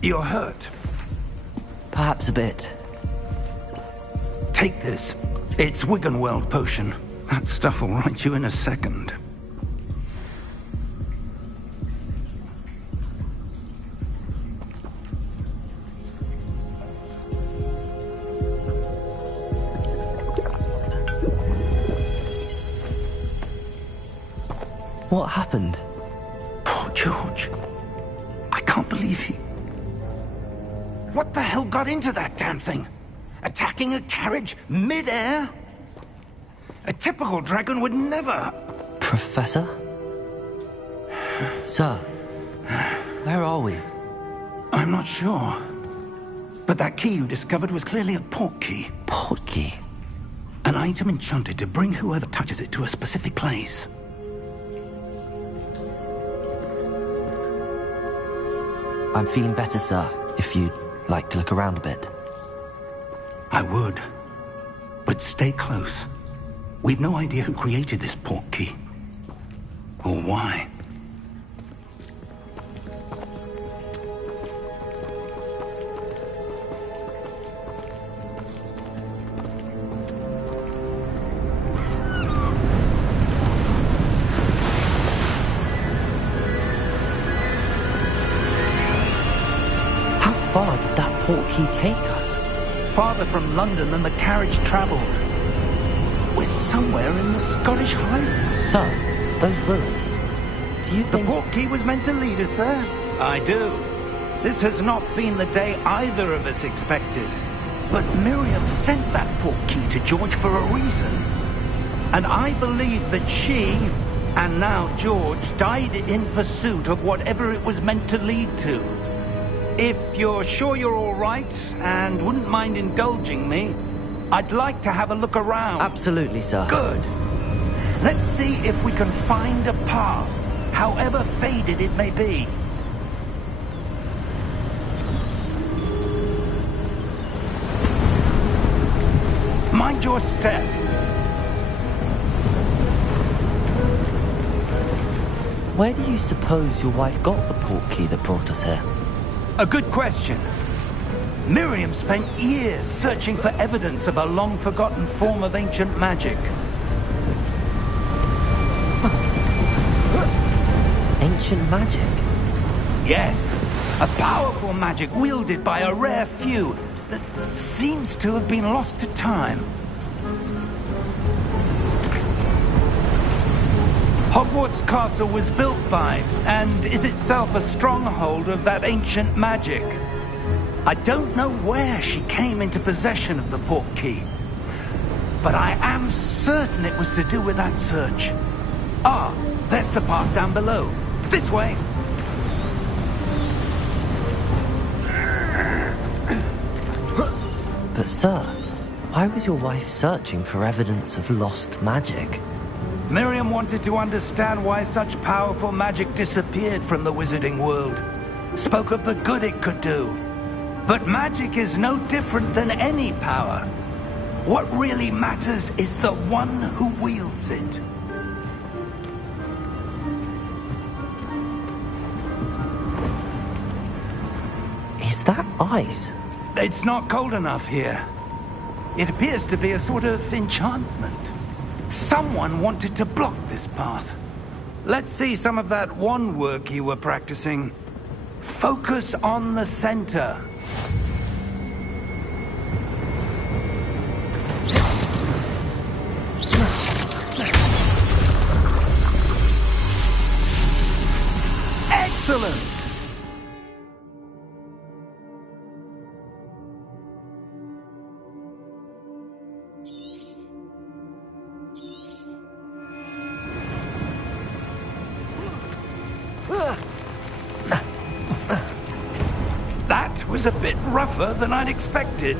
You're hurt. Perhaps a bit. Take this. It's Wiggenweld potion. That stuff will right you in a second. What happened? Poor George. I can't believe he... What the hell got into that damn thing? Attacking a carriage mid-air? A typical dragon would never... Professor? Sir, where are we? I'm not sure. But that key you discovered was clearly a port key. Port key? An item enchanted to bring whoever touches it to a specific place. I'm feeling better, sir, if you'd like to look around a bit. I would. But stay close. We've no idea who created this port key. Or why. How far did that port key take us? Farther from London than the carriage travelled. We're somewhere in the Scottish Highlands. Sir, those ruins. Do you The think... port key was meant to lead us there? I do. This has not been the day either of us expected. But Miriam sent that port key to George for a reason. And I believe that she, and now George, died in pursuit of whatever it was meant to lead to. If you're sure you're all right, and wouldn't mind indulging me, I'd like to have a look around. Absolutely, sir. Good. Let's see if we can find a path, however faded it may be. Mind your step. Where do you suppose your wife got the port key that brought us here? A good question. Miriam spent years searching for evidence of a long-forgotten form of ancient magic. Ancient magic? Yes, a powerful magic wielded by a rare few that seems to have been lost to time. Hogwarts Castle was built by, and is itself a stronghold of that ancient magic. I don't know where she came into possession of the port key, but I am certain it was to do with that search. Ah, there's the path down below. This way. But sir, why was your wife searching for evidence of lost magic? Miriam wanted to understand why such powerful magic disappeared from the wizarding world. Spoke of the good it could do. But magic is no different than any power. What really matters is the one who wields it. Is that ice? It's not cold enough here. It appears to be a sort of enchantment. Someone wanted to block this path. Let's see some of that wand work you were practicing. Focus on the center. Excellent! That was a bit rougher than I'd expected.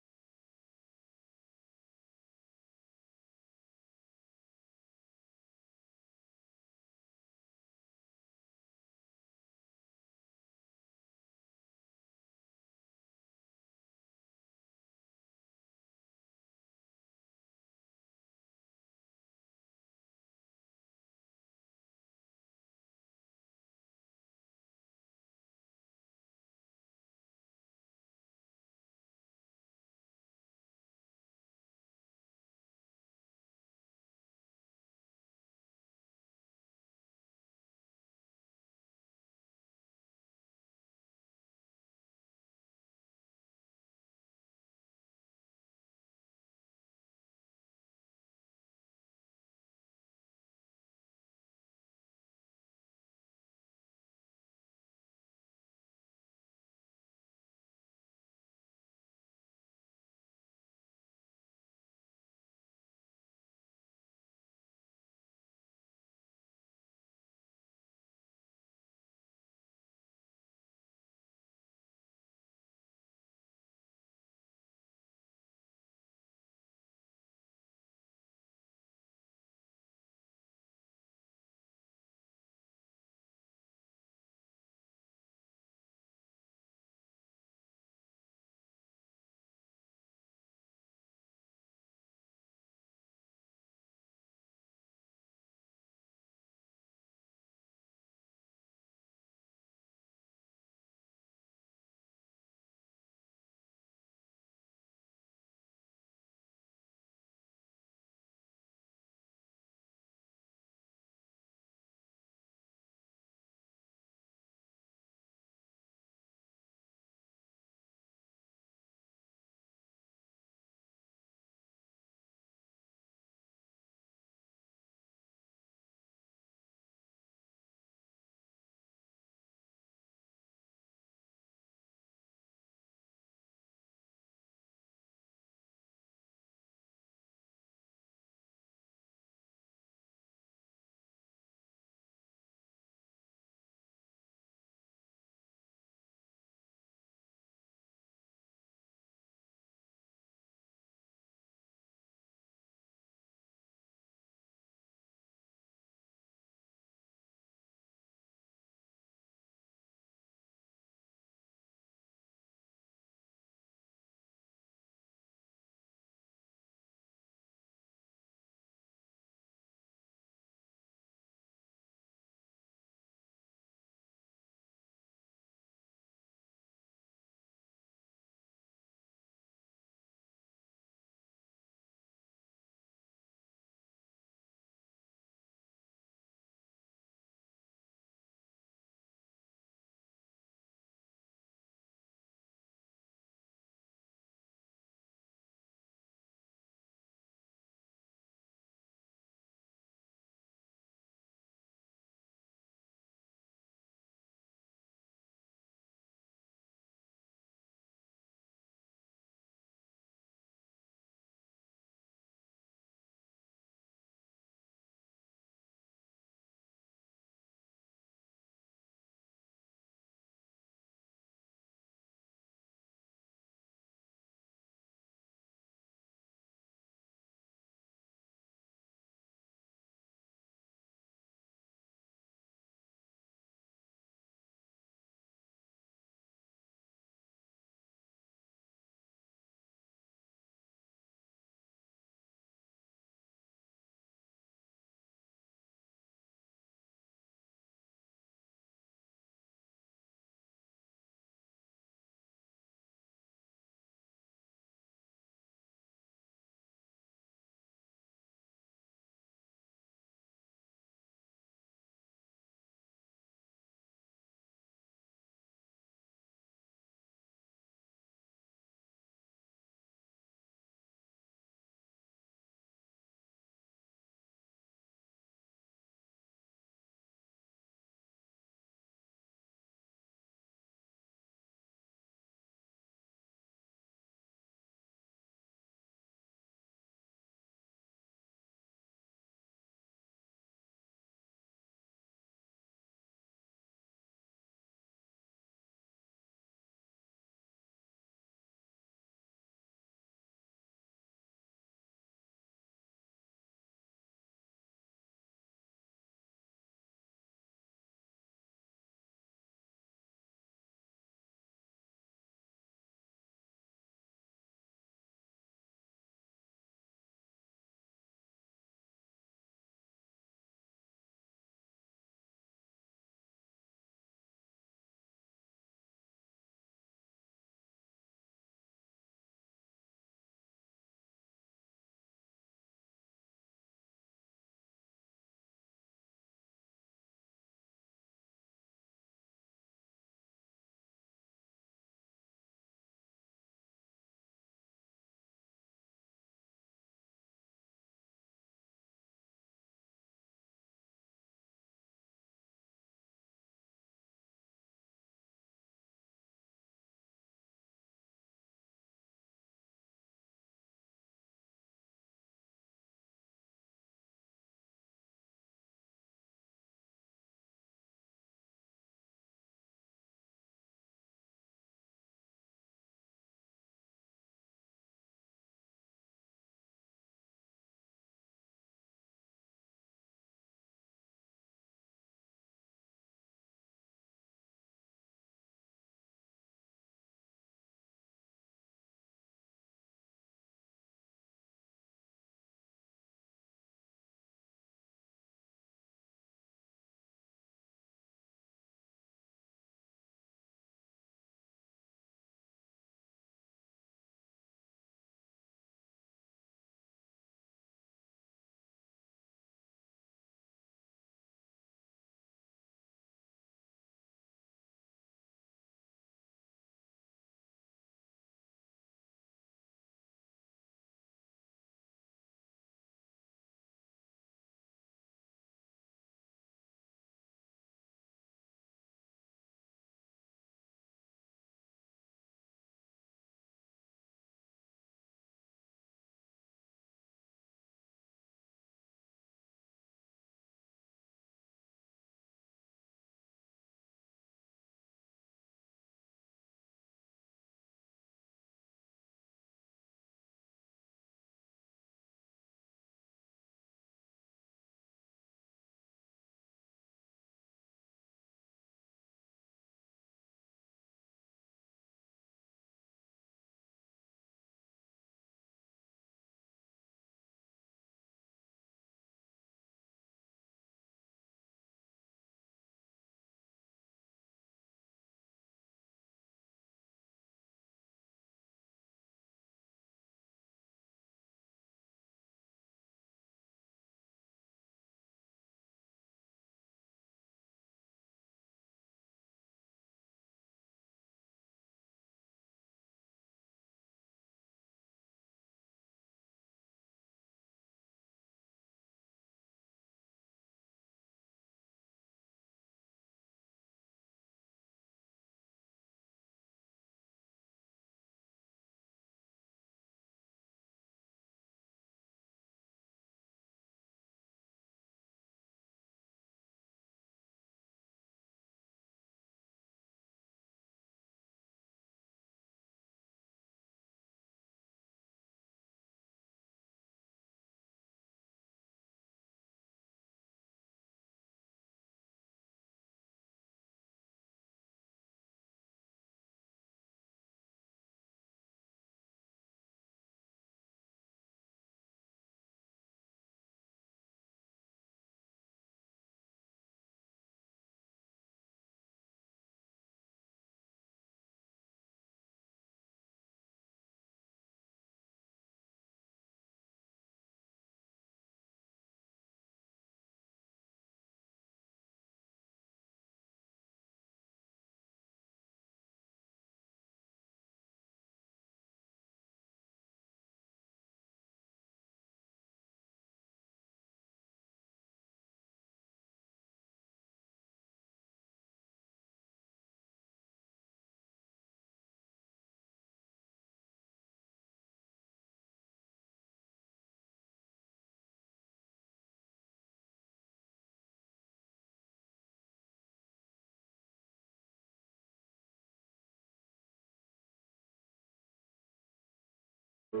Ah,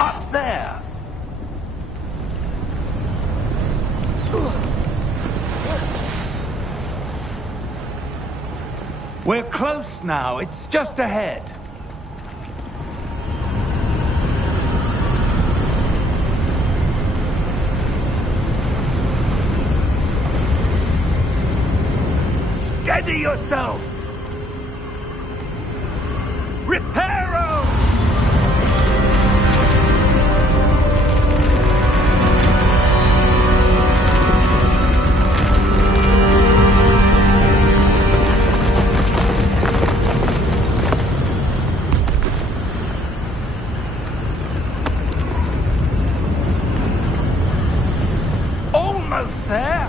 up there. We're close now. It's just ahead. Steady yourself! Reparo! Almost there!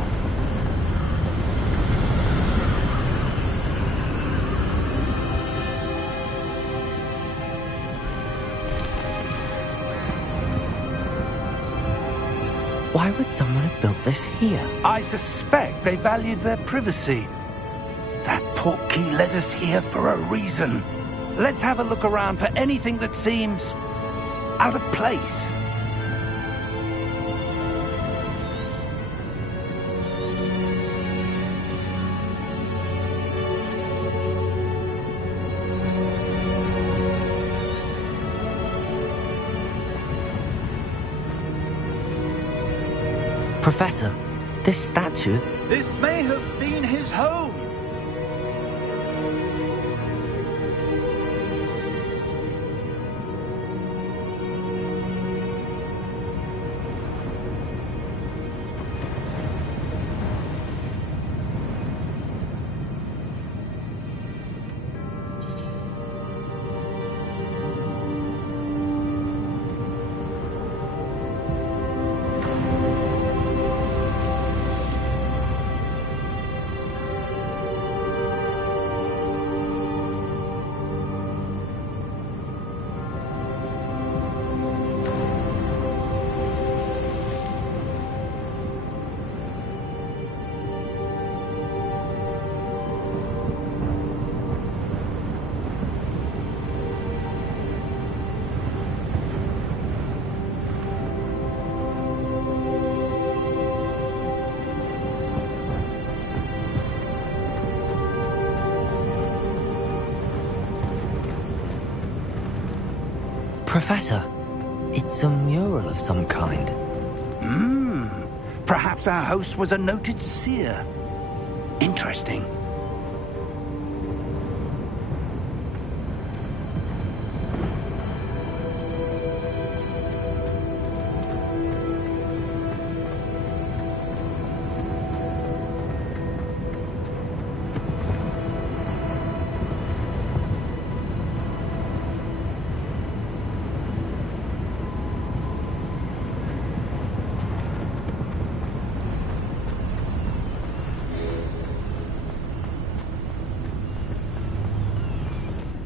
Why would someone have built this here? I suspect they valued their privacy. That portkey led us here for a reason. Let's have a look around for anything that seems out of place. Professor, this statue... This may have been his home. Professor, it's a mural of some kind. Perhaps our host was a noted seer. Interesting.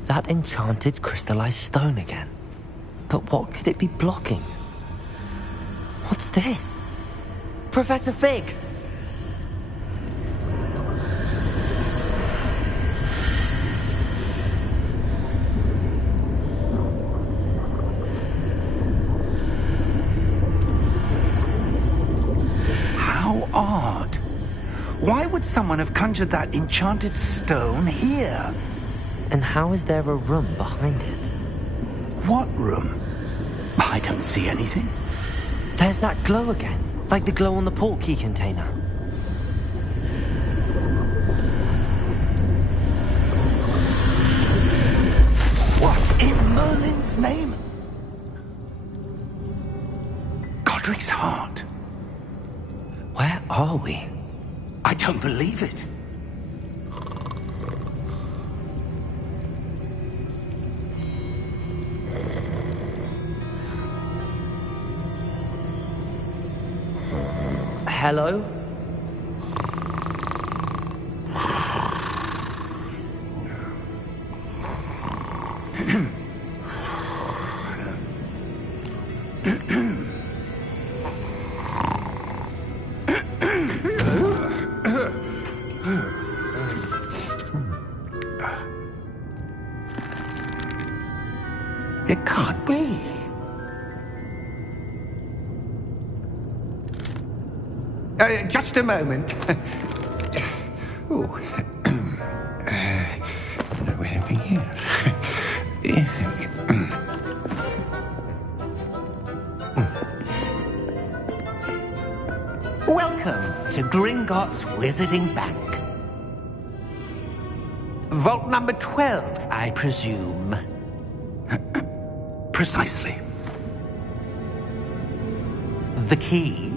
That enchanted crystallized stone again. But what could it be blocking? What's this? Professor Fig! How odd. Why would someone have conjured that enchanted stone here? And how is there a room behind it? What room? I don't see anything. There's that glow again, like the glow on the portkey container. What in Merlin's name? Godric's heart. Where are we? I don't believe it. hello? It can't be. Just a moment. Oh. Where are we here? Welcome to Gringotts Wizarding Bank. Vault number 12, I presume. Precisely. The key?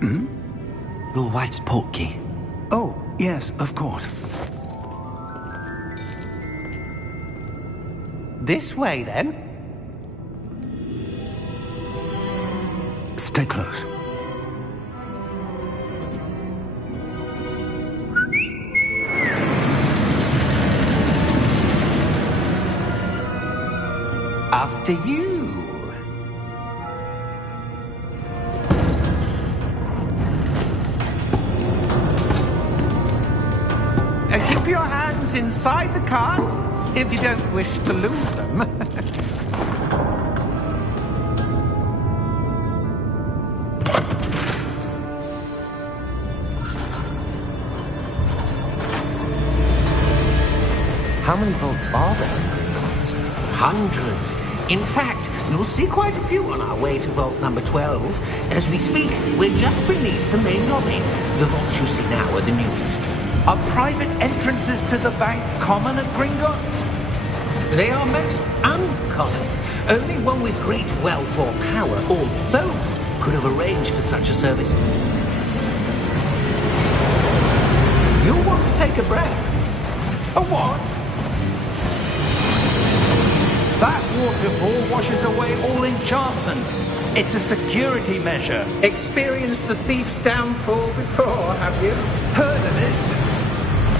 Hmm? Your wife's portkey. Oh, yes, of course. This way, then. Stay close. After you. Keep your hands inside the cart if you don't wish to lose them. How many vaults are there in Gringotts? Hundreds. In fact, you'll see quite a few on our way to vault number 12. As we speak, we're just beneath the main lobby. The vaults you see now are the newest. Are private entrances to the bank common at Gringotts? They are most uncommon. Only one with great wealth or power, or both, could have arranged for such a service. You'll want to take a breath. A what? That waterfall washes away all enchantments. It's a security measure. Experienced the thief's downfall before, have you? Heard of it?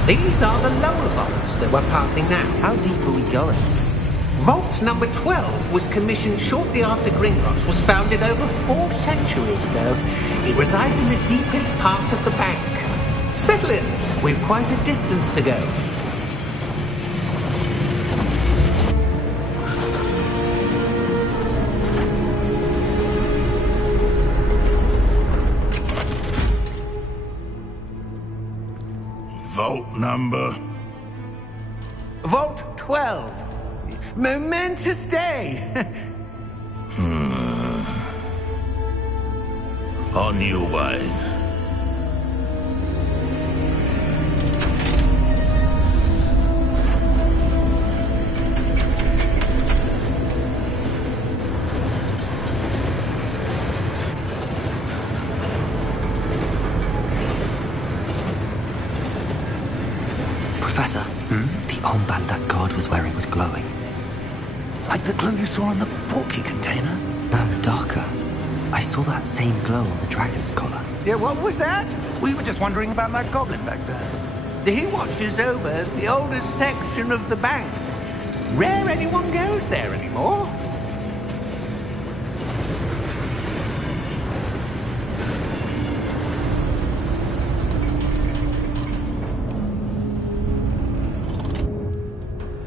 These are the lower vaults that we're passing now. How deep are we going? Vault number 12 was commissioned shortly after Gringotts was founded over 4 centuries ago. It resides in the deepest part of the bank. Settle in. We've quite a distance to go. Vault number? Vault 12. Momentous day. On your wine. Professor, the armband that guard was wearing was glowing. Like the glow you saw on the portkey container? No, darker. I saw that same glow on the dragon's collar. Yeah, what was that? We were just wondering about that goblin back there. He watches over the oldest section of the bank. Rare anyone goes there anymore.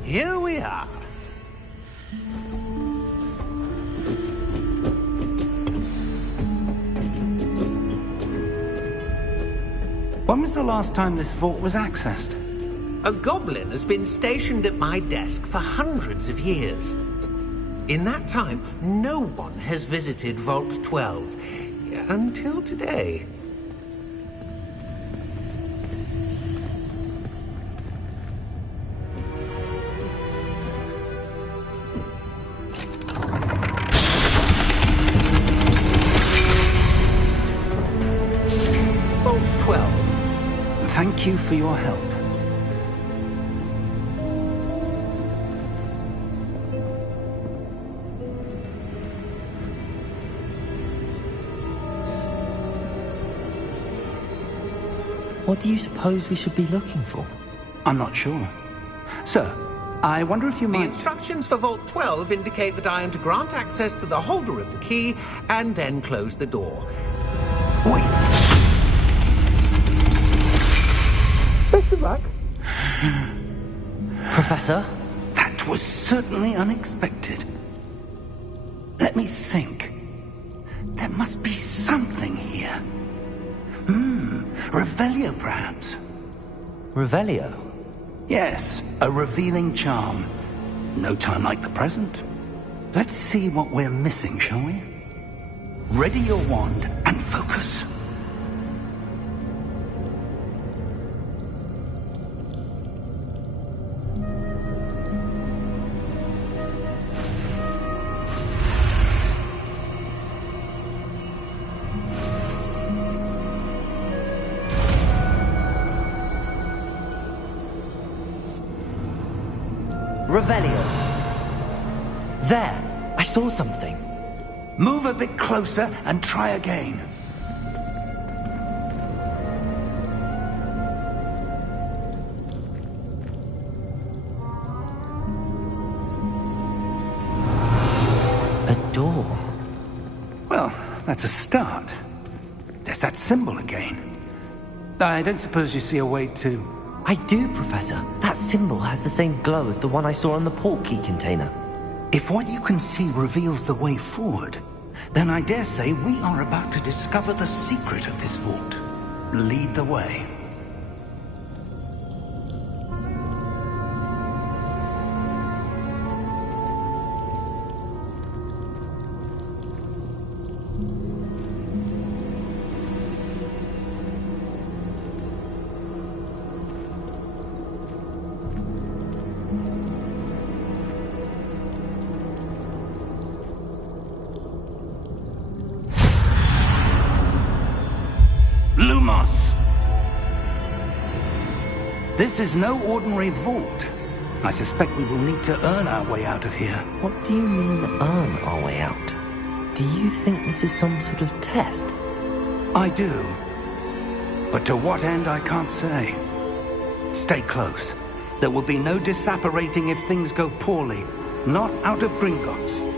Here we are. When was the last time this vault was accessed? A goblin has been stationed at my desk for hundreds of years. In that time, no one has visited Vault 12. Until today. Vault 12. Thank you for your help. What do you suppose we should be looking for? I'm not sure. Sir, I wonder if you The might... instructions for Vault 12 indicate that I am to grant access to the holder of the key and then close the door. Wait! Best of luck. Professor? That was certainly unexpected. Let me think. There must be something here. Revelio, perhaps? Revelio? Yes, a revealing charm. No time like the present. Let's see what we're missing, shall we? Ready your wand and focus. Revelio. There! I saw something. Move a bit closer and try again. A door. Well, that's a start. There's that symbol again. I don't suppose you see a way to... I do, Professor. That symbol has the same glow as the one I saw on the port key container. If what you can see reveals the way forward, then I dare say we are about to discover the secret of this vault. Lead the way. Lumos! This is no ordinary vault. I suspect we will need to earn our way out of here. What do you mean, earn our way out? Do you think this is some sort of test? I do. But to what end, I can't say. Stay close. There will be no disapparating if things go poorly. Not out of Gringotts.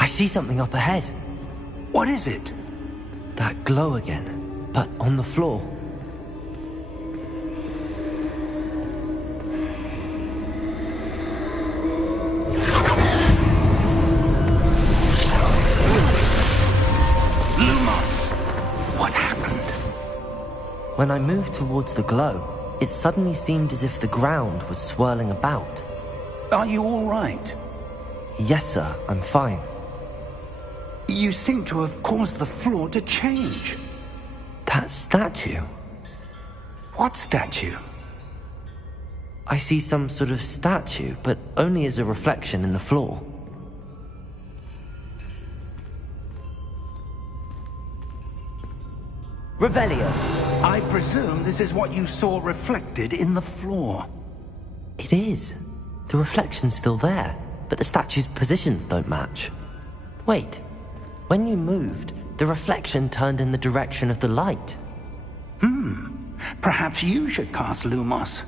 I see something up ahead. What is it? That glow again, but on the floor. Lumos! What happened? When I moved towards the glow, it suddenly seemed as if the ground was swirling about. Are you all right? Yes, sir, I'm fine. You seem to have caused the floor to change. That statue? What statue? I see some sort of statue, but only as a reflection in the floor. Revelio. I presume this is what you saw reflected in the floor. It is. The reflection's still there, but the statue's positions don't match. Wait. When you moved, the reflection turned in the direction of the light. Perhaps you should cast Lumos.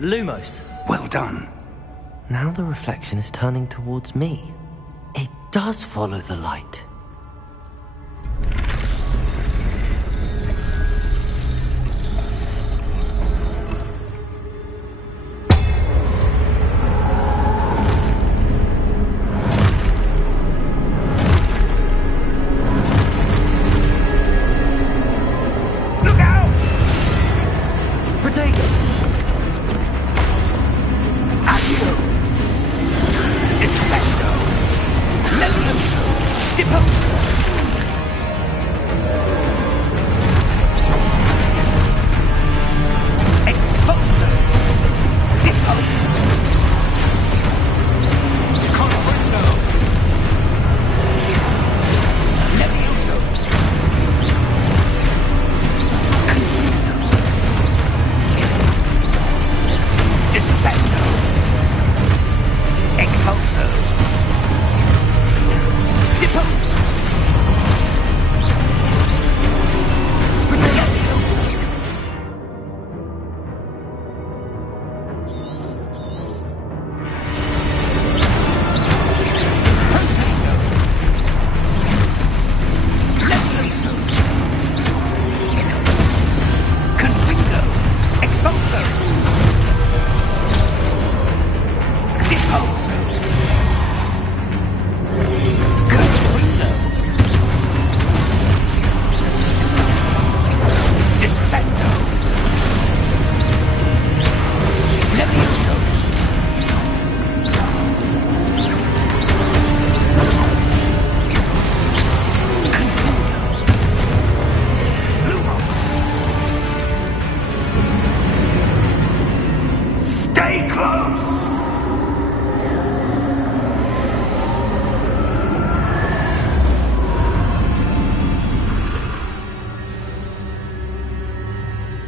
Lumos. Well done. Now the reflection is turning towards me. It does follow the light. Look out! Protect!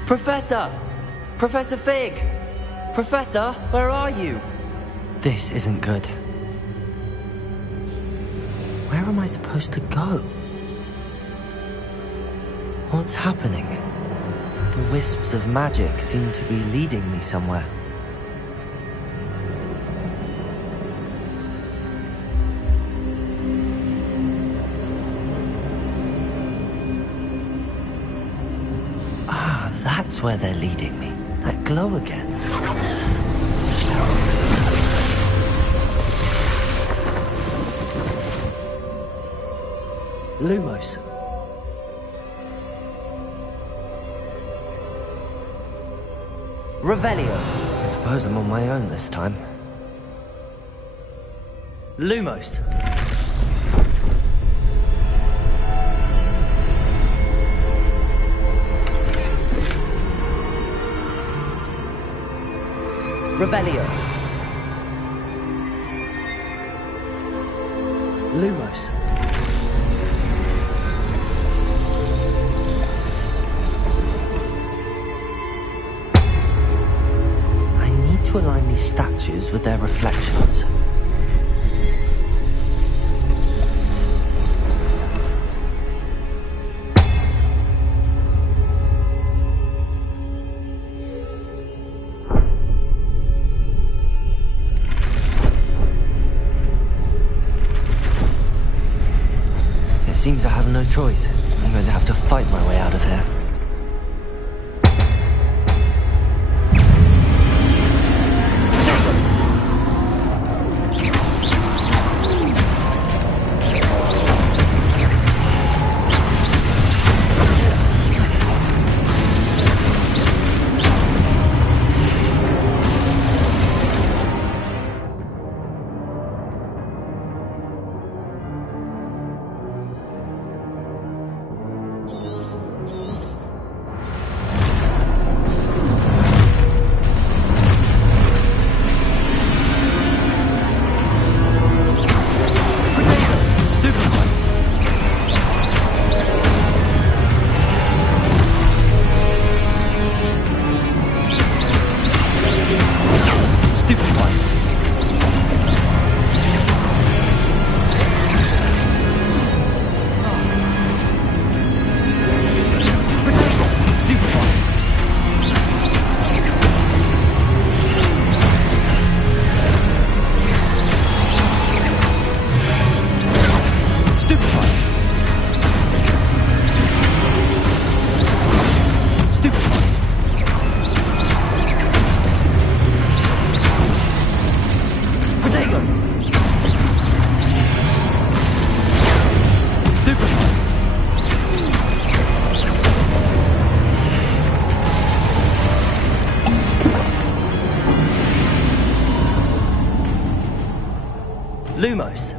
Professor! Professor Fig! Professor, where are you? This isn't good. Where am I supposed to go? What's happening? The wisps of magic seem to be leading me somewhere. Ah, that's where they're leading me. That glow again. Lumos. Revelio. I suppose I'm on my own this time. Lumos. Revelio. Lumos. I need to align these statues with their reflections. Seems I have no choice. I'm going to have to fight my way out of here. Lumos.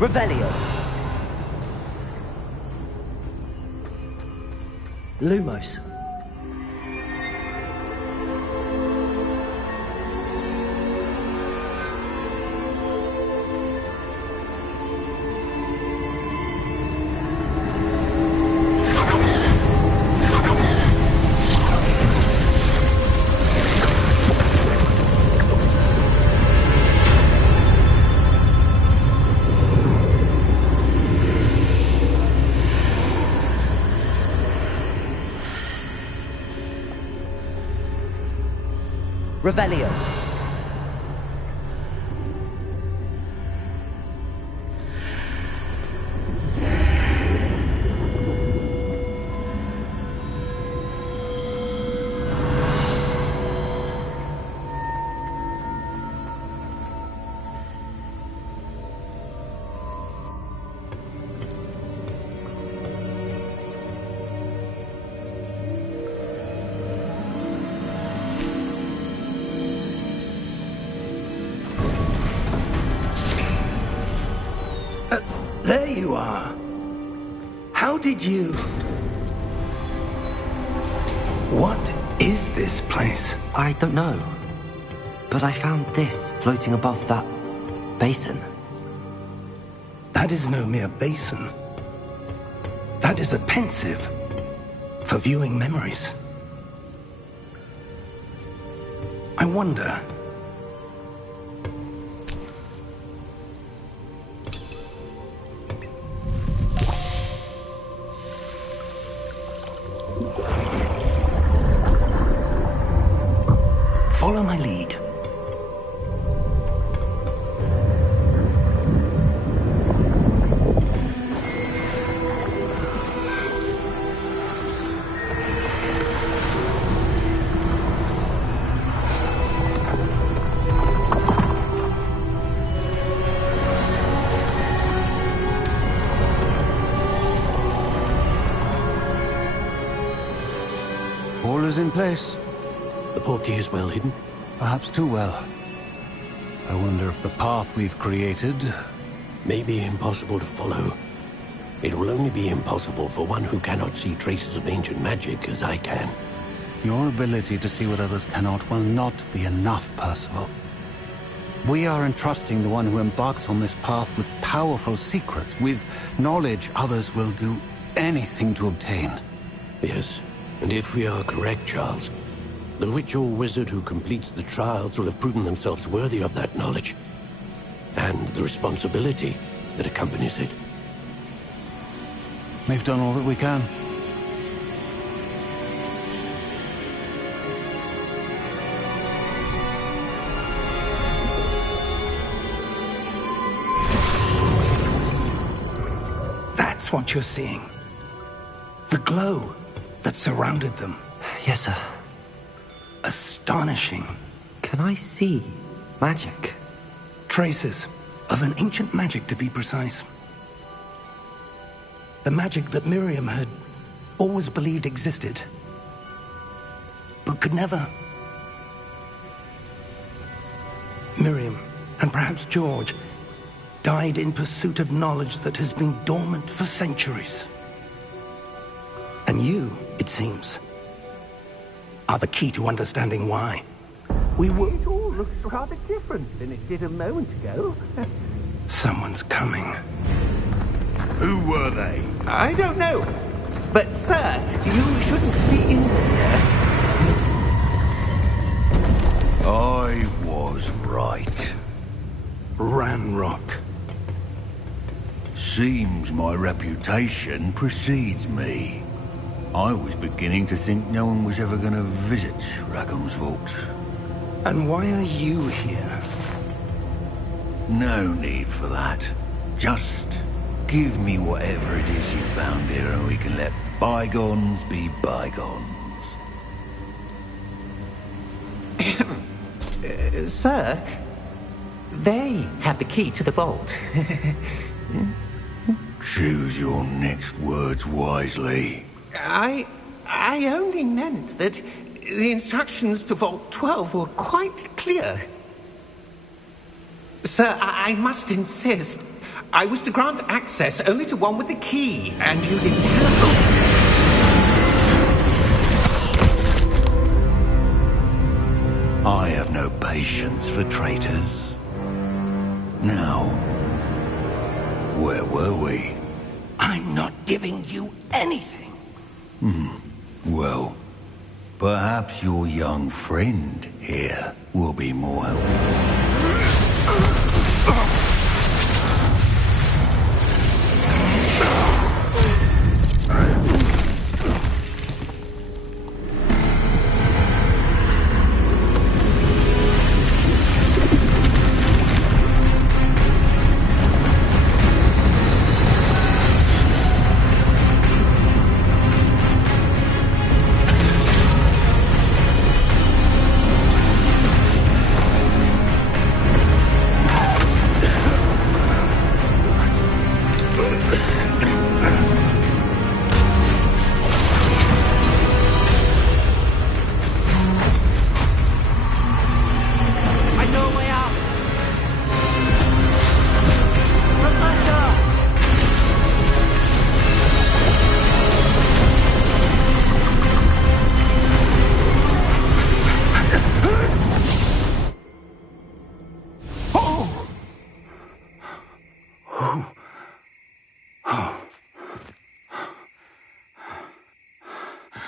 Revelio. Lumos. Revelio. There you are. How did you... What is this place? I don't know. But I found this floating above that basin. That is no mere basin. That is a pensive. for viewing memories. I wonder... Follow my lead. All is in place. The portkey is well hidden. Perhaps too well. I wonder if the path we've created... May be impossible to follow. It will only be impossible for one who cannot see traces of ancient magic as I can. Your ability to see what others cannot will not be enough, Percival. We are entrusting the one who embarks on this path with powerful secrets, with knowledge others will do anything to obtain. Yes, and if we are correct, Charles, the witch or wizard who completes the trials will have proven themselves worthy of that knowledge, and the responsibility that accompanies it. We've done all that we can. That's what you're seeing. The glow that surrounded them. Yes, sir. Astonishing. Can I see magic? Traces of an ancient magic, to be precise. The magic that Miriam had always believed existed, but could never. Miriam, and perhaps George, died in pursuit of knowledge that has been dormant for centuries. And you, it seems, are the key to understanding why. It all looks rather different than it did a moment ago. Someone's coming. Who were they? I don't know. But, sir, you shouldn't be in here. I was right. Ranrock. Seems my reputation precedes me. I was beginning to think no one was ever going to visit Rackham's vault. And why are you here? No need for that. Just give me whatever it is you found here and we can let bygones be bygones. Sir, they have the key to the vault. Choose your next words wisely. I only meant that the instructions to Vault 12 were quite clear. Sir, I must insist. I was to grant access only to one with the key, and you didn't have I have no patience for traitors. Now, where were we? I'm not giving you anything. Well, perhaps your young friend here will be more helpful.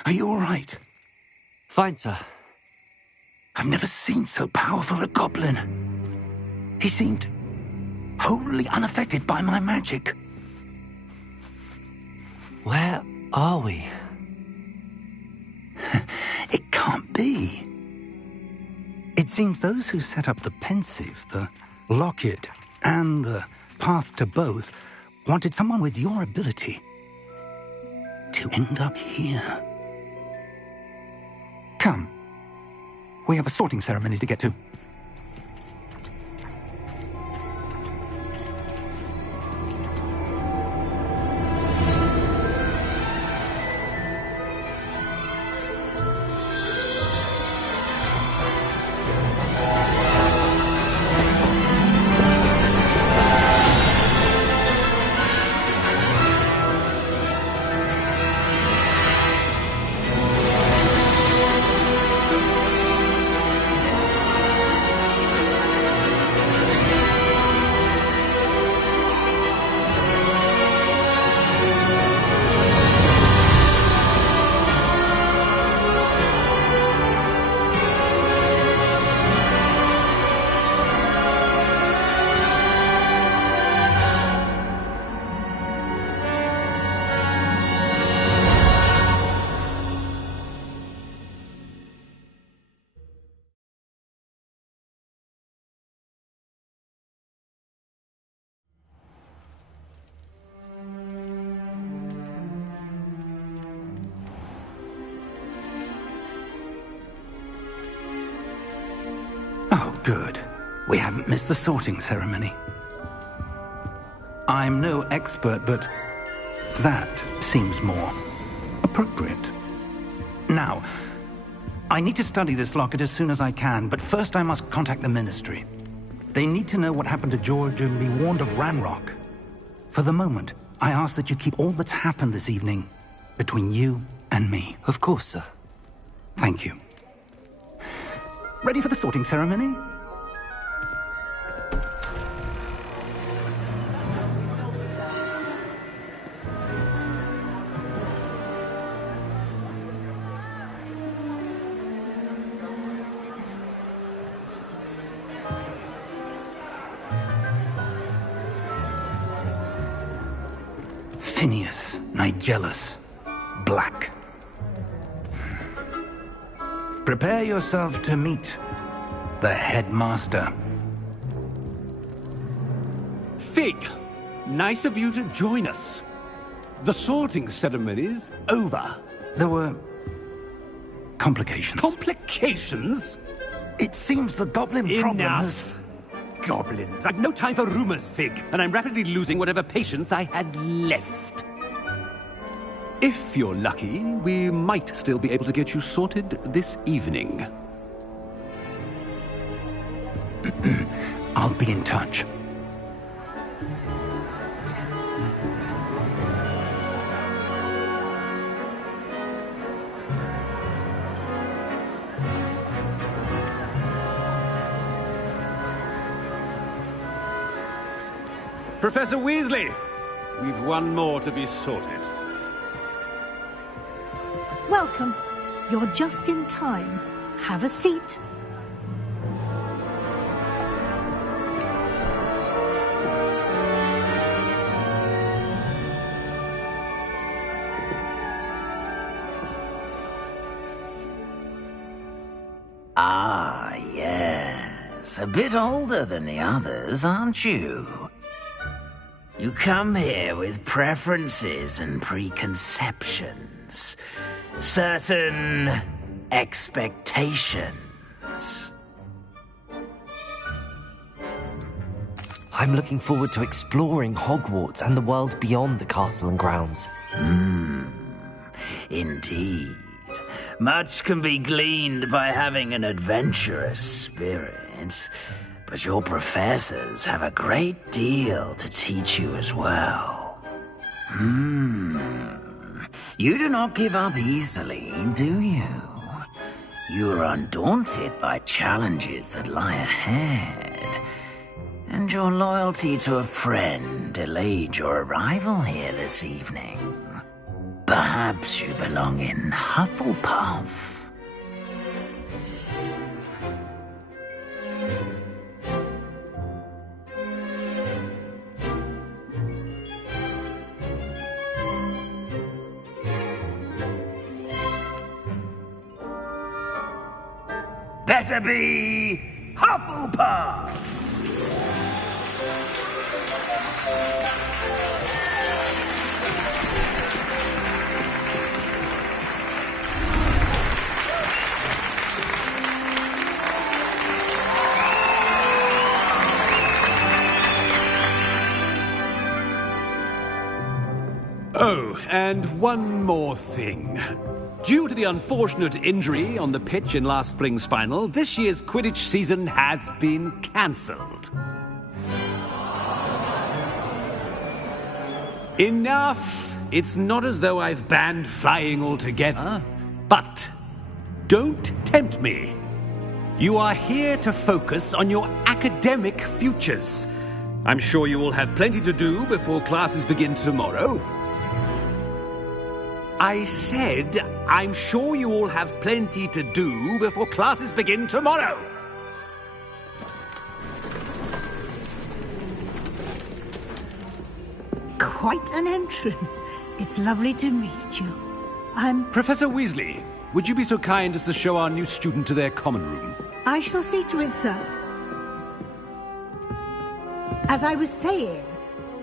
Are you all right? Fine, sir. I've never seen so powerful a goblin. He seemed wholly unaffected by my magic. Where are we? It can't be. It seems those who set up the pensive, the locket, and the path to both wanted someone with your ability to end up here. Come. We have a sorting ceremony to get to. Oh, good. We haven't missed the sorting ceremony. I'm no expert, but that seems more appropriate. Now, I need to study this locket as soon as I can, but first I must contact the Ministry. They need to know what happened to George and be warned of Ranrock. For the moment, I ask that you keep all that's happened this evening between you and me. Of course, sir. Thank you. Ready for the sorting ceremony? Phineas, Nigellus, Black. Prepare yourself to meet the headmaster. Fig, nice of you to join us. The sorting ceremony's over. There were complications. Complications? It seems the goblin problem has... Enough. Goblins. I've no time for rumors, Fig, and I'm rapidly losing whatever patience I had left. If you're lucky, we might still be able to get you sorted this evening. I'll be in touch. Professor Weasley, we've one more to be sorted. Welcome. You're just in time. Have a seat. Ah, yes. A bit older than the others, aren't you? You come here with preferences and preconceptions. Certain expectations. I'm looking forward to exploring Hogwarts and the world beyond the castle and grounds. Indeed. Much can be gleaned by having an adventurous spirit, but your professors have a great deal to teach you as well. You do not give up easily, do you? You are undaunted by challenges that lie ahead, and your loyalty to a friend delayed your arrival here this evening. Perhaps perhaps you belong in Hufflepuff. Better be Hufflepuff! Oh, and one more thing. Due to the unfortunate injury on the pitch in last spring's final, this year's Quidditch season has been cancelled. Enough! It's not as though I've banned flying altogether, but don't tempt me. You are here to focus on your academic futures. I'm sure you will have plenty to do before classes begin tomorrow. I said, I'm sure you all have plenty to do before classes begin tomorrow. Quite an entrance. It's lovely to meet you. Professor Weasley, would you be so kind as to show our new student to their common room? I shall see to it, sir. As I was saying,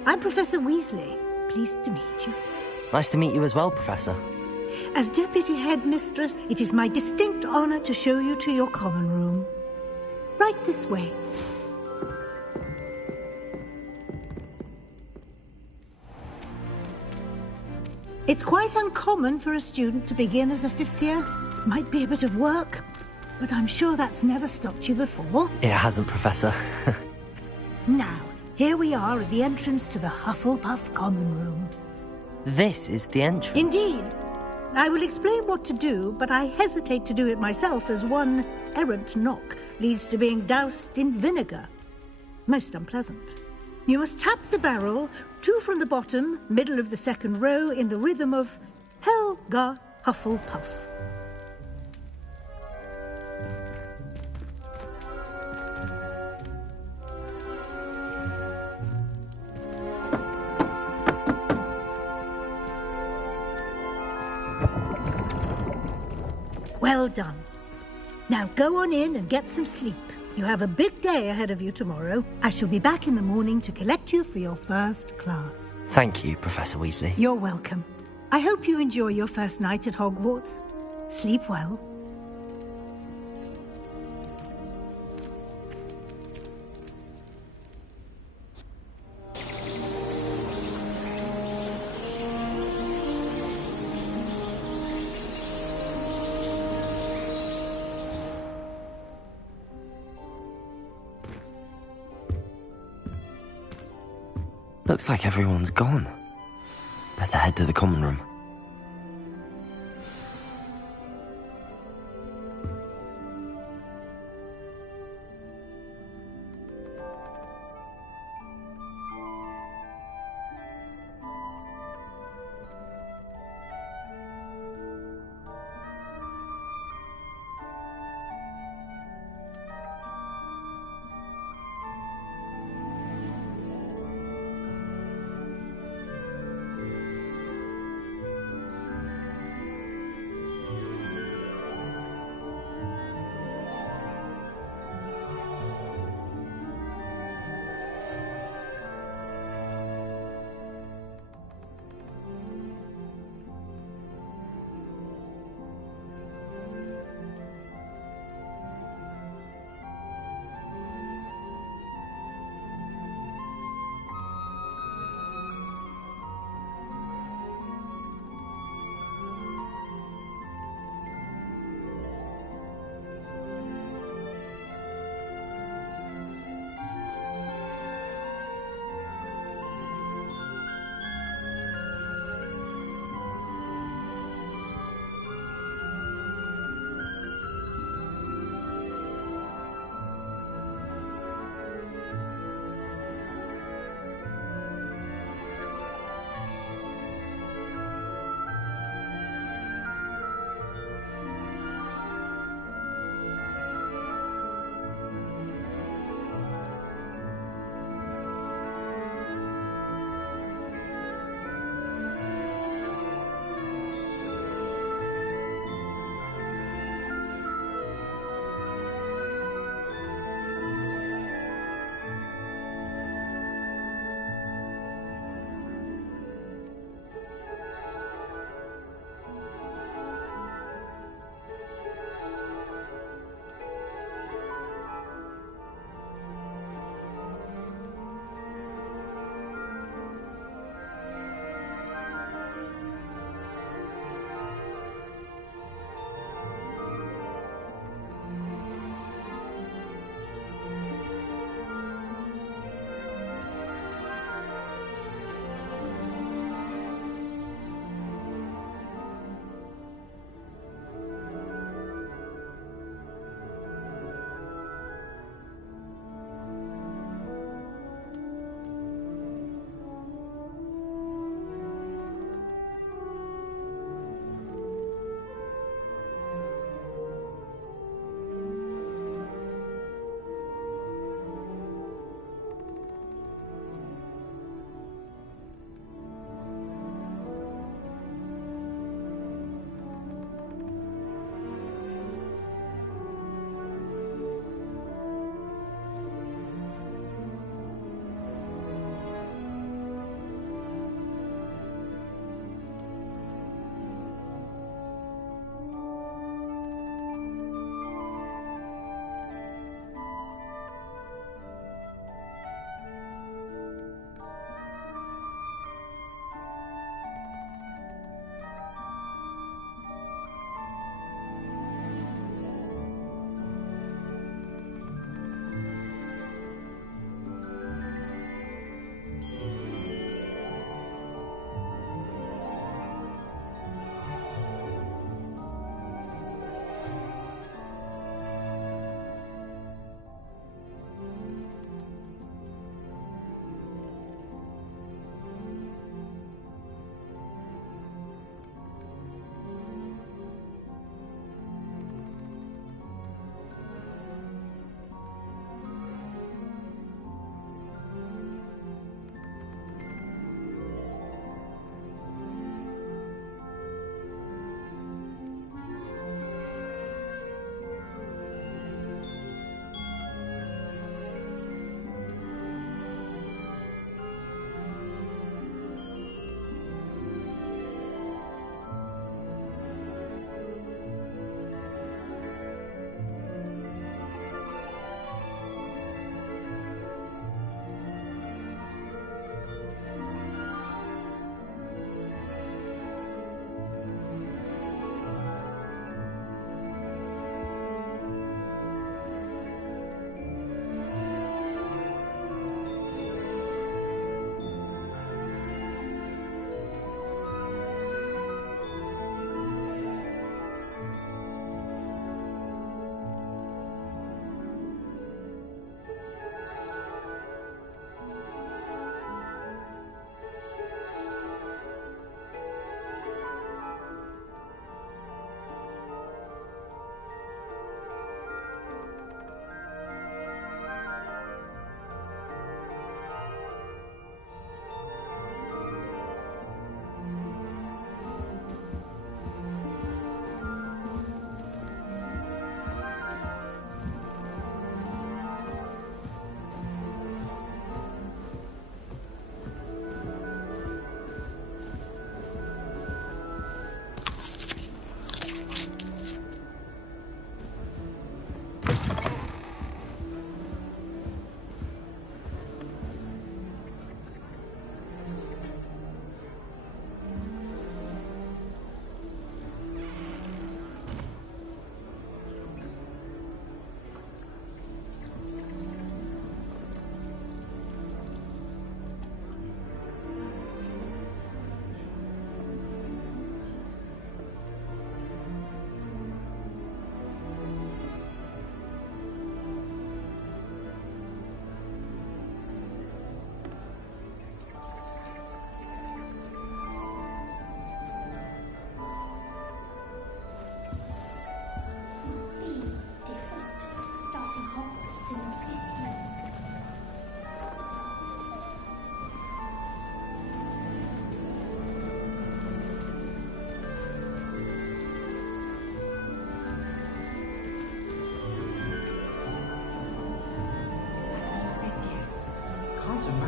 I'm Professor Weasley. Pleased to meet you. Nice to meet you as well, Professor. As Deputy Headmistress, it is my distinct honor to show you to your common room. Right this way. It's quite uncommon for a student to begin as a fifth year. Might be a bit of work, but I'm sure that's never stopped you before. It hasn't, Professor. Now, here we are at the entrance to the Hufflepuff common room. This is the entrance. Indeed. I will explain what to do, but I hesitate to do it myself as one errant knock leads to being doused in vinegar. Most unpleasant. You must tap the barrel, 2 from the bottom, middle of the second row, in the rhythm of Helga Hufflepuff. Well done. Now go on in and get some sleep. You have a big day ahead of you tomorrow. I shall be back in the morning to collect you for your first class. Thank you, Professor Weasley. You're welcome. I hope you enjoy your first night at Hogwarts. Sleep well. Looks like everyone's gone. Better head to the common room.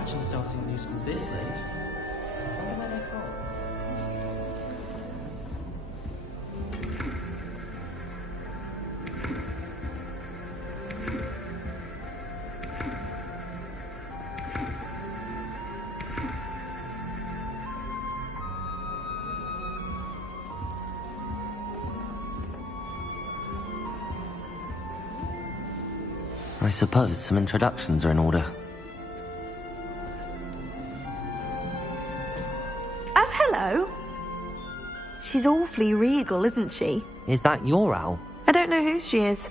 imagine starting a new school this late. I wonder where they're from. I suppose some introductions are in order. Oh, hello. She's awfully regal, isn't she? Is that your owl? I don't know who she is.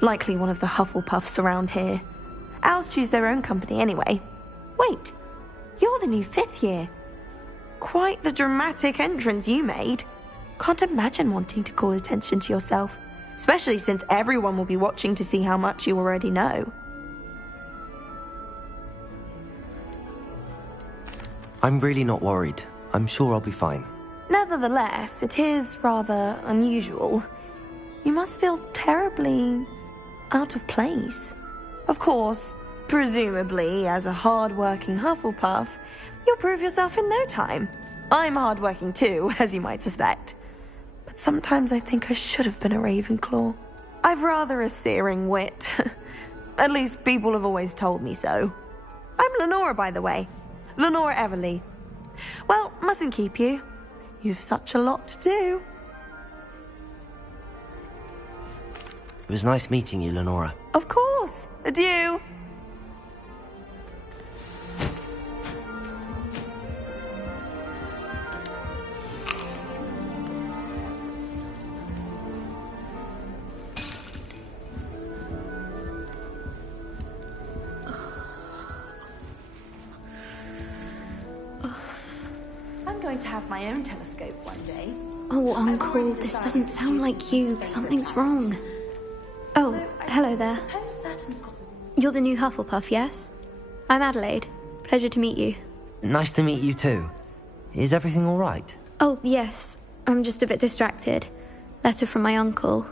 Likely one of the Hufflepuffs around here. Owls choose their own company anyway. Wait, you're the new 5th year. Quite the dramatic entrance you made. Can't imagine wanting to call attention to yourself. Especially since everyone will be watching to see how much you already know. I'm really not worried. I'm sure I'll be fine. Nevertheless, it is rather unusual. You must feel terribly out of place. Of course, presumably, as a hard-working Hufflepuff, you'll prove yourself in no time. I'm hard-working too, as you might suspect. But sometimes I think I should have been a Ravenclaw. I've rather a searing wit. At least people have always told me so. I'm Lenora, by the way. Lenora Everly. Well, mustn't keep you. You've such a lot to do. It was nice meeting you, Lenora. Of course. Adieu. I'm going to have my own telescope one day. Oh, Uncle, this doesn't sound like you. Something's wrong. Oh, hello there. You're the new Hufflepuff, yes? I'm Adelaide. Pleasure to meet you. Nice to meet you too. Is everything all right? Oh, yes. I'm just a bit distracted. Letter from my uncle.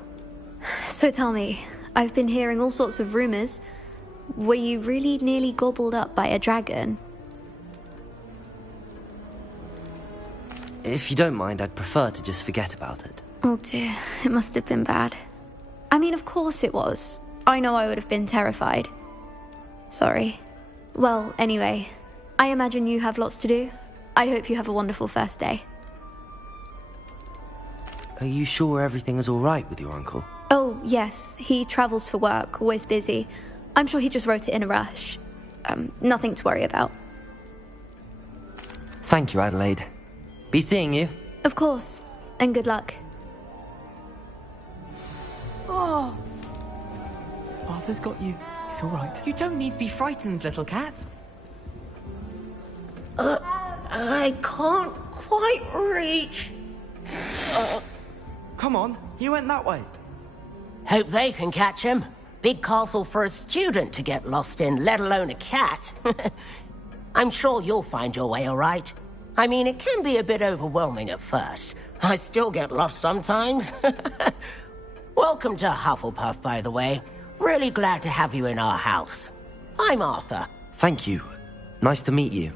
So tell me, I've been hearing all sorts of rumors. Were you really nearly gobbled up by a dragon? If you don't mind, I'd prefer to just forget about it. Oh dear, it must have been bad. I mean, of course it was. I know I would have been terrified. Sorry. Well, anyway, I imagine you have lots to do. I hope you have a wonderful first day. Are you sure everything is all right with your uncle? Oh, yes. He travels for work, always busy. I'm sure he just wrote it in a rush. Nothing to worry about. Thank you, Adelaide. Be seeing you. Of course. And good luck. Oh! Arthur's got you. It's all right. You don't need to be frightened, little cat. I can't quite reach. Come on, he went that way. Hope they can catch him. Big castle for a student to get lost in, let alone a cat. I'm sure you'll find your way all right. I mean, it can be a bit overwhelming at first. I still get lost sometimes. Welcome to Hufflepuff, by the way. Really glad to have you in our house. I'm Arthur. Thank you. Nice to meet you.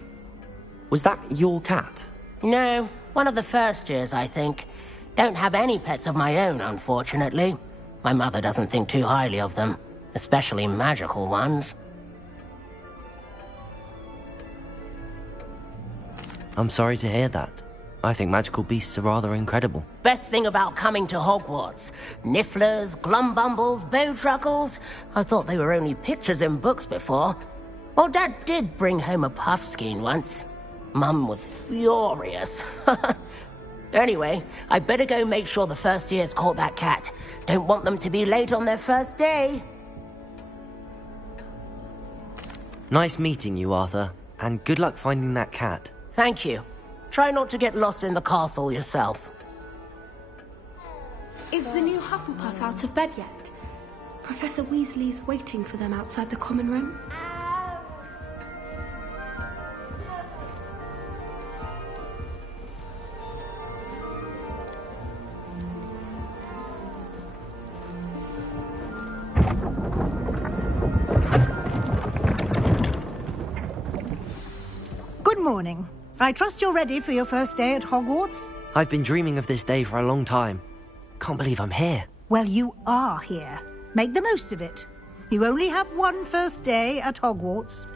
Was that your cat? No, one of the first years, I think. Don't have any pets of my own, unfortunately. My mother doesn't think too highly of them, especially magical ones. I'm sorry to hear that. I think magical beasts are rather incredible. Best thing about coming to Hogwarts. Nifflers, glumbumbles, bowtruckles. I thought they were only pictures in books before. Well, Dad did bring home a puffskein once. Mum was furious. Anyway, I better go make sure the first years caught that cat. Don't want them to be late on their first day. Nice meeting you, Arthur. And good luck finding that cat. Thank you. Try not to get lost in the castle yourself. Is the new Hufflepuff out of bed yet? Professor Weasley's waiting for them outside the common room. Good morning. I trust you're ready for your first day at Hogwarts? I've been dreaming of this day for a long time. Can't believe I'm here. Well, you are here. Make the most of it. You only have one first day at Hogwarts.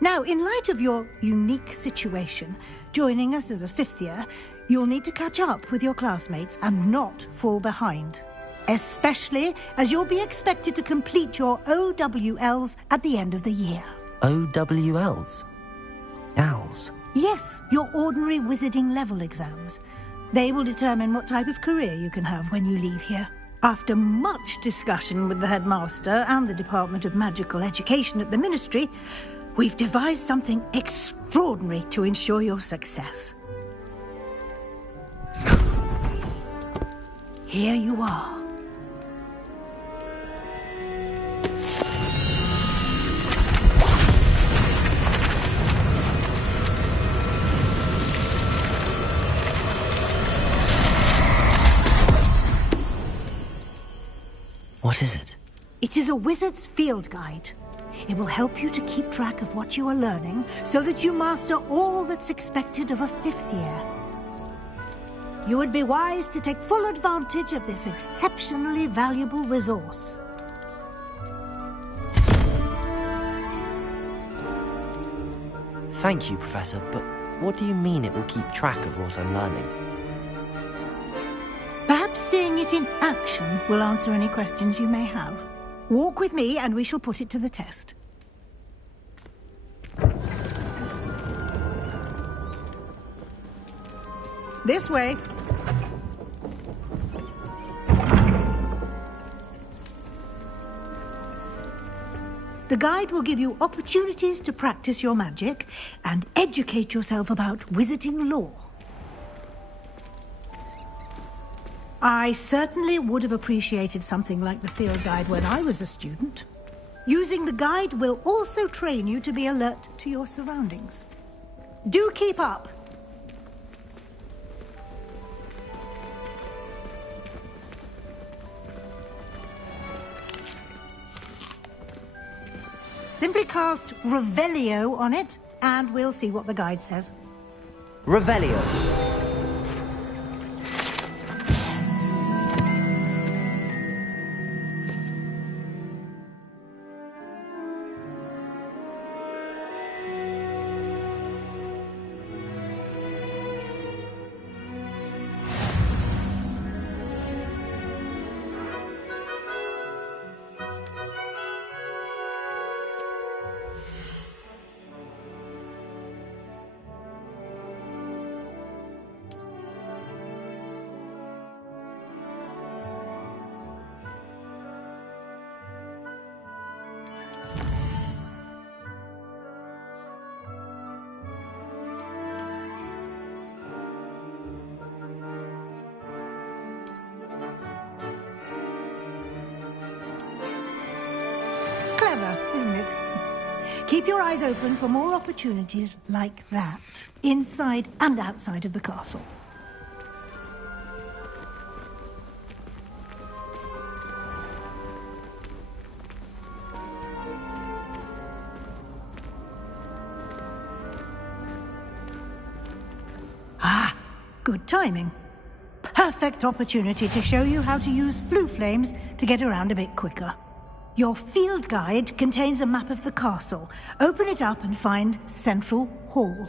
Now, in light of your unique situation, joining us as a fifth year, you'll need to catch up with your classmates and not fall behind. Especially as you'll be expected to complete your OWLs at the end of the year. OWLs? Owls? Yes, your ordinary wizarding level exams. They will determine what type of career you can have when you leave here. After much discussion with the headmaster and the Department of Magical Education at the Ministry, we've devised something extraordinary to ensure your success. Here you are. What is it? It is a wizard's field guide. It will help you to keep track of what you are learning so that you master all that's expected of a fifth year. You would be wise to take full advantage of this exceptionally valuable resource. Thank you, Professor, but what do you mean it will keep track of what I'm learning? Perhaps seeing it in action will answer any questions you may have. Walk with me and we shall put it to the test. This way. The guide will give you opportunities to practice your magic and educate yourself about wizarding lore. I certainly would have appreciated something like the field guide when I was a student. Using the guide will also train you to be alert to your surroundings. Do keep up! Simply cast Revelio on it, and we'll see what the guide says. Revelio. Isn't it? Keep your eyes open for more opportunities like that, inside and outside of the castle. Ah, good timing. Perfect opportunity to show you how to use flue flames to get around a bit quicker. Your field guide contains a map of the castle. Open it up and find Central Hall.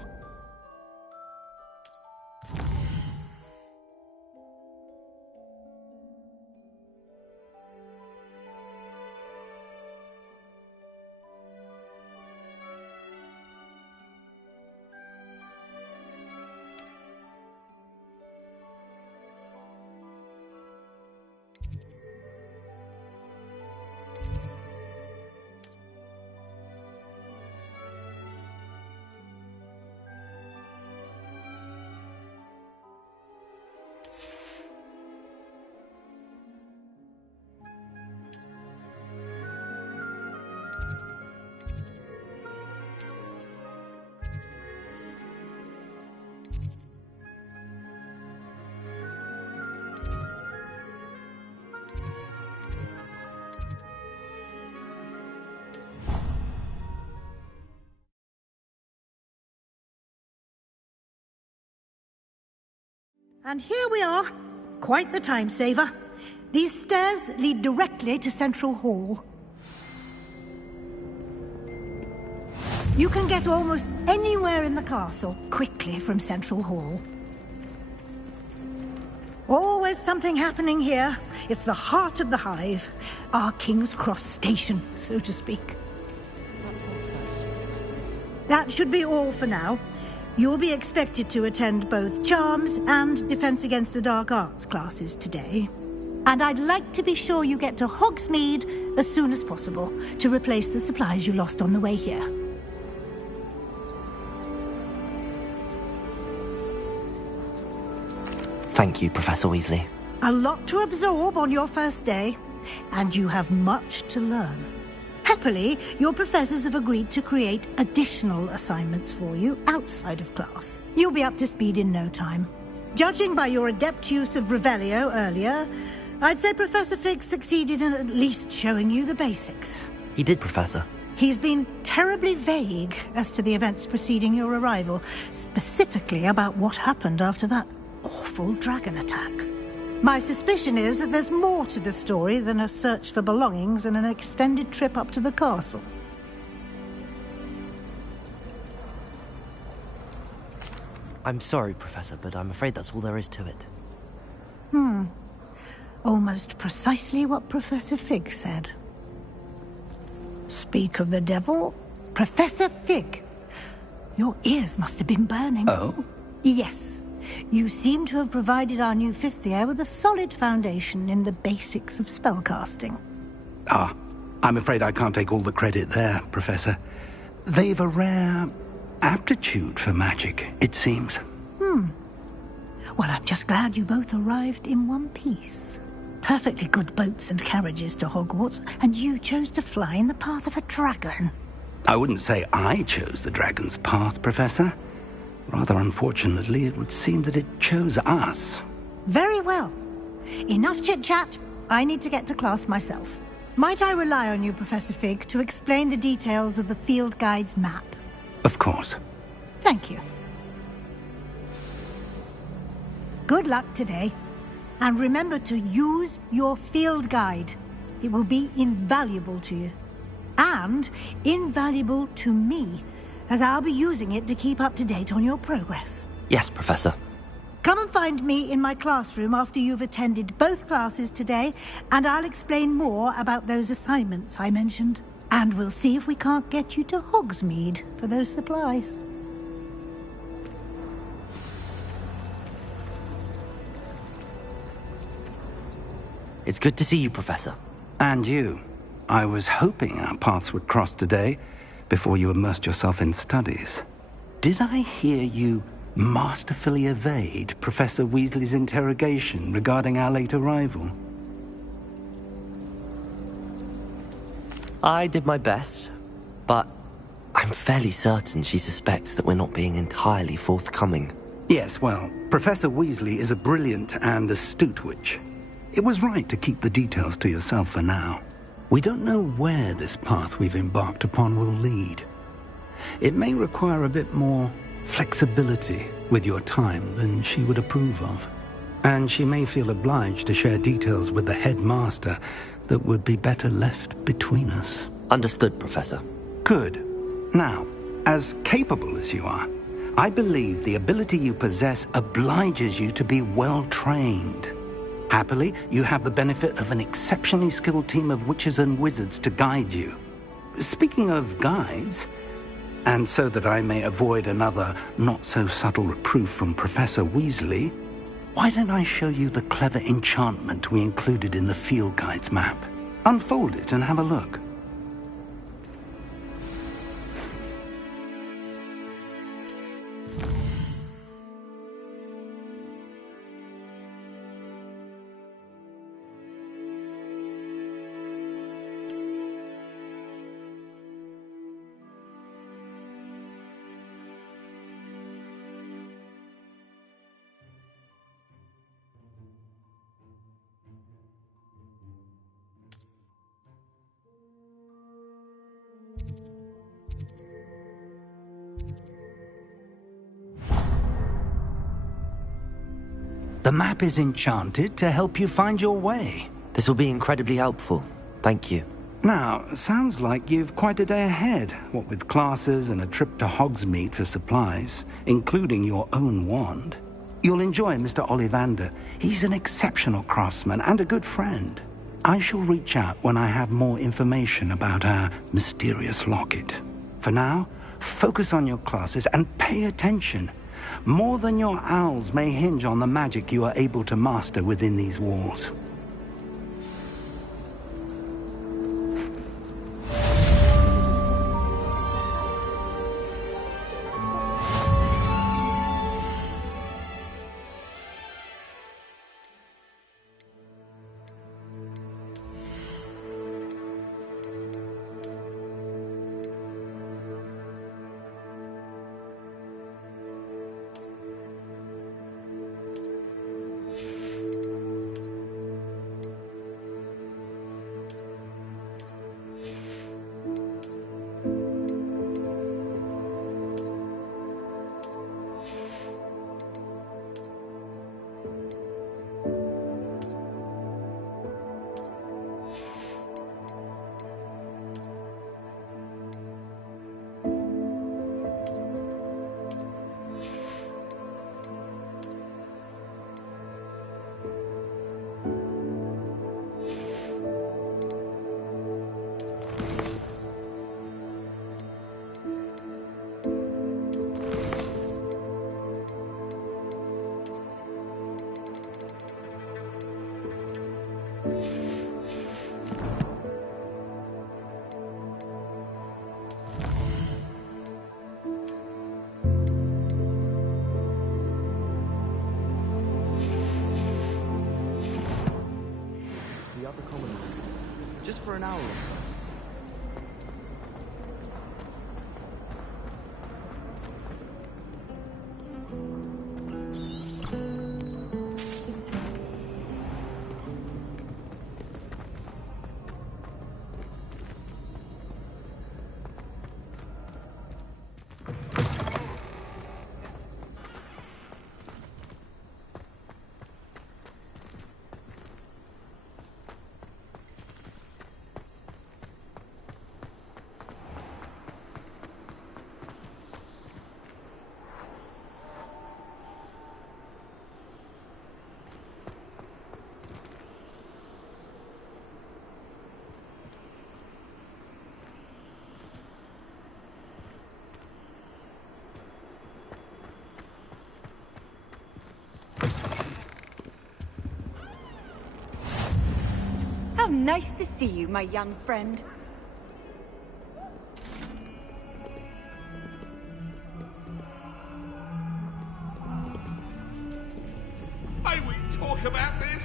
And here we are. Quite the time saver. These stairs lead directly to Central Hall. You can get almost anywhere in the castle quickly from Central Hall. Always something happening here. It's the heart of the Hive. Our King's Cross station, so to speak. That should be all for now. You'll be expected to attend both Charms and Defense Against the Dark Arts classes today. And I'd like to be sure you get to Hogsmeade as soon as possible to replace the supplies you lost on the way here. Thank you, Professor Weasley. A lot to absorb on your first day, and you have much to learn. Happily, your professors have agreed to create additional assignments for you outside of class. You'll be up to speed in no time. Judging by your adept use of Revelio earlier, I'd say Professor Fig succeeded in at least showing you the basics. He did, Professor. He's been terribly vague as to the events preceding your arrival, specifically about what happened after that awful dragon attack. My suspicion is that there's more to the story than a search for belongings and an extended trip up to the castle. I'm sorry, Professor, but I'm afraid that's all there is to it. Almost precisely what Professor Fig said. Speak of the devil, Professor Fig. Your ears must have been burning. Oh? Yes. You seem to have provided our new fifth year with a solid foundation in the basics of spellcasting. I'm afraid I can't take all the credit there, Professor. They've a rare aptitude for magic, it seems. Well, I'm just glad you both arrived in one piece. Perfectly good boats and carriages to Hogwarts, and you chose to fly in the path of a dragon. I wouldn't say I chose the dragon's path, Professor. Rather unfortunately, it would seem that it chose us. Very well. Enough chit-chat. I need to get to class myself. Might I rely on you, Professor Fig, to explain the details of the field guide's map? Of course. Thank you. Good luck today. And remember to use your field guide. It will be invaluable to you. And invaluable to me, as I'll be using it to keep up to date on your progress. Yes, Professor. Come and find me in my classroom after you've attended both classes today, and I'll explain more about those assignments I mentioned. And we'll see if we can't get you to Hogsmeade for those supplies. It's good to see you, Professor. And you. I was hoping our paths would cross today, before you immersed yourself in studies. Did I hear you masterfully evade Professor Weasley's interrogation regarding our late arrival? I did my best, but I'm fairly certain she suspects that we're not being entirely forthcoming. Yes, well, Professor Weasley is a brilliant and astute witch. It was right to keep the details to yourself for now. We don't know where this path we've embarked upon will lead. It may require a bit more flexibility with your time than she would approve of. And she may feel obliged to share details with the headmaster that would be better left between us. Understood, Professor. Good. Now, as capable as you are, I believe the ability you possess obliges you to be well-trained. Happily, you have the benefit of an exceptionally skilled team of witches and wizards to guide you. Speaking of guides, and so that I may avoid another not-so-subtle reproof from Professor Weasley, why don't I show you the clever enchantment we included in the field guide's map? Unfold it and have a look. The map is enchanted to help you find your way. This will be incredibly helpful. Thank you. Now, sounds like you've quite a day ahead, what with classes and a trip to Hogsmeade for supplies, including your own wand. You'll enjoy Mr. Ollivander. He's an exceptional craftsman and a good friend. I shall reach out when I have more information about our mysterious locket. For now, focus on your classes and pay attention. More than your owls may hinge on the magic you are able to master within these walls. Just for an hour or so. How nice to see you, my young friend. May we talk about this?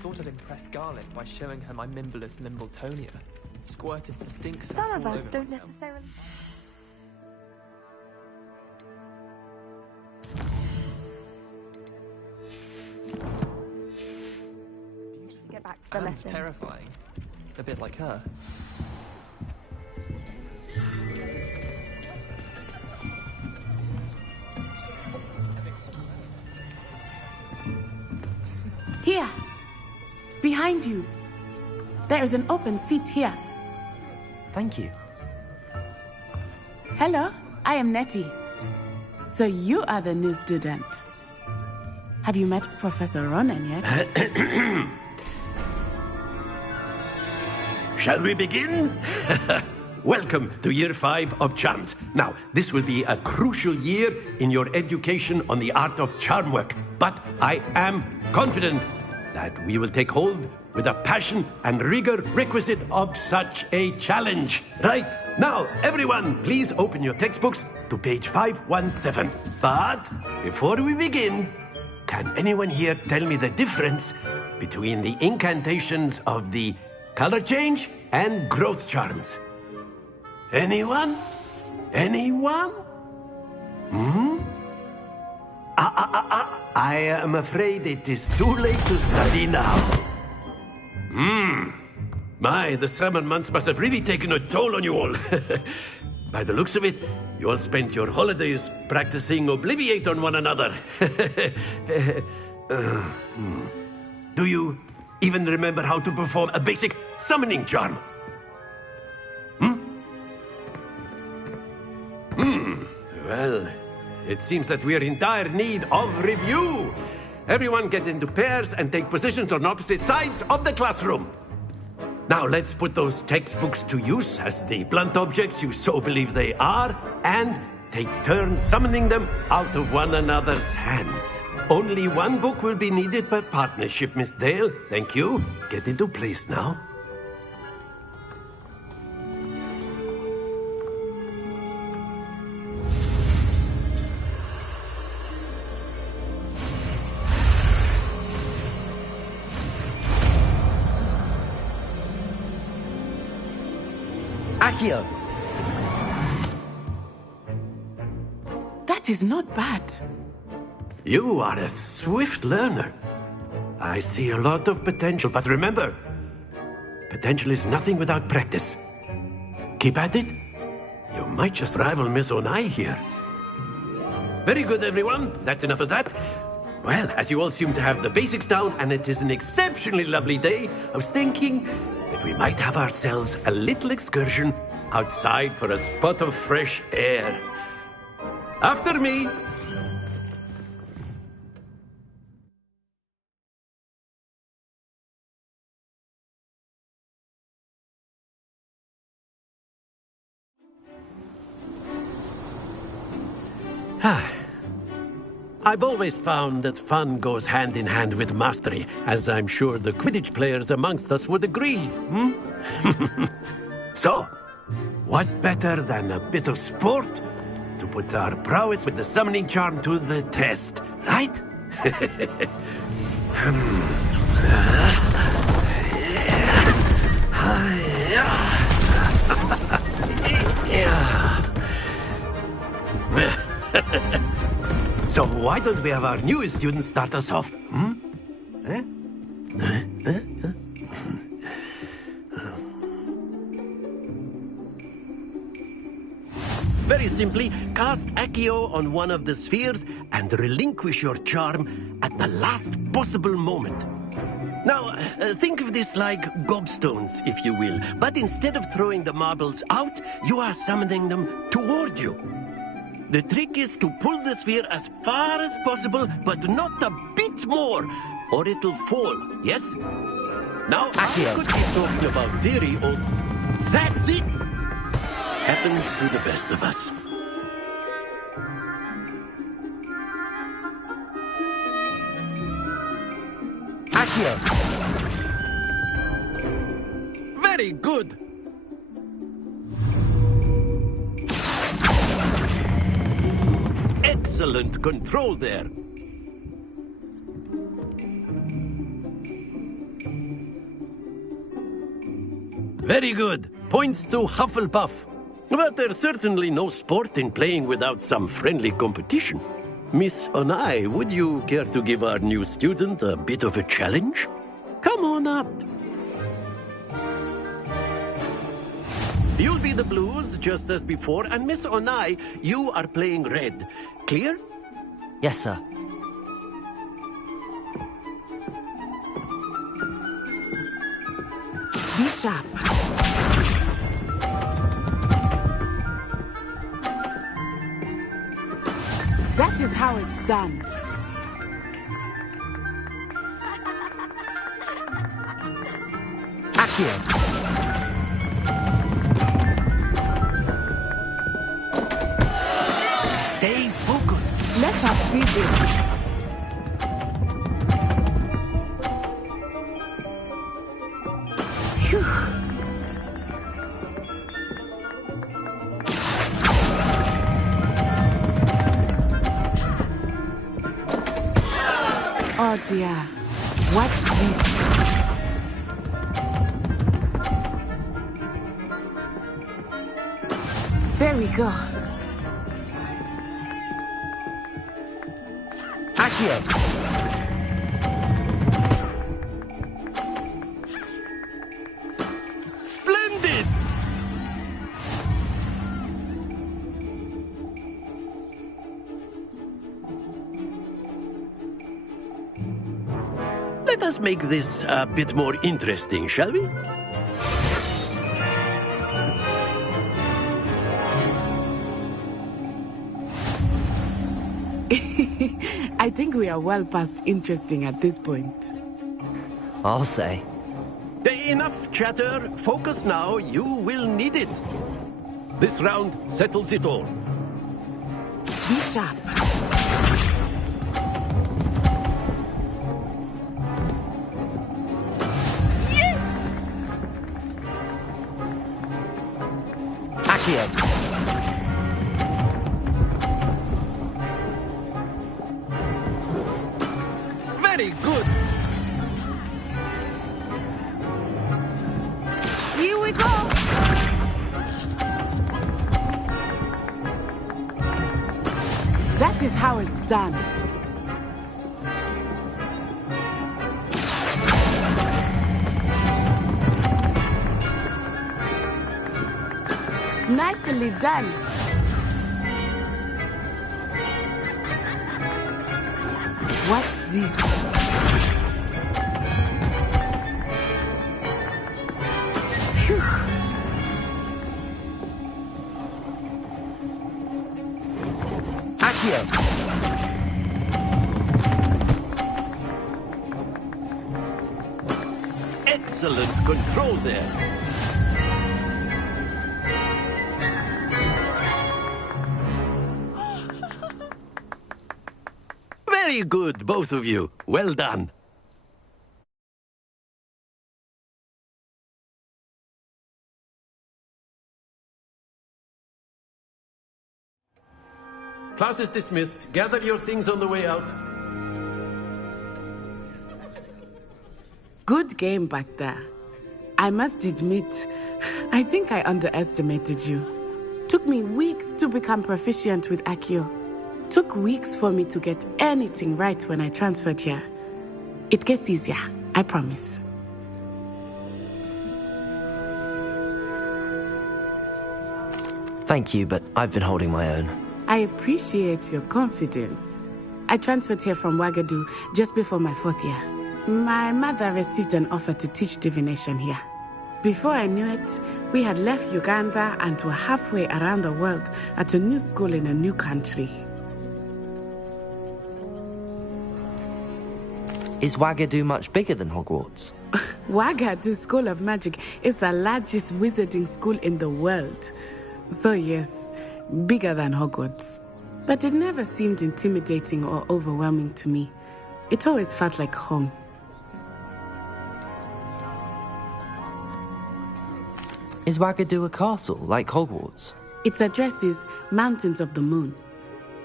Thought I'd impress Garlic by showing her my Mimbleless Mimbletonia. Squirted stink. Some of all us over don't myself. necessarily... To get back to the And lesson. terrifying. A bit like her. Here! Behind you! There is an open seat here. Thank you. Hello, I am Nettie. So you are the new student. Have you met Professor Ronan yet? Shall we begin? Welcome to Year 5 of Charms. Now, this will be a crucial year in your education on the art of charm work. But I am confident that we will take hold with the passion and rigor requisite of such a challenge. Right, now, everyone, please open your textbooks to page 517. But before we begin, can anyone here tell me the difference between the incantations of the color change and growth charms. Anyone? Anyone? I am afraid it is too late to study now. My, the summer months must have really taken a toll on you all. By the looks of it, you all spent your holidays practicing Obliviate on one another. Do you even remember how to perform a basic summoning charm? Well, it seems that we are in dire need of review. Everyone get into pairs and take positions on opposite sides of the classroom. Now let's put those textbooks to use as the blunt objects you so believe they are, and take turns summoning them out of one another's hands. Only one book will be needed per partnership, Miss Dale. Thank you. Get into place now. Accio! That is not bad. You are a swift learner. I see a lot of potential, but remember, potential is nothing without practice. Keep at it. You might just rival Miss Onai here. Very good, everyone. That's enough of that. Well, as you all seem to have the basics down, and it is an exceptionally lovely day, I was thinking that we might have ourselves a little excursion outside for a spot of fresh air. After me. I've always found that fun goes hand in hand with mastery, as I'm sure the Quidditch players amongst us would agree. So, what better than a bit of sport to put our prowess with the summoning charm to the test, right? So why don't we have our newest student start us off? Very simply, cast Accio on one of the spheres and relinquish your charm at the last possible moment. Now, think of this like gobstones, if you will, but instead of throwing the marbles out, you are summoning them toward you. The trick is to pull the sphere as far as possible, but not a bit more, or it'll fall, yes? Now, I could be talking about very old... That's it! Happens to the best of us. Accio! Very good! Excellent control there. Very good. Points to Hufflepuff. But there's certainly no sport in playing without some friendly competition. Miss Onai, would you care to give our new student a bit of a challenge? Come on up. You'll be the blues, just as before, and Miss Onai, you are playing red. Clear? Yes, sir. Be sharp. That is how it's done. Accio! Stay focused. Let us see this. Phew. Oh dear. Watch this. There we go. Accio! Splendid! Let us make this a bit more interesting, shall we? I think we are well past interesting at this point. I'll say. Enough chatter. Focus now. You will need it. This round settles it all. Be sharp. Yes! Accio. Very good. Here we go. That is how it's done. Nicely done. Watch this. Phew. Accio. Excellent control there. Very good, both of you. Well done. Class is dismissed. Gather your things on the way out. Good game back there. I must admit, I think I underestimated you. Took me weeks to become proficient with Accio. Took weeks for me to get anything right when I transferred here. It gets easier, I promise. Thank you, but I've been holding my own. I appreciate your confidence. I transferred here from Wagadu just before my 4th year. My mother received an offer to teach divination here. Before I knew it, we had left Uganda and were halfway around the world at a new school in a new country. Is Wagadu much bigger than Hogwarts? Wagadu School of Magic is the largest wizarding school in the world. So yes, bigger than Hogwarts. But it never seemed intimidating or overwhelming to me. It always felt like home. Is Wagadu a castle, like Hogwarts? Its address is Mountains of the Moon.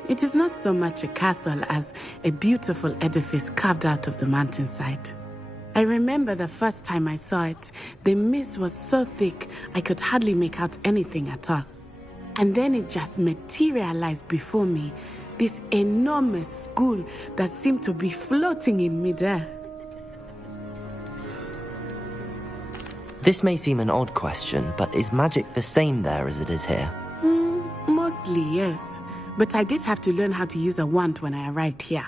It is not so much a castle as a beautiful edifice carved out of the mountainside. I remember the first time I saw it, the mist was so thick I could hardly make out anything at all. And then it just materialized before me, this enormous school that seemed to be floating in midair. This may seem an odd question, but is magic the same there as it is here? Mostly, yes. But I did have to learn how to use a wand when I arrived here.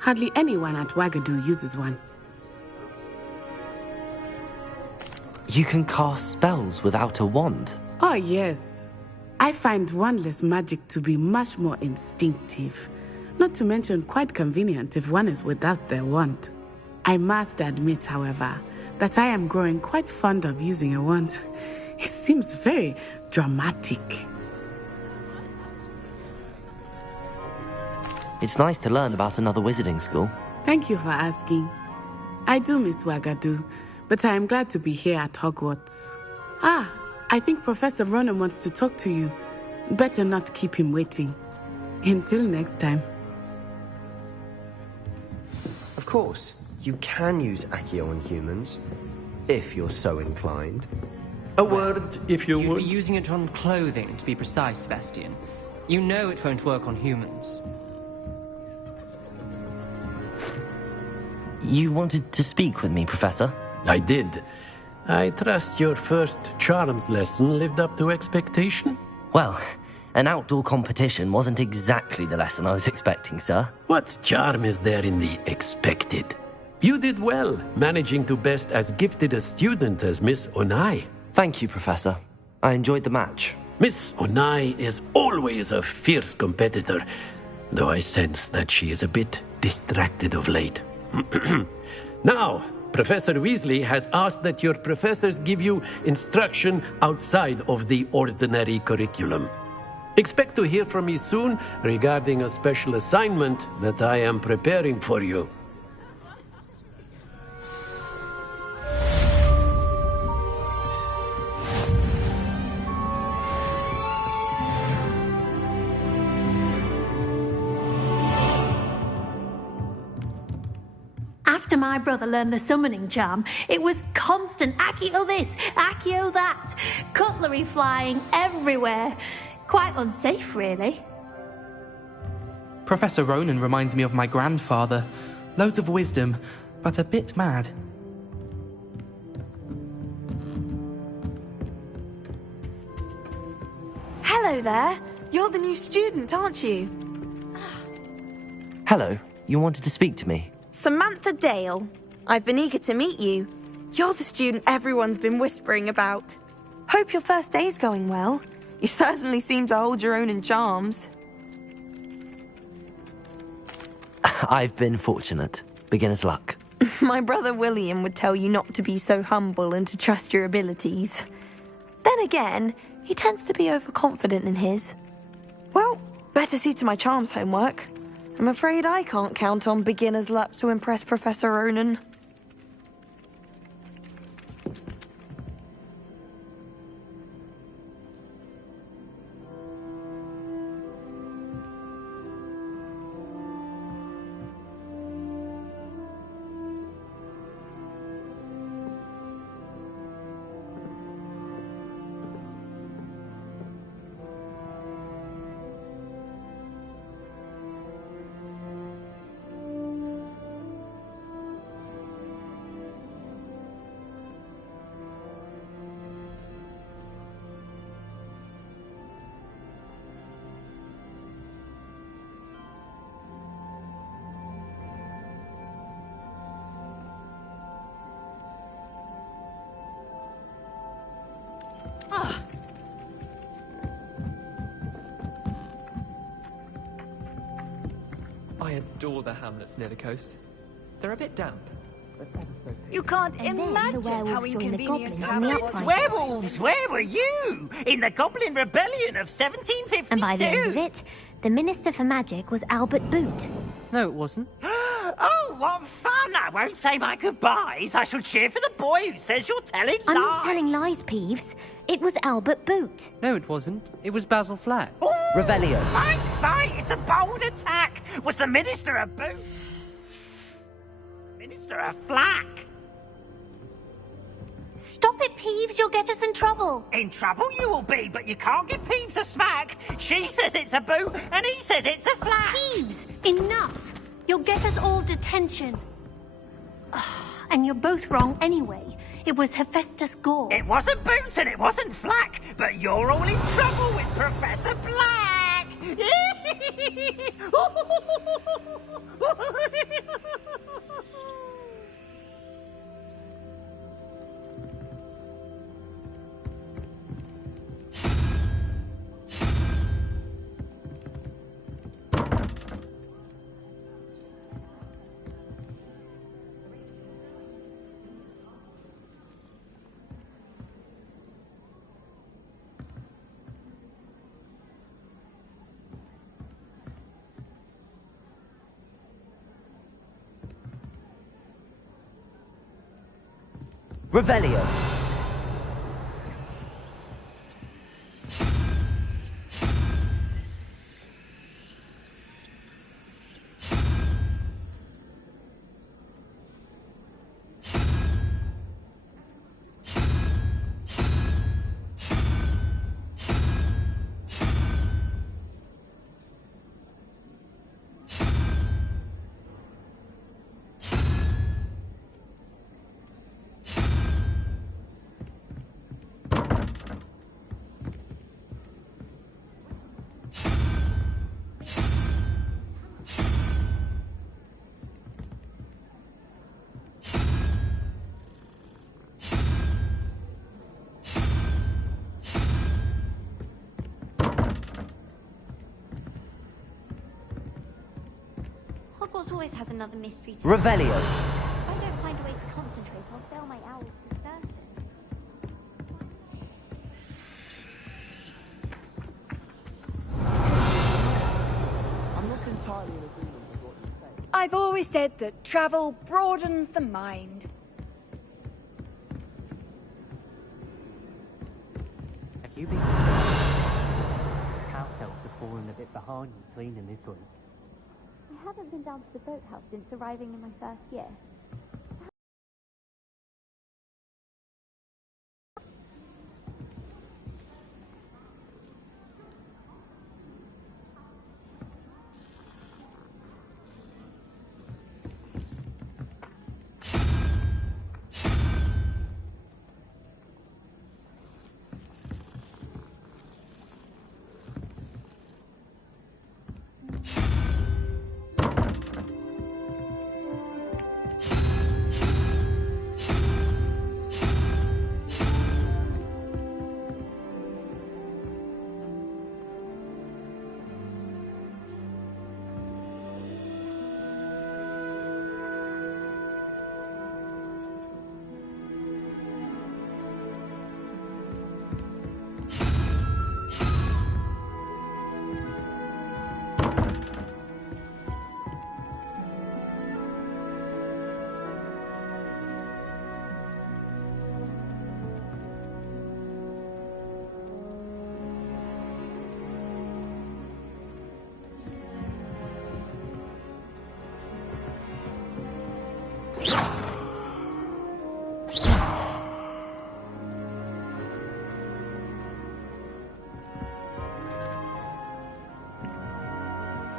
Hardly anyone at Wagadu uses one. You can cast spells without a wand? Oh, yes. I find wandless magic to be much more instinctive. Not to mention quite convenient if one is without their wand. I must admit, however, that I am growing quite fond of using a wand. It seems very dramatic. It's nice to learn about another wizarding school. Thank you for asking. I do miss Wagadu, but I am glad to be here at Hogwarts. Ah, I think Professor Ronan wants to talk to you. Better not keep him waiting. Until next time. Of course. You can use Accio on humans, if you're so inclined. A word, if you You'd would. be using it on clothing, to be precise, Sebastian. You know it won't work on humans. You wanted to speak with me, Professor? I did. I trust your first charms lesson lived up to expectation? Well, an outdoor competition wasn't exactly the lesson I was expecting, sir. What charm is there in the expected? You did well, managing to best as gifted a student as Miss Onai. Thank you, Professor. I enjoyed the match. Miss Onai is always a fierce competitor, though I sense that she is a bit distracted of late. Now, Professor Weasley has asked that your professors give you instruction outside of the ordinary curriculum. Expect to hear from me soon regarding a special assignment that I am preparing for you. After my brother learned the summoning charm, it was constant Accio this, Accio that, cutlery flying everywhere. Quite unsafe, really. Professor Ronan reminds me of my grandfather. Loads of wisdom, but a bit mad. Hello there. You're the new student, aren't you? Hello, you wanted to speak to me? Samantha Dale. I've been eager to meet you. You're the student everyone's been whispering about. Hope your first day's going well. You certainly seem to hold your own in charms. I've been fortunate. Beginner's luck. My brother William would tell you not to be so humble and to trust your abilities. Then again, he tends to be overconfident in his. Well, better see to my charms homework. I'm afraid I can't count on beginner's luck to impress Professor Ronan. I adore the hamlets near the coast. They're a bit damp. You can't And then the imagine werewolves how joined the inconvenient goblins that in the was. uprising. Werewolves, where were you? In the Goblin Rebellion of 1752? And by the end of it, the Minister for Magic was Albert Boot. No, it wasn't. Oh, what fun! I won't say my goodbyes. I shall cheer for the boy who says you're telling I'm lies. not telling lies, Peeves. It was Albert Boot. No, it wasn't. It was Basil Flack. Revelio. Fight! It's a bold attack. Was the Minister a boot? Minister a flack? Stop it, Peeves. You'll get us in trouble. In trouble you will be, but you can't give Peeves a smack. She says it's a boot, and he says it's a flack. Peeves, enough. You'll get us all detention. And you're both wrong anyway. It was Hephaestus Gore. It wasn't Boot and it wasn't Flack, but you're all in trouble with Professor Black. Revelio. Hogwarts always has another mystery to Revelio. If I don't find a way to concentrate, I'll fail my owls for certain. I'm not entirely in agreement with what you say. I've always said that travel broadens the mind. Have you been? House elves have fallen a bit behind in cleaning this week. I haven't been down to the boathouse since arriving in my first year.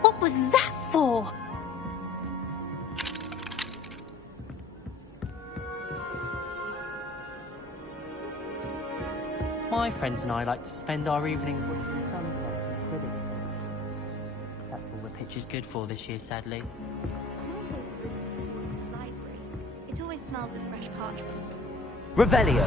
What was that for? My friends and I like to spend our evenings watching sunsets and Quidditch. That's all the pitch is good for this year, sadly. Library. It always smells of fresh parchment. Revelio.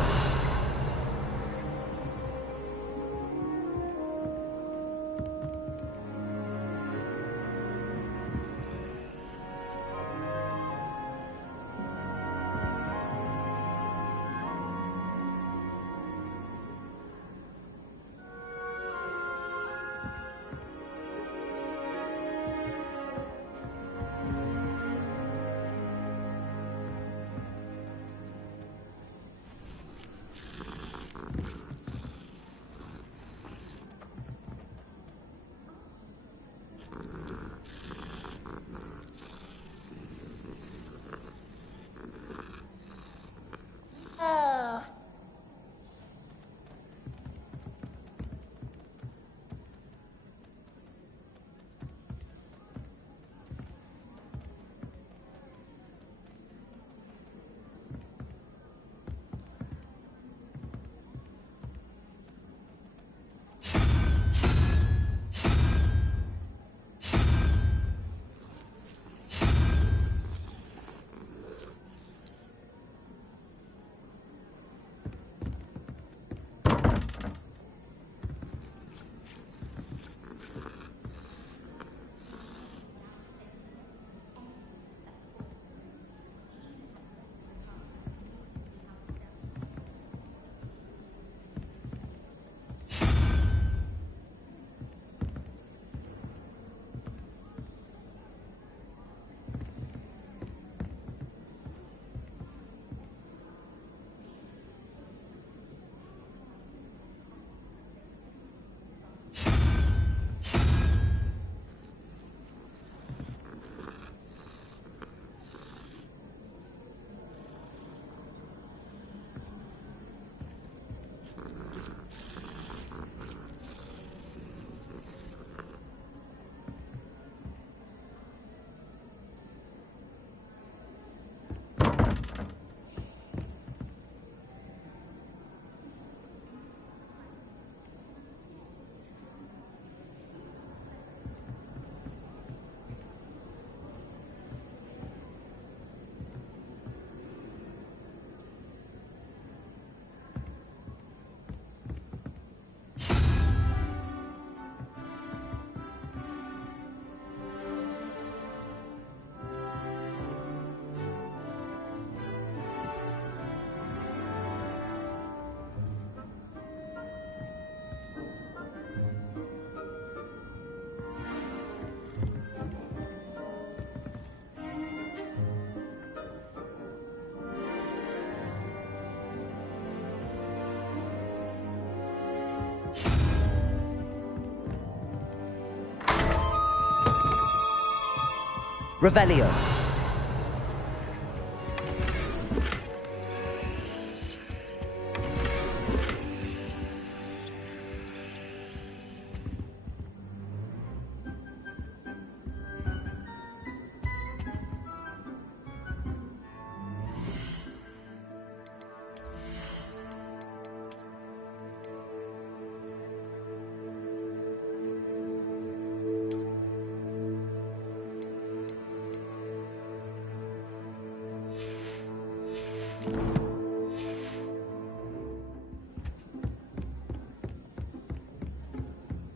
Revelio.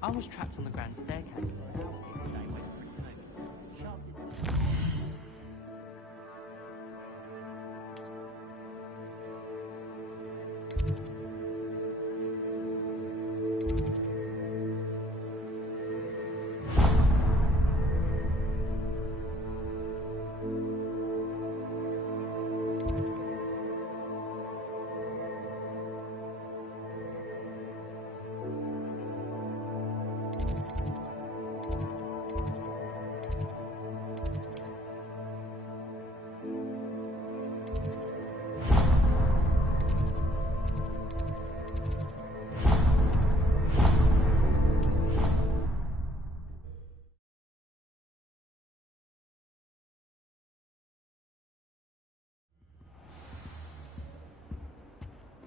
I was trapped on the grand staircase.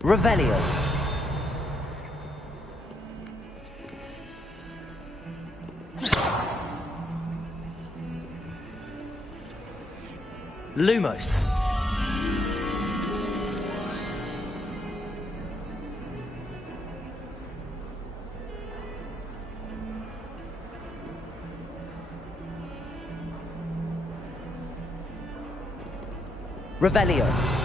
Revelio. Lumos. Revelio.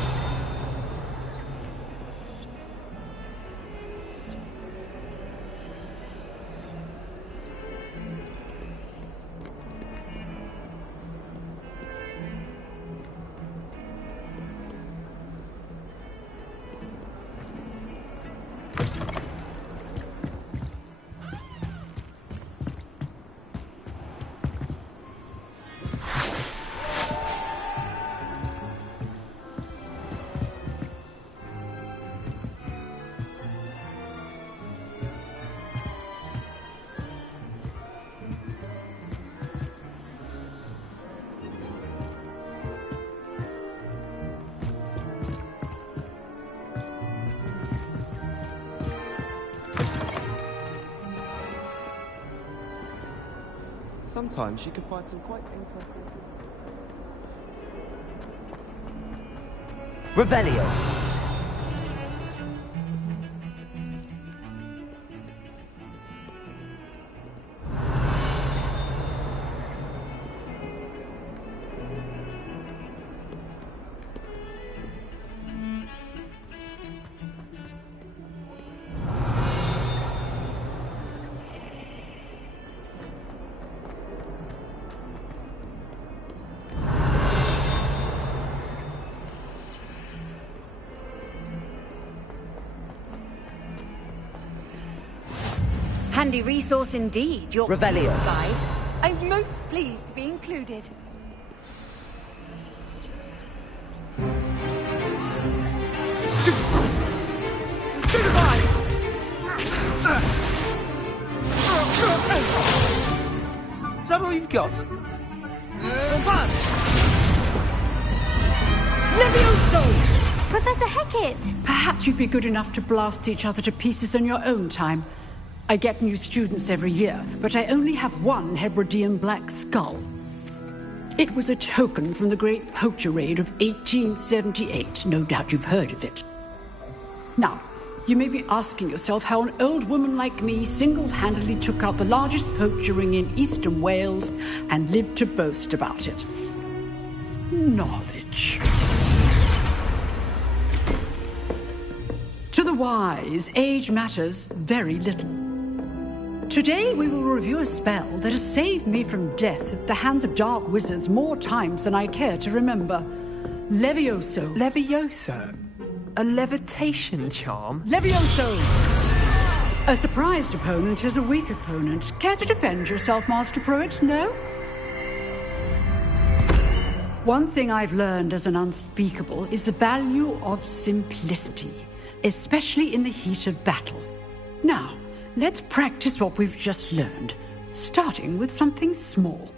Sometimes you can find some quite interesting... Revelio. Handy resource indeed, your Revelio. guide. I'm most pleased to be included. Is that all you've got? Levioso! Professor Hecat! Perhaps you'd be good enough to blast each other to pieces on your own time. I get new students every year, but I only have one Hebridean black skull. It was a token from the Great Poacher Raid of 1878. No doubt you've heard of it. Now, you may be asking yourself how an old woman like me single-handedly took out the largest poacher ring in eastern Wales and lived to boast about it. Knowledge. To the wise, age matters very little. Today we will review a spell that has saved me from death at the hands of dark wizards more times than I care to remember. Levioso. Levioso? A levitation charm? Levioso! A surprised opponent is a weak opponent. Care to defend yourself, Master Pruitt? No? One thing I've learned as an unspeakable is the value of simplicity, especially in the heat of battle. Now, let's practice what we've just learned, starting with something small.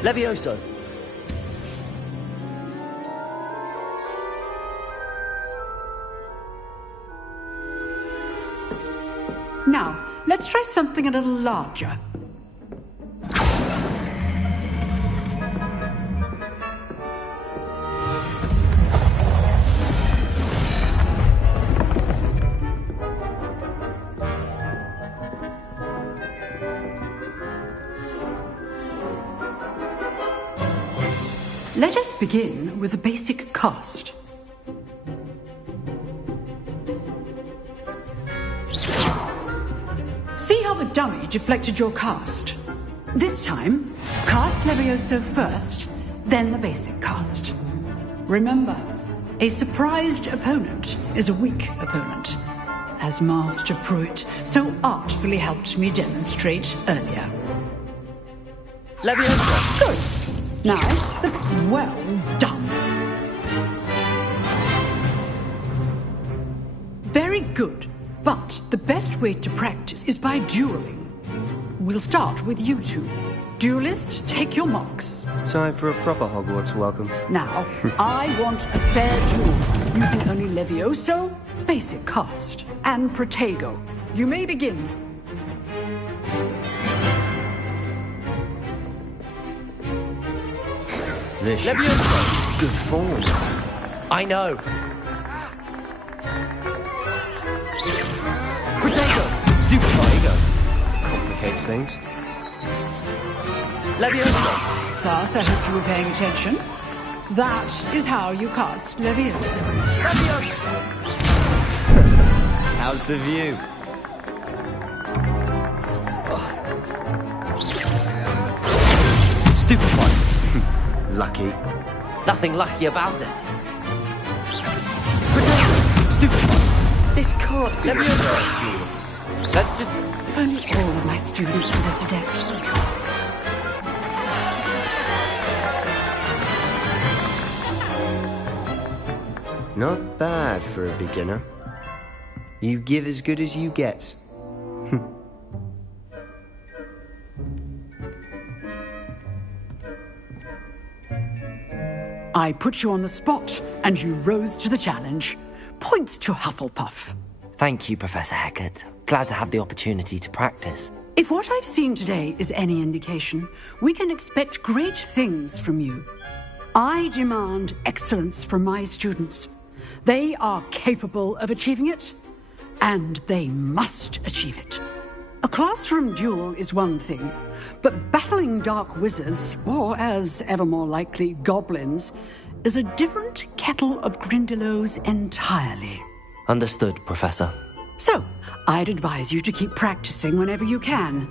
Levioso. Now, let's try something a little larger. Let us begin with the basic cast. See how the dummy deflected your cast? This time, cast Levioso first, then the basic cast. Remember, a surprised opponent is a weak opponent, as Master Pruitt so artfully helped me demonstrate earlier. Levioso. Good. Now, well done. Very good. But the best way to practice is by dueling. We'll start with you two. Duelists, take your marks. Time for a proper Hogwarts welcome. Now, I want a fair duel, using only Levioso, basic cast, and Protego. You may begin. This should be good form. I know. Protego! Stupid Protego. Complicates things. Levioso. Class, I hope you were paying attention. That is how you cast Levioso. Levioso. How's the view? Stupid one. Lucky. Nothing lucky about it. Stupid one. This can't be Levioso. Let's just... If only all of my students were this adept. Not bad for a beginner. You give as good as you get. I put you on the spot, and you rose to the challenge. Points to Hufflepuff. Thank you, Professor Hecat. Glad to have the opportunity to practice. If what I've seen today is any indication, we can expect great things from you. I demand excellence from my students. They are capable of achieving it, and they must achieve it. A classroom duel is one thing, but battling dark wizards, or as ever more likely, goblins, is a different kettle of Grindylows entirely. Understood, Professor. So, I'd advise you to keep practicing whenever you can.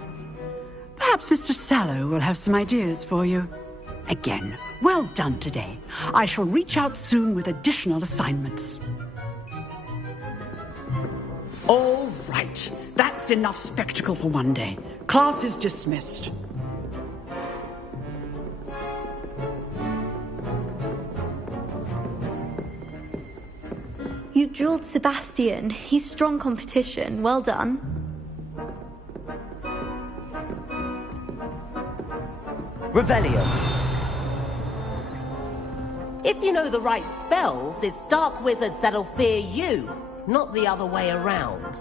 Perhaps Mr. Sallow will have some ideas for you. Again, well done today. I shall reach out soon with additional assignments. All right. That's enough spectacle for one day. Class is dismissed. You dueled Sebastian. He's strong competition. Well done. Revelio. If you know the right spells, it's dark wizards that'll fear you, not the other way around.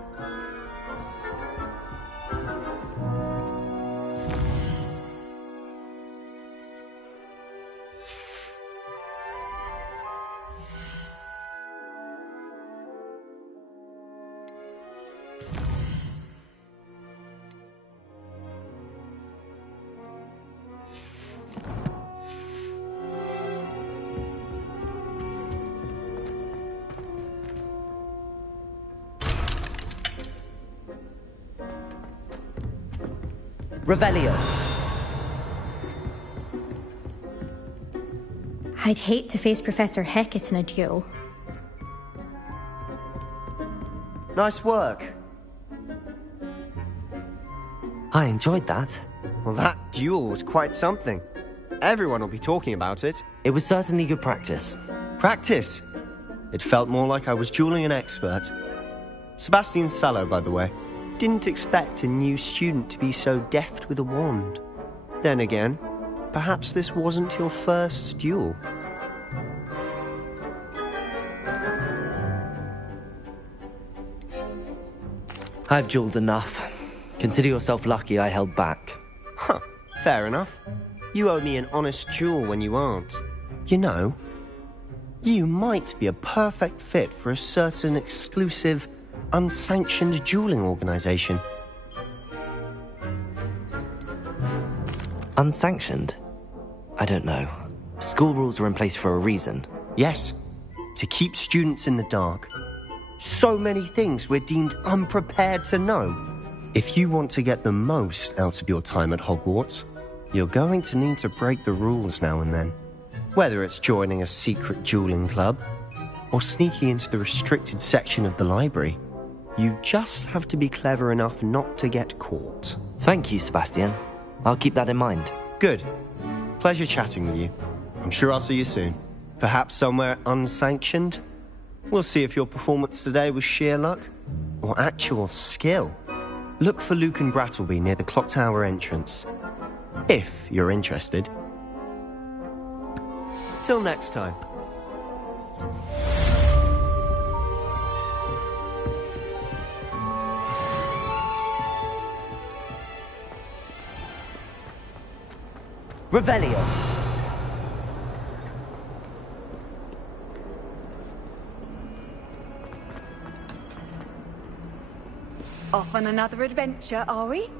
Revelio. I'd hate to face Professor Hecat in a duel. Nice work. I enjoyed that. Well, that duel was quite something. Everyone will be talking about it. It was certainly good practice. Practice? It felt more like I was dueling an expert. Sebastian Sallow, by the way. Didn't expect a new student to be so deft with a wand. Then again, perhaps this wasn't your first duel. I've dueled enough. Consider yourself lucky I held back. Huh, fair enough. You owe me an honest duel when you aren't. You know, you might be a perfect fit for a certain exclusive, unsanctioned dueling organization. Unsanctioned? I don't know. School rules are in place for a reason. Yes, to keep students in the dark. So many things we're deemed unprepared to know. If you want to get the most out of your time at Hogwarts, you're going to need to break the rules now and then. Whether it's joining a secret dueling club, or sneaking into the restricted section of the library, you just have to be clever enough not to get caught. Thank you, Sebastian. I'll keep that in mind. Good. Pleasure chatting with you. I'm sure I'll see you soon. Perhaps somewhere unsanctioned? We'll see if your performance today was sheer luck or actual skill. Look for Luke and Brattleby near the clock tower entrance, if you're interested. Till next time. Revelio. Off on another adventure, are we?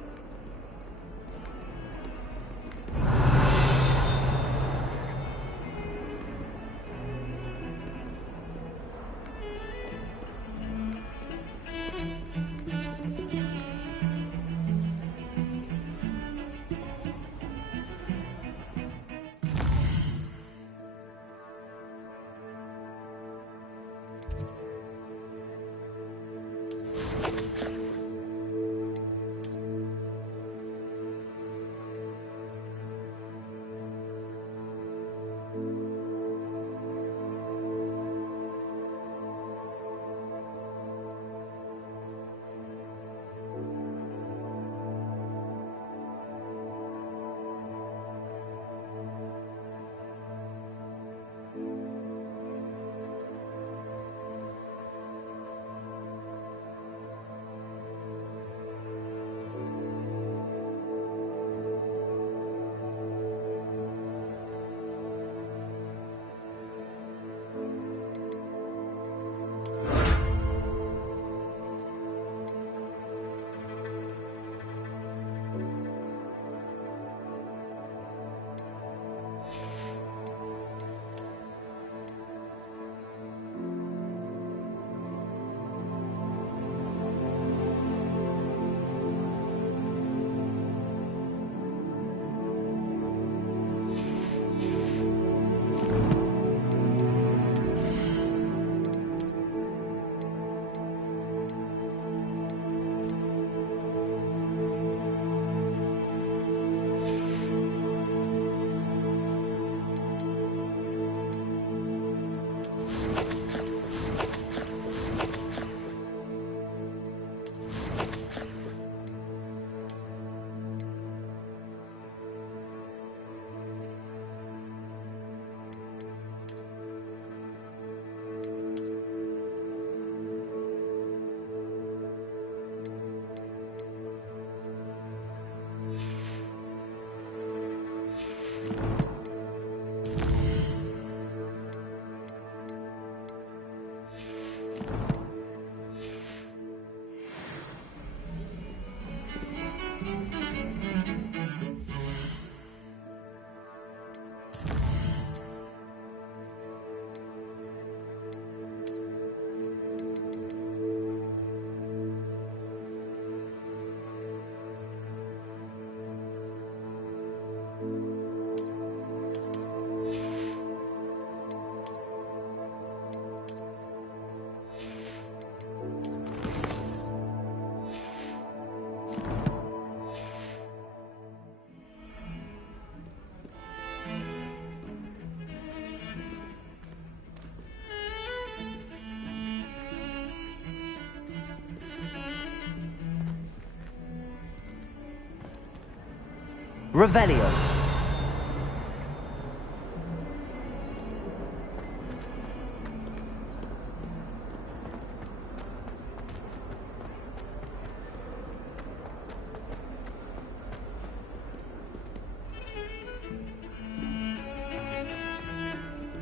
Revelio.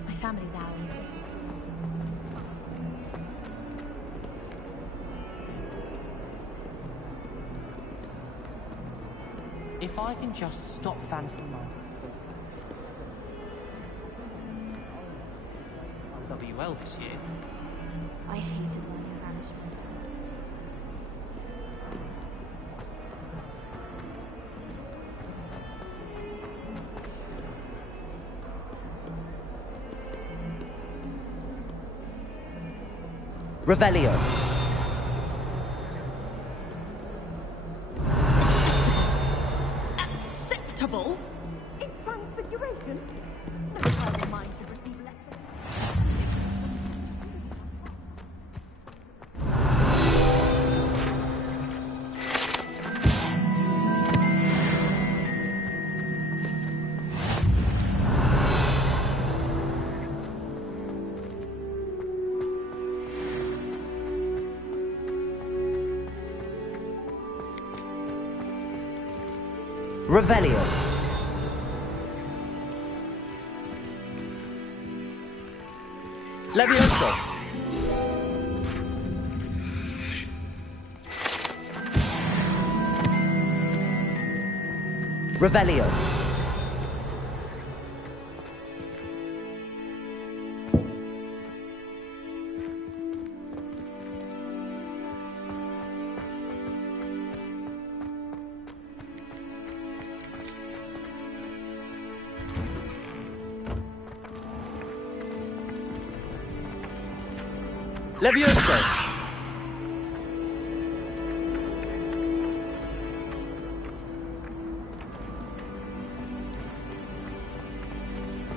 My family's out. If I can just stop Van Human. WL this year. I hated learning banishment. Revelio. Acceptable? In transfiguration? No child of mine should receive lessons. Revelio. Levioso. Revelio. Levioso.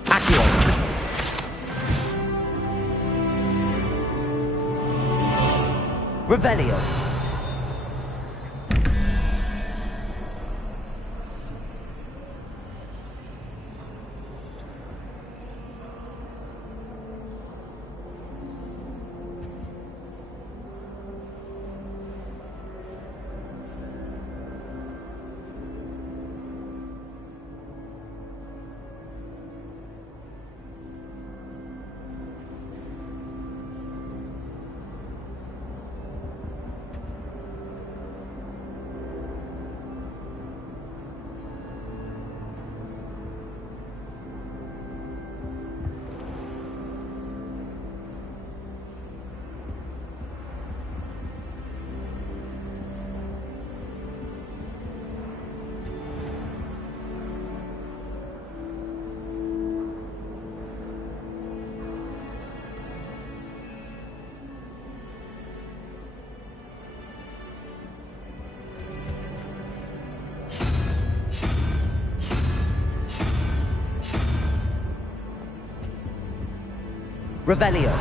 Accio. Revelio. Revelio.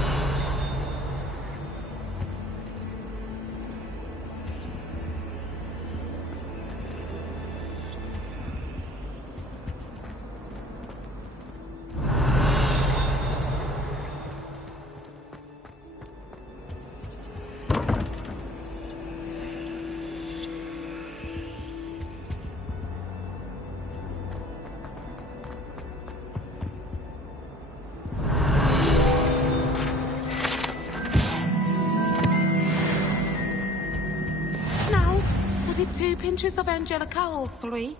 Was it 2 pinches of Angelica or 3?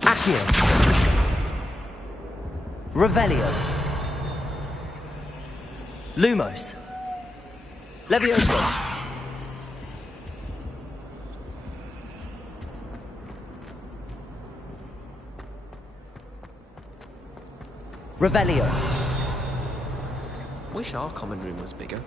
Accio. Revelio. Lumos. Levioso. Revelio. Wish our common room was bigger.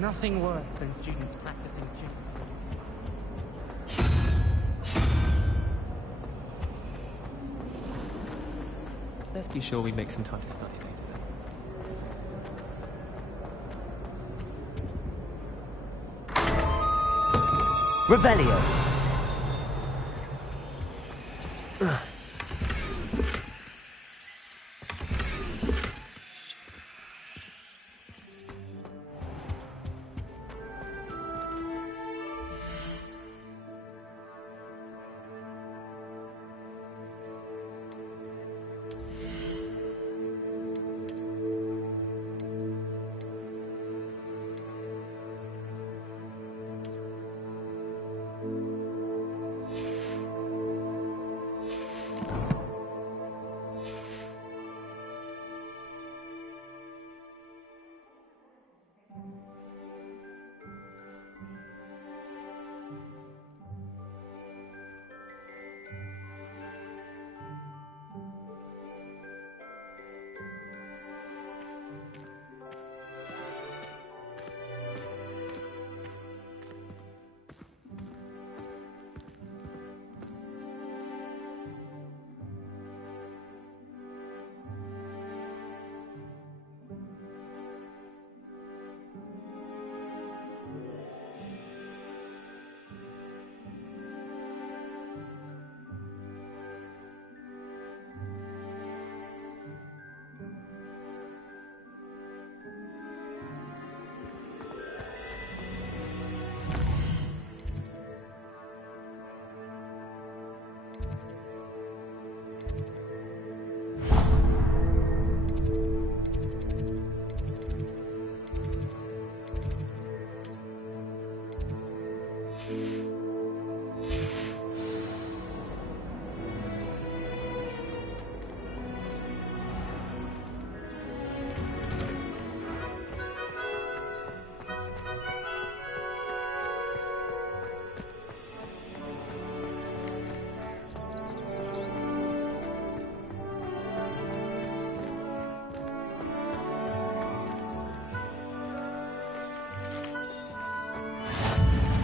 Nothing worse than students practicing Let's be sure we make some time to study later. Revelio.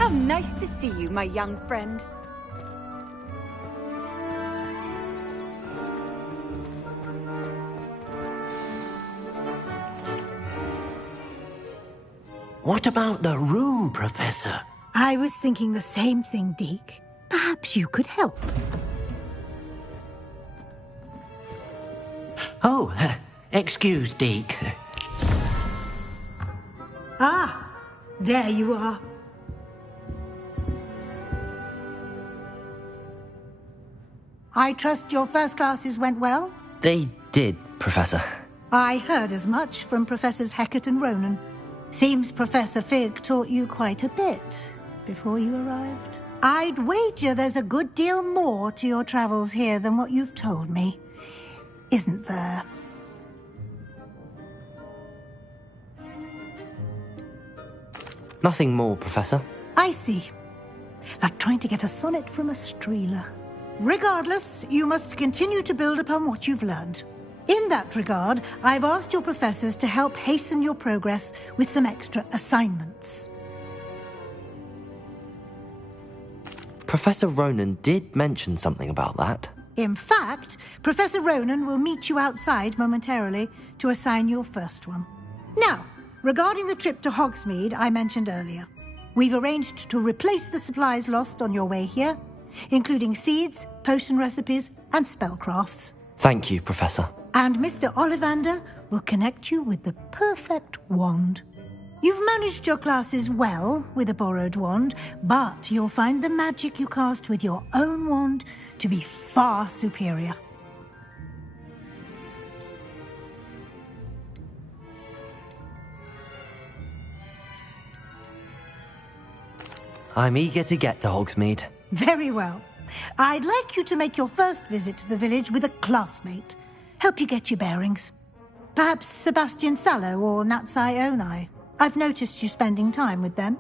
How nice to see you, my young friend. What about the room, Professor? I was thinking the same thing, Deke. Perhaps you could help. Oh, excuse, Deke. Ah, there you are. I trust your first classes went well? They did, Professor. I heard as much from Professors Hecat and Ronan. Seems Professor Fig taught you quite a bit before you arrived. I'd wager there's a good deal more to your travels here than what you've told me. Isn't there? Nothing more, Professor. I see. Like trying to get a sonnet from a streeler. Regardless, you must continue to build upon what you've learned. In that regard, I've asked your professors to help hasten your progress with some extra assignments. Professor Ronan did mention something about that. In fact, Professor Ronan will meet you outside momentarily to assign your first one. Now, regarding the trip to Hogsmeade I mentioned earlier, we've arranged to replace the supplies lost on your way here, including seeds, potion recipes, and spellcrafts. Thank you, Professor. And Mr. Ollivander will connect you with the perfect wand. You've managed your classes well with a borrowed wand, but you'll find the magic you cast with your own wand to be far superior. I'm eager to get to Hogsmeade. Very well. I'd like you to make your first visit to the village with a classmate. Help you get your bearings. Perhaps Sebastian Sallow or Natsai Onai. I've noticed you spending time with them.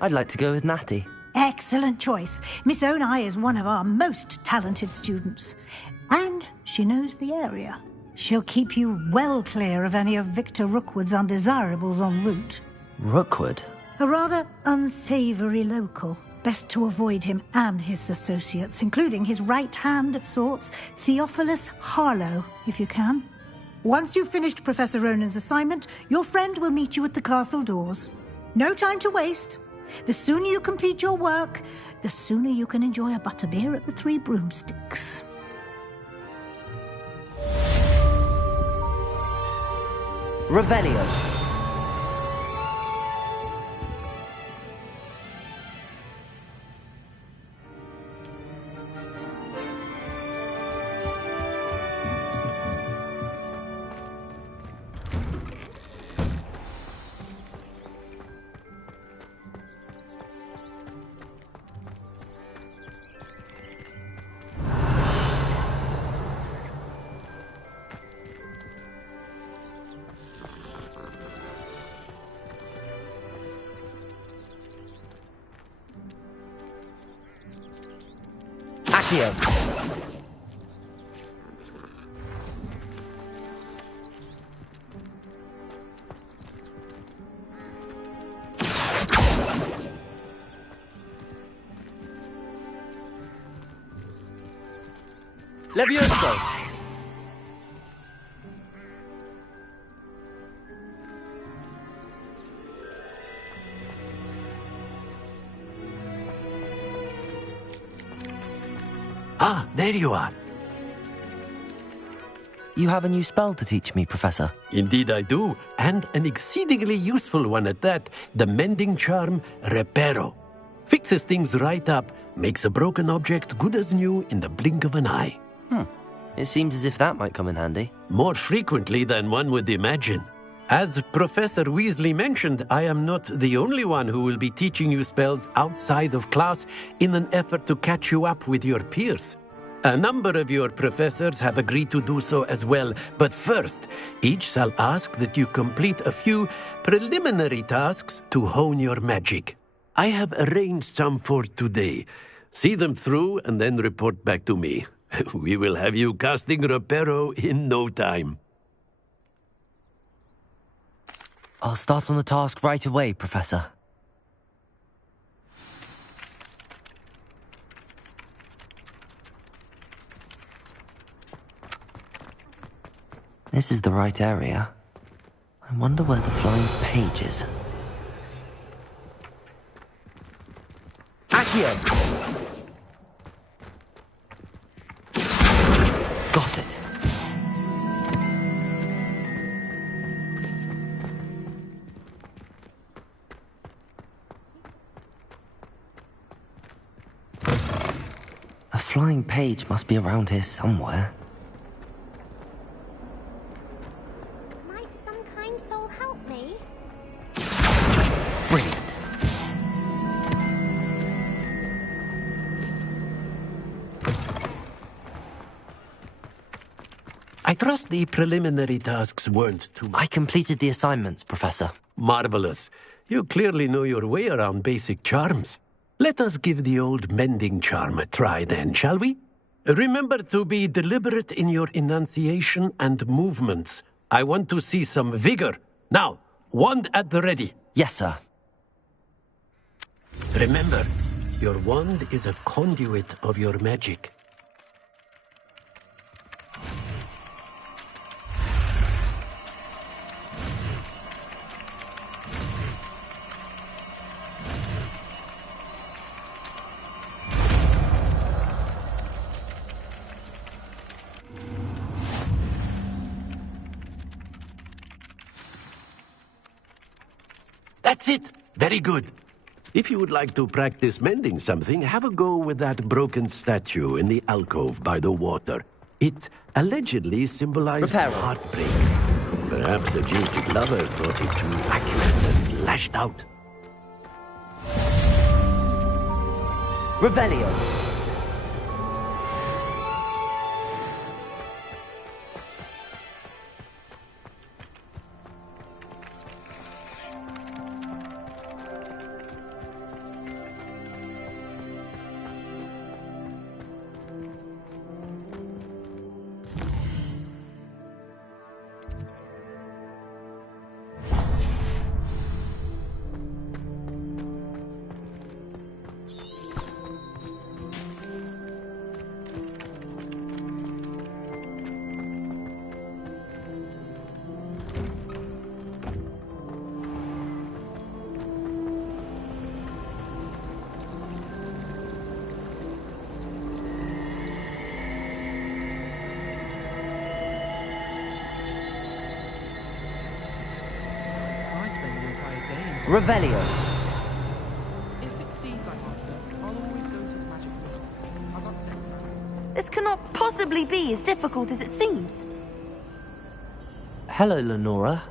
I'd like to go with Natty. Excellent choice. Miss Onai is one of our most talented students. And she knows the area. She'll keep you well clear of any of Victor Rookwood's undesirables en route. Rookwood? A rather unsavory local. Best to avoid him and his associates, including his right hand of sorts, Theophilus Harlow, if you can. Once you've finished Professor Ronan's assignment, your friend will meet you at the castle doors. No time to waste. The sooner you complete your work, the sooner you can enjoy a butterbeer at the Three Broomsticks. Revelio. Accio. Levioso. Ah, there you are. You have a new spell to teach me, Professor. Indeed I do, and an exceedingly useful one at that. The mending charm, Reparo. Fixes things right up, makes a broken object good as new in the blink of an eye. It seems as if that might come in handy. More frequently than one would imagine. As Professor Weasley mentioned, I am not the only one who will be teaching you spells outside of class in an effort to catch you up with your peers. A number of your professors have agreed to do so as well, but first, each shall ask that you complete a few preliminary tasks to hone your magic. I have arranged some for today. See them through and then report back to me. We will have you casting Reparo in no time. I'll start on the task right away, Professor. This is the right area. I wonder where the flying page is. Accio. Got it. A flying page must be around here somewhere. Might some kind soul help me? Brilliant. I trust the preliminary tasks weren't too much. I completed the assignments, Professor. Marvelous. You clearly know your way around basic charms. Let us give the old mending charm a try then, shall we? Remember to be deliberate in your enunciation and movements. I want to see some vigor. Now, wand at the ready. Yes, sir. Remember, your wand is a conduit of your magic. That's it. Very good. If you would like to practice mending something, have a go with that broken statue in the alcove by the water. It allegedly symbolized heartbreak. Perhaps a jilted lover thought it too accurate and lashed out. Revelio. Revelio. If it seems I'm answer, I'll always go to the magic room. I'm upset about it. This cannot possibly be as difficult as it seems. Hello, Lenora.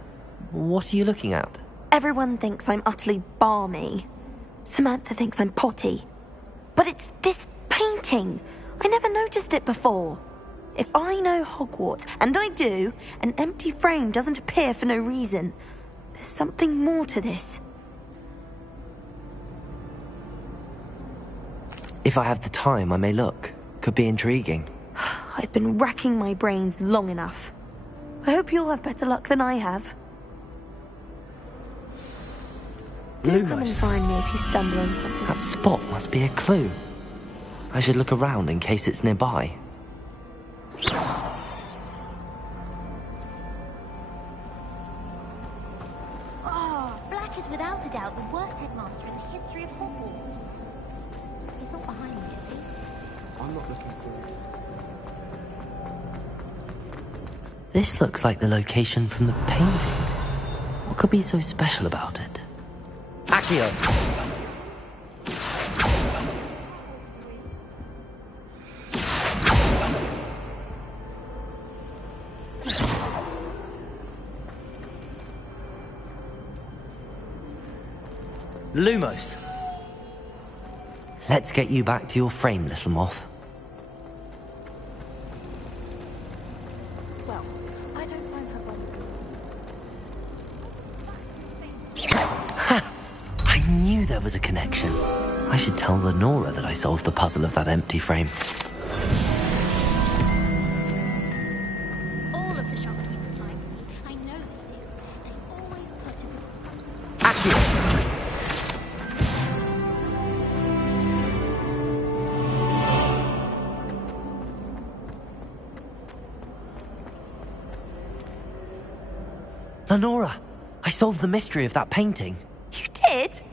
What are you looking at? Everyone thinks I'm utterly balmy. Samantha thinks I'm potty. But it's this painting. I never noticed it before. If I know Hogwarts, and I do, an empty frame doesn't appear for no reason. There's something more to this. If I have the time, I may look. Could be intriguing. I've been racking my brains long enough. I hope you'll have better luck than I have. Do come and find me if you stumble on something. That spot must be a clue. I should look around in case it's nearby. Oh, Black is without a doubt the worst headmaster in the history of Hogwarts. He's not behind me, is he? I'm not looking for it. This looks like the location from the painting. What could be so special about it? Accio. Lumos. Let's get you back to your frame, little moth. Well, I don't find her one. Ha! I knew there was a connection. I should tell Lenora that I solved the puzzle of that empty frame. All of the shopkeepers like me. I know they do. They always purchase. Accio. Lenora, I solved the mystery of that painting. You did?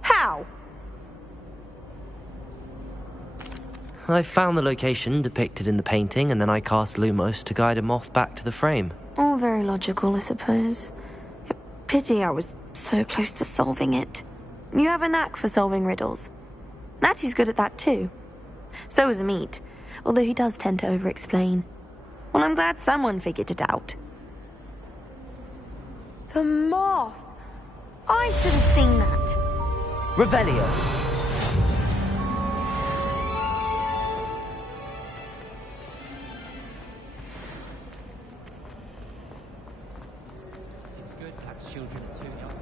How? I found the location depicted in the painting, and then I cast Lumos to guide a moth back to the frame. All very logical, I suppose. Pity I was so close to solving it. You have a knack for solving riddles. Natty's good at that too. So is Amit, although he does tend to over-explain. Well, I'm glad someone figured it out. The moth! I should have seen that. Revelio. It's good that children are too young.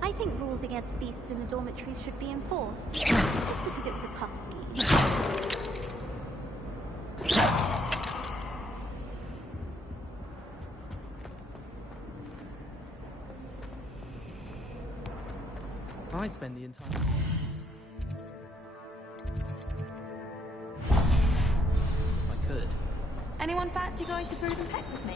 I think rules against beasts in the dormitories should be enforced. Just because it was a puff ski. I spend the entire... If I could. Anyone fancy going to Brood and Peck with me?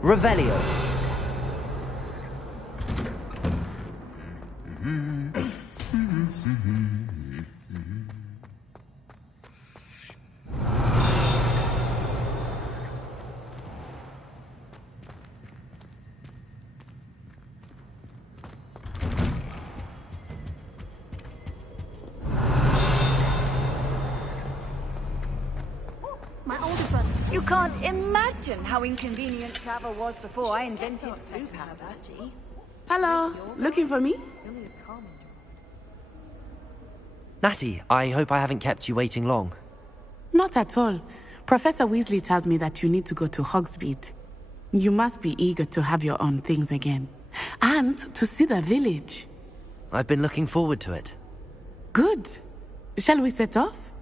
Revelio. older brother. You can't imagine how inconvenient travel was before I invented blue powder. Hello, looking for me? Natty, I hope I haven't kept you waiting long. Not at all. Professor Weasley tells me that you need to go to Hogsmeade. You must be eager to have your own things again. And to see the village. I've been looking forward to it. Good. Shall we set off?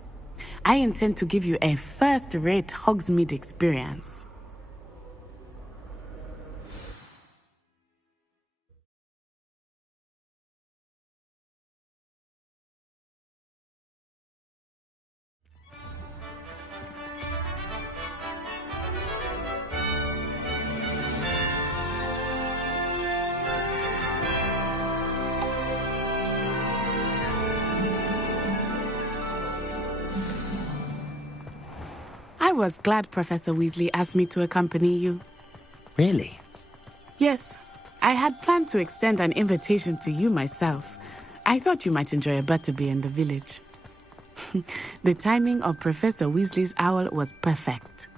I intend to give you a first-rate Hogsmeade experience. I was glad Professor Weasley asked me to accompany you. Really? Yes, I had planned to extend an invitation to you myself. I thought you might enjoy a butterbeer in the village. The timing of Professor Weasley's owl was perfect.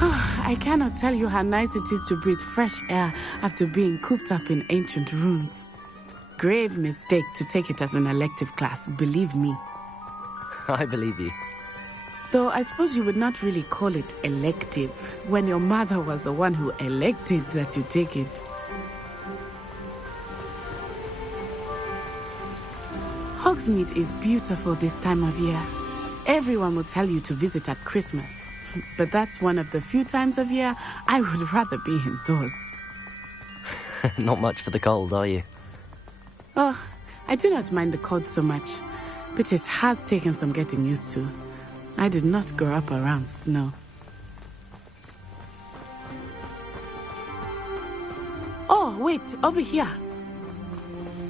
I cannot tell you how nice it is to breathe fresh air after being cooped up in ancient rooms. Grave mistake to take it as an elective class, believe me. I believe you. Though I suppose you would not really call it elective when your mother was the one who elected that you take it. Hogsmeade is beautiful this time of year. Everyone will tell you to visit at Christmas. But that's one of the few times of year I would rather be indoors. Not much for the cold, are you? Oh, I do not mind the cold so much, but it has taken some getting used to. I did not grow up around snow. Oh, wait, over here.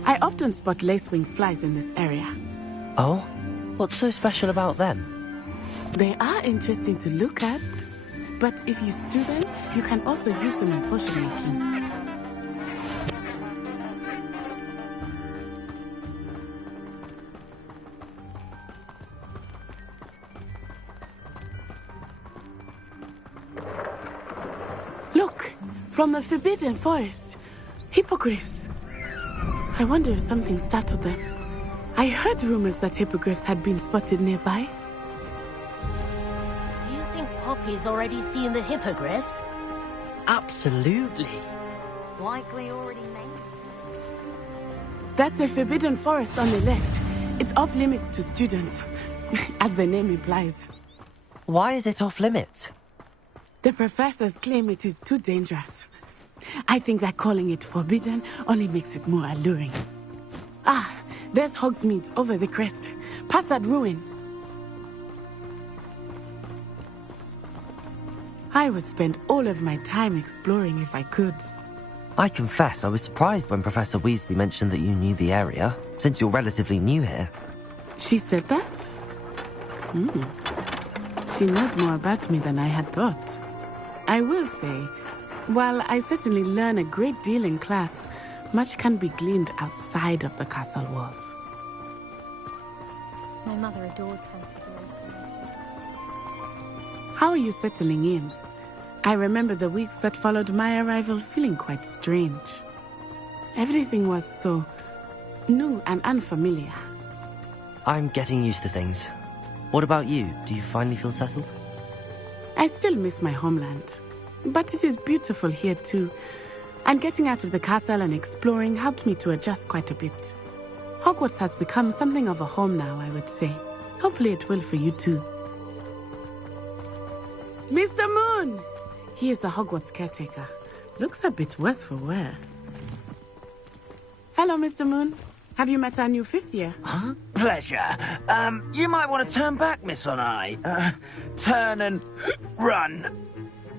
I often spot lacewing flies in this area. Oh? What's so special about them? They are interesting to look at, but if you stew them, you can also use them in potion making. Look, from the Forbidden Forest, hippogriffs. I wonder if something startled them. I heard rumors that hippogriffs had been spotted nearby. You think Poppy's already seen the hippogriffs? Absolutely. Likely already made. That's the Forbidden Forest on the left. It's off limits to students, as the name implies. Why is it off limits? The professors claim it is too dangerous. I think that calling it forbidden only makes it more alluring. Ah, there's Hogsmeade over the crest. Past that ruin. I would spend all of my time exploring if I could. I confess I was surprised when Professor Weasley mentioned that you knew the area, since you're relatively new here. She said that? She knows more about me than I had thought. I will say, while I certainly learn a great deal in class, much can be gleaned outside of the castle walls. My mother adored her. How are you settling in? I remember the weeks that followed my arrival feeling quite strange. Everything was so new and unfamiliar. I'm getting used to things. What about you? Do you finally feel settled? I still miss my homeland, but it is beautiful here too. And getting out of the castle and exploring helped me to adjust quite a bit. Hogwarts has become something of a home now, I would say. Hopefully it will for you too. Mr. Moon! He is the Hogwarts caretaker. Looks a bit worse for wear. Hello, Mr. Moon. Have you met our new fifth year? Huh? Pleasure. You might want to turn back, Miss On-Eye. Turn and run.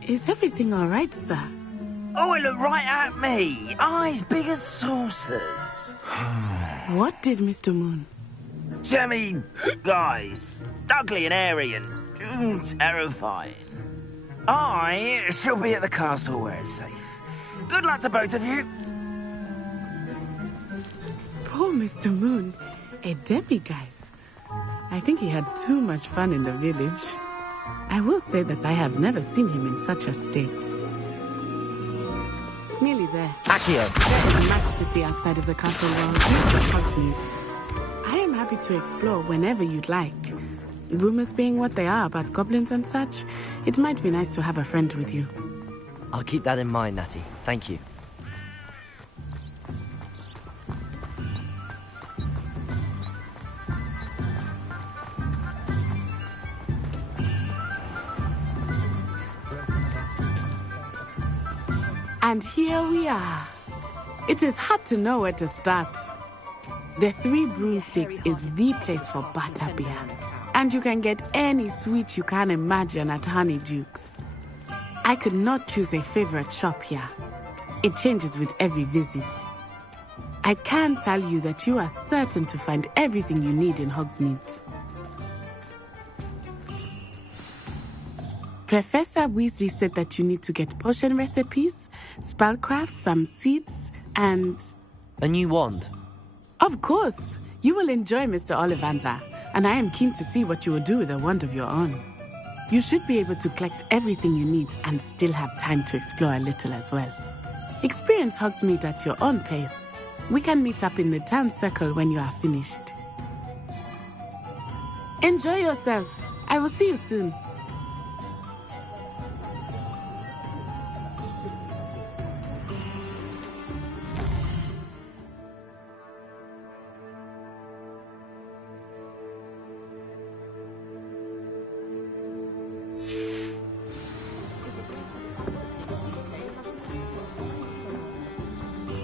Is everything all right, sir? Oh, it looked right at me. Eyes big as saucers. What did Mr. Moon? Jemmy, guys. Ugly and airy and terrifying. I shall be at the castle where it's safe. Good luck to both of you. Poor Mr. Moon. A demiguise. I think he had too much fun in the village. I will say that I have never seen him in such a state. Nearly there. Accio! There is much to see outside of the castle walls, not just Hogsmeade. I am happy to explore whenever you'd like. Rumors being what they are about goblins and such, it might be nice to have a friend with you. I'll keep that in mind, Natty. Thank you. And here we are. It is hard to know where to start. The Three Broomsticks is the place for butterbeer. And you can get any sweet you can imagine at Honeydukes. I could not choose a favorite shop here. It changes with every visit. I can tell you that you are certain to find everything you need in Hogsmeade. Professor Weasley said that you need to get potion recipes, spellcraft, some seeds, and... a new wand? Of course! You will enjoy Mr. Ollivander, and I am keen to see what you will do with a wand of your own. You should be able to collect everything you need and still have time to explore a little as well. Experience Hogsmeade at your own pace. We can meet up in the town circle when you are finished. Enjoy yourself. I will see you soon.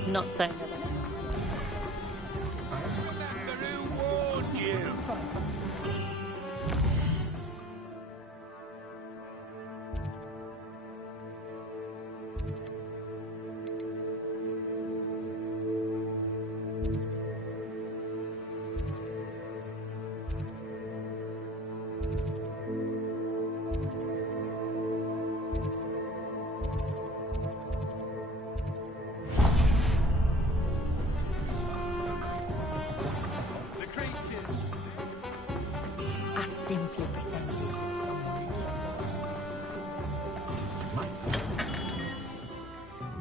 Not so.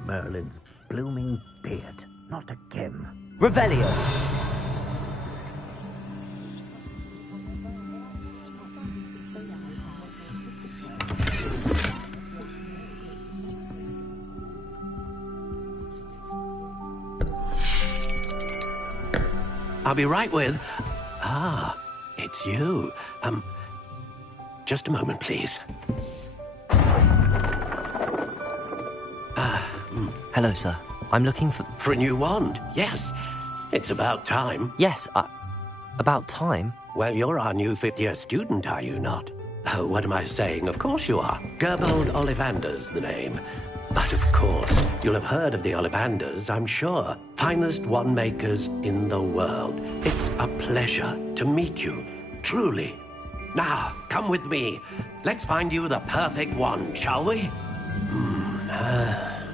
Merlin's blooming beard. Not again. Revelio. I'll be right with... Ah, it's you. Just a moment, please. Hello, sir. I'm looking for... For a new wand, yes. It's about time. Yes, about time? Well, you're our new fifth-year student, are you not? Oh, what am I saying? Of course you are. Gerbold Ollivander's the name. But of course, you'll have heard of the Ollivanders, I'm sure. Finest wand makers in the world. It's a pleasure to meet you, truly. Now, come with me. Let's find you the perfect wand, shall we?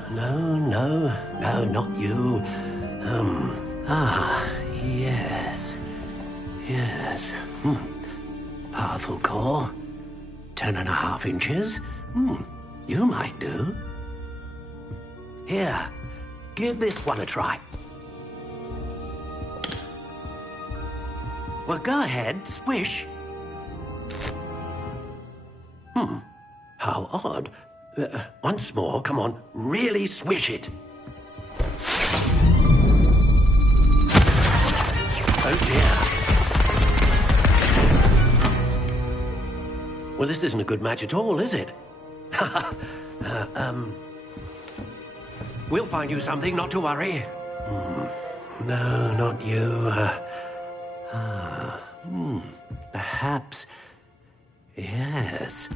No, not you. Yes. Powerful core. 10.5 inches. You might do. Here, give this one a try. Well, go ahead, swish. How odd. Once more, come on, really swish it. Oh dear. Well, this isn't a good match at all, is it? We'll find you something, not to worry. No, not you. Perhaps... Yes.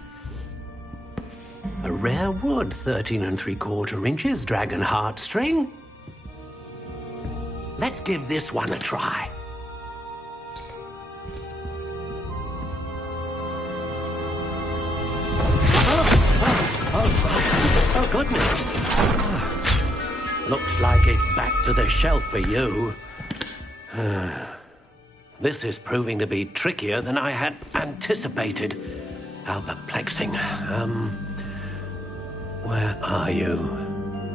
A rare wood, 13 3/4 inches, dragon heartstring. Let's give this one a try. Oh, goodness. Looks like it's back to the shelf for you. This is proving to be trickier than I had anticipated. How perplexing. Where are you?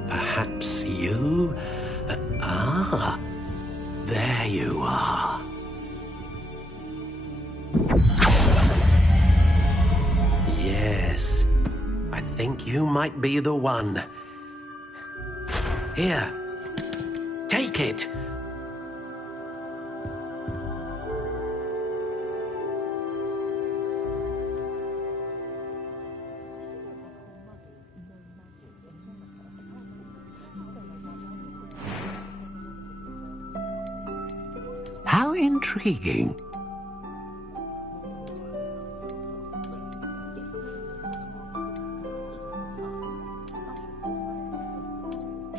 Perhaps you? There you are. Yes, I think you might be the one. Here, take it. How intriguing.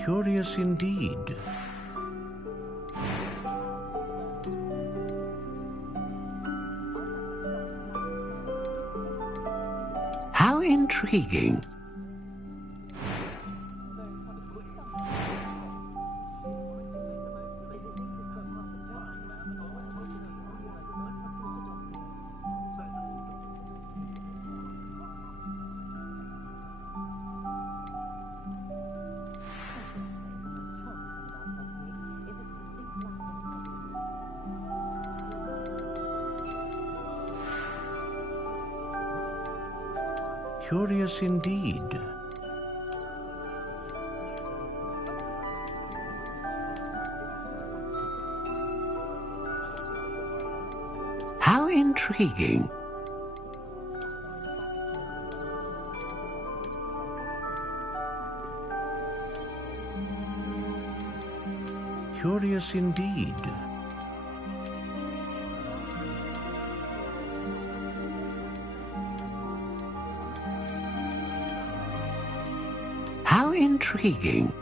Curious indeed. How intriguing. Curious indeed. How intriguing. Curious indeed. How intriguing.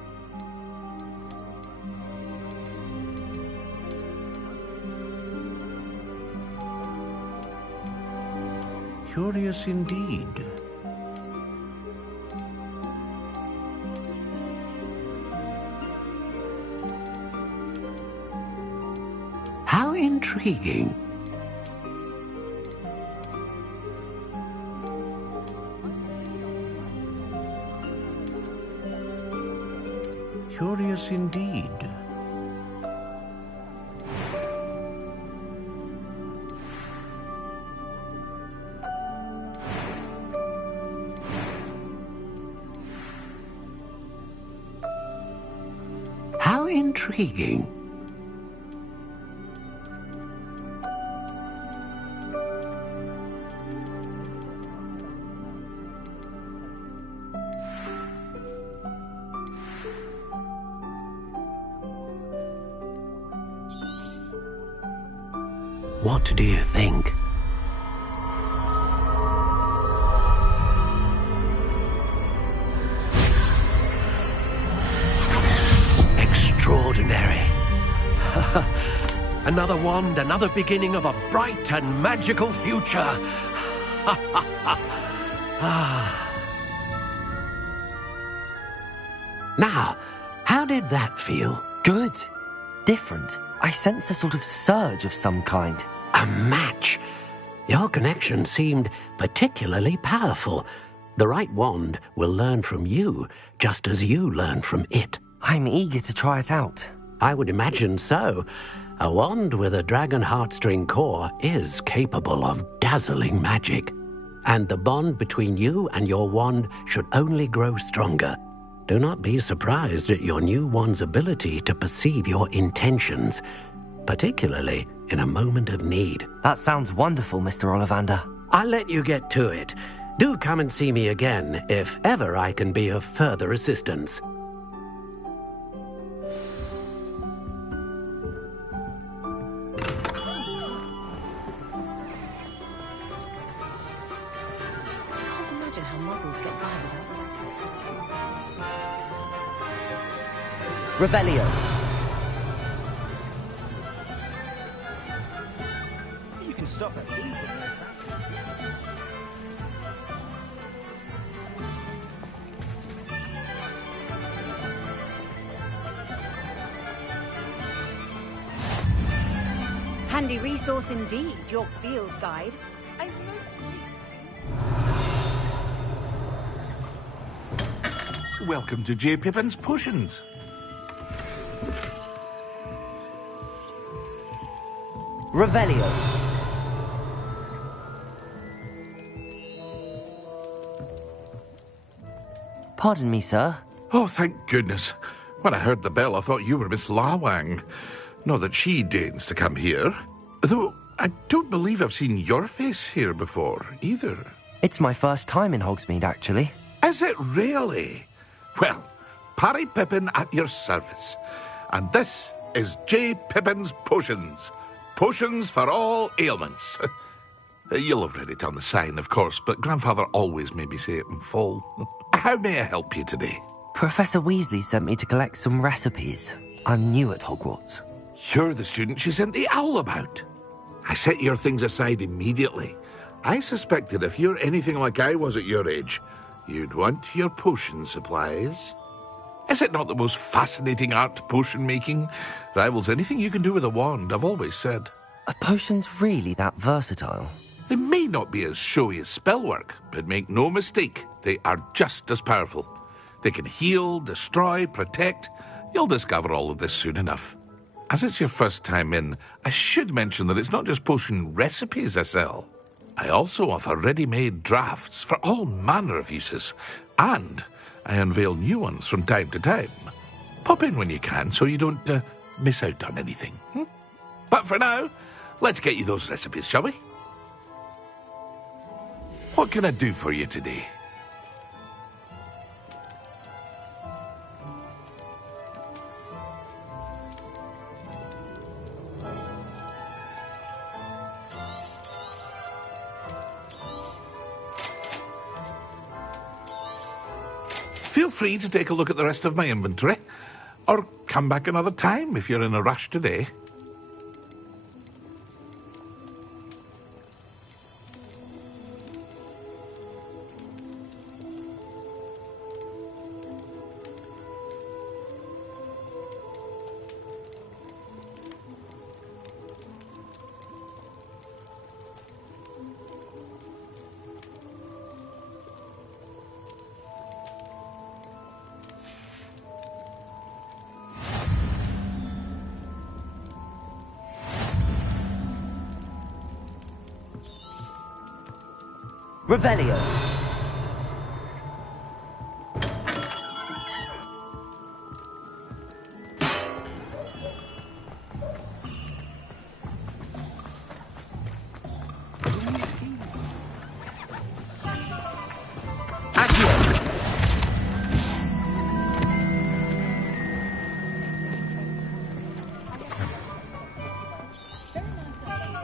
Curious indeed. How intriguing. Curious indeed. How intriguing. What do you think? Extraordinary. Another wand, another beginning of a bright and magical future. Now, how did that feel? Good. Different. I sensed a sort of surge of some kind. A match. Your connection seemed particularly powerful. The right wand will learn from you, just as you learn from it. I'm eager to try it out. I would imagine so. A wand with a dragon heartstring core is capable of dazzling magic. And the bond between you and your wand should only grow stronger. Do not be surprised at your new wand's ability to perceive your intentions, particularly in a moment of need. That sounds wonderful, Mr. Ollivander. I'll let you get to it. Do come and see me again if ever I can be of further assistance. Can't imagine how models get by without Revelio. You can stop at these. Handy resource indeed, your field guide. Welcome to J. Pippin's Potions. Revelio. Pardon me, sir. Oh, thank goodness. When I heard the bell, I thought you were Miss Lawang. Not that she deigns to come here. Though, I don't believe I've seen your face here before, either. It's my first time in Hogsmeade, actually. Is it really? Well, Parry Pippin at your service. And this is J. Pippin's Potions. Potions for all ailments. You'll have read it on the sign, of course, but Grandfather always made me say it in full. How may I help you today? Professor Weasley sent me to collect some recipes. I'm new at Hogwarts. You're the student she sent the owl about. I set your things aside immediately. I suspected if you're anything like I was at your age, you'd want your potion supplies. Is it not the most fascinating art, potion making? Rivals anything you can do with a wand, I've always said. Are potions really that versatile? They may not be as showy as spellwork, but make no mistake, they are just as powerful. They can heal, destroy, protect. You'll discover all of this soon enough. As it's your first time in, I should mention that it's not just potion recipes I sell. I also offer ready-made drafts for all manner of uses, and I unveil new ones from time to time. Pop in when you can so you don't miss out on anything. But for now, let's get you those recipes, shall we? What can I do for you today? Feel free to take a look at the rest of my inventory, or come back another time if you're in a rush today. Revelio.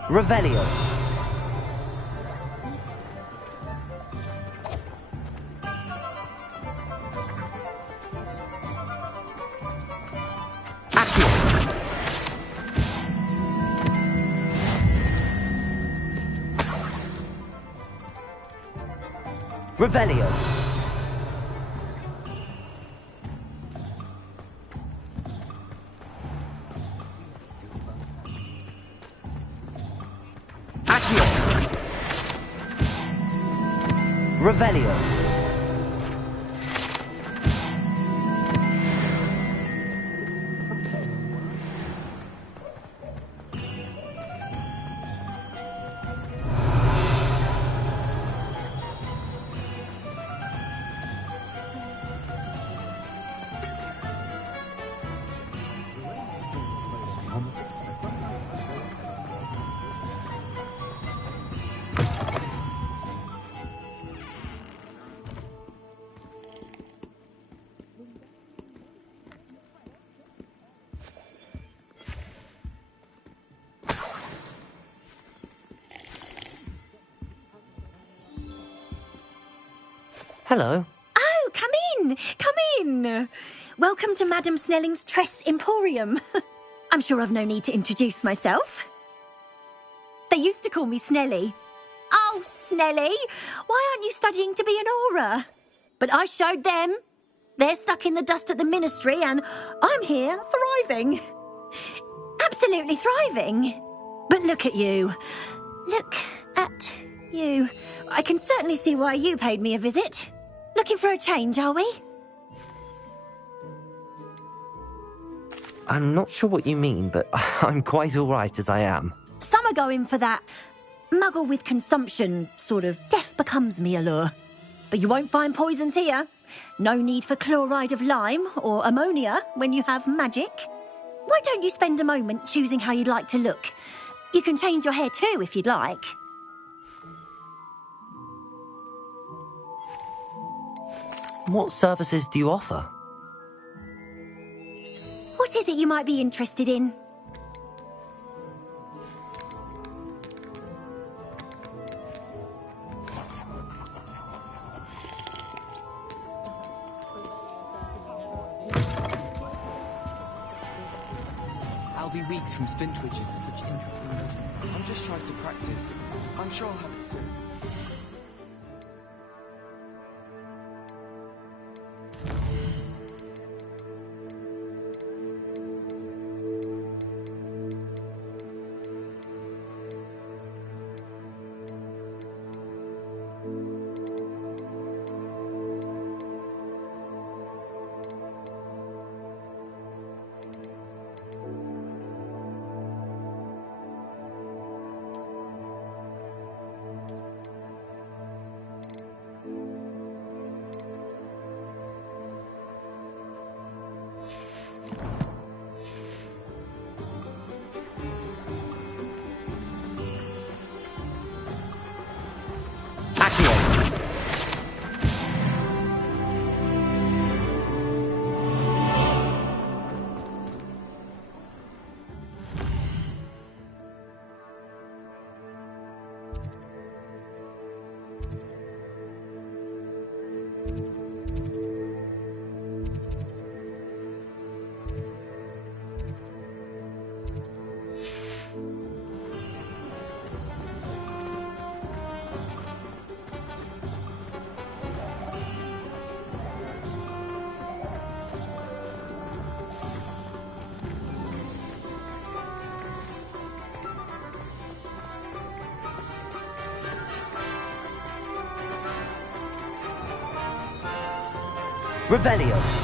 Revelio. Revelio. Accio. Revelio. Hello. Oh, come in! Come in! Welcome to Madame Snelling's Tress Emporium. I'm sure I've no need to introduce myself. They used to call me Snelly. Oh, Snelly, why aren't you studying to be an aura? But I showed them. They're stuck in the dust at the ministry and I'm here thriving. Absolutely thriving. But But look at you. Look at you. I can certainly see why you paid me a visit. Looking for a change, are we? I'm not sure what you mean, but I'm quite all right as I am. Some are going for that muggle with consumption, sort of death becomes me allure. But you won't find poisons here. No need for chloride of lime or ammonia when you have magic. Why don't you spend a moment choosing how you'd like to look? You can change your hair too if you'd like. What services do you offer? What is it you might be interested in? I'll be weeks from spin twitching. I'm just trying to practice. I'm sure I'll have it soon. Revelio.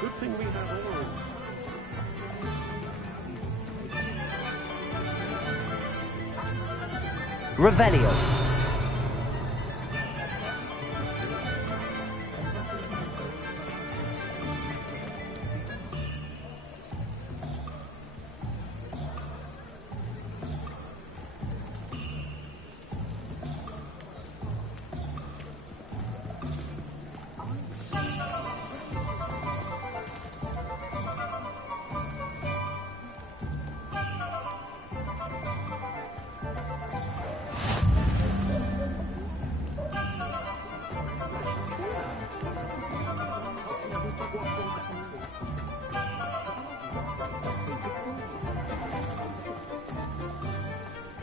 Good thing we have oil. Revelio.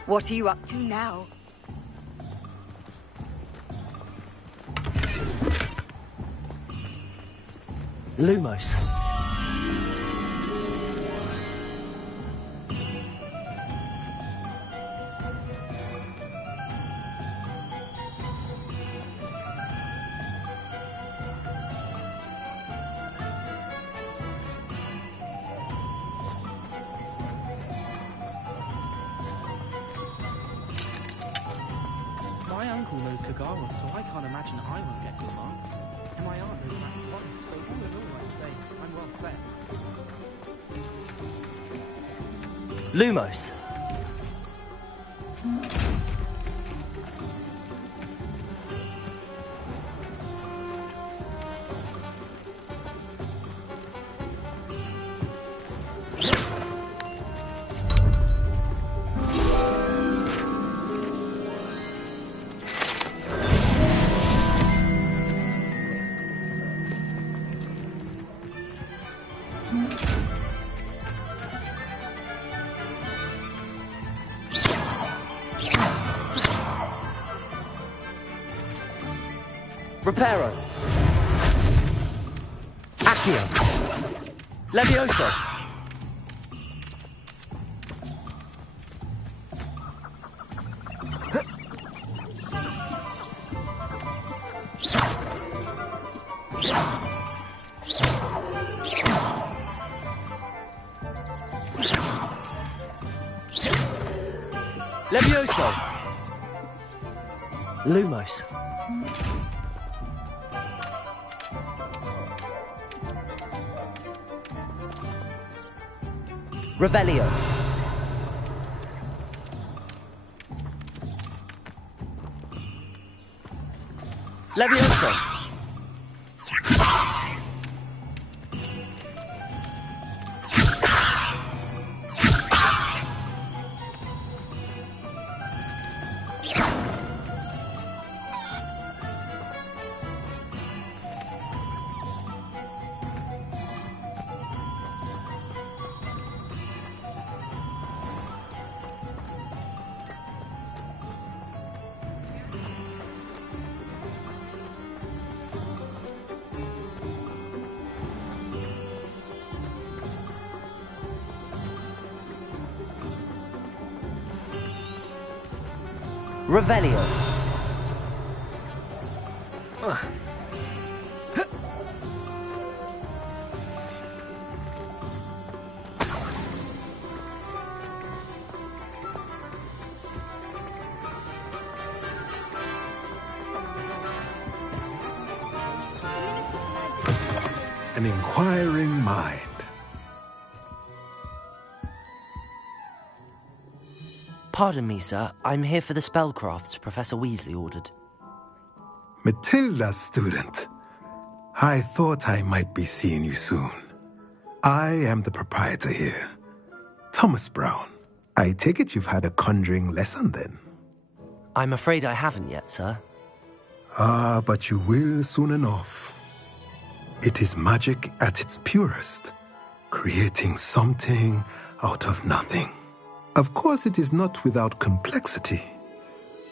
What are you up to now? Lumos. My uncle knows Kagawa, so I can't imagine I won't get good marks. And my aunt knows Max Bond, so all in all, I'd say I'm well set. Lumos. Reparo. Accio. Levioso. Levioso. Lumos. Revelio. Levioso. Revelio. An inquiring mind. Pardon me, sir. I'm here for the spellcrafts Professor Weasley ordered. Matilda's student. I thought I might be seeing you soon. I am the proprietor here, Thomas Brown. I take it you've had a conjuring lesson then? I'm afraid I haven't yet, sir. Ah, but you will soon enough. It is magic at its purest, creating something out of nothing. Of course, it is not without complexity,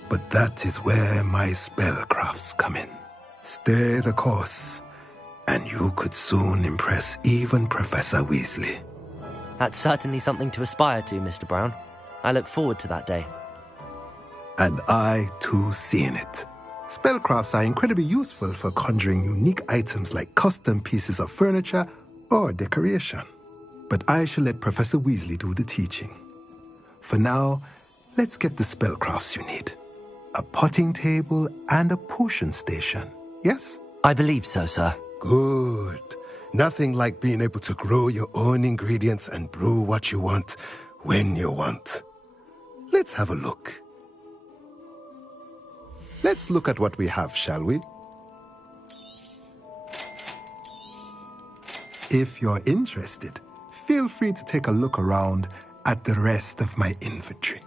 but that is where my spellcrafts come in. Stay the course, and you could soon impress even Professor Weasley. That's certainly something to aspire to, Mr. Brown. I look forward to that day. And I, too, seeing it. Spellcrafts are incredibly useful for conjuring unique items like custom pieces of furniture or decoration. But I shall let Professor Weasley do the teaching. For now, let's get the spellcrafts you need. A potting table and a potion station, yes? I believe so, sir. Good. Nothing like being able to grow your own ingredients and brew what you want when you want. Let's have a look. Let's look at what we have, shall we? If you're interested, feel free to take a look around at the rest of my inventory.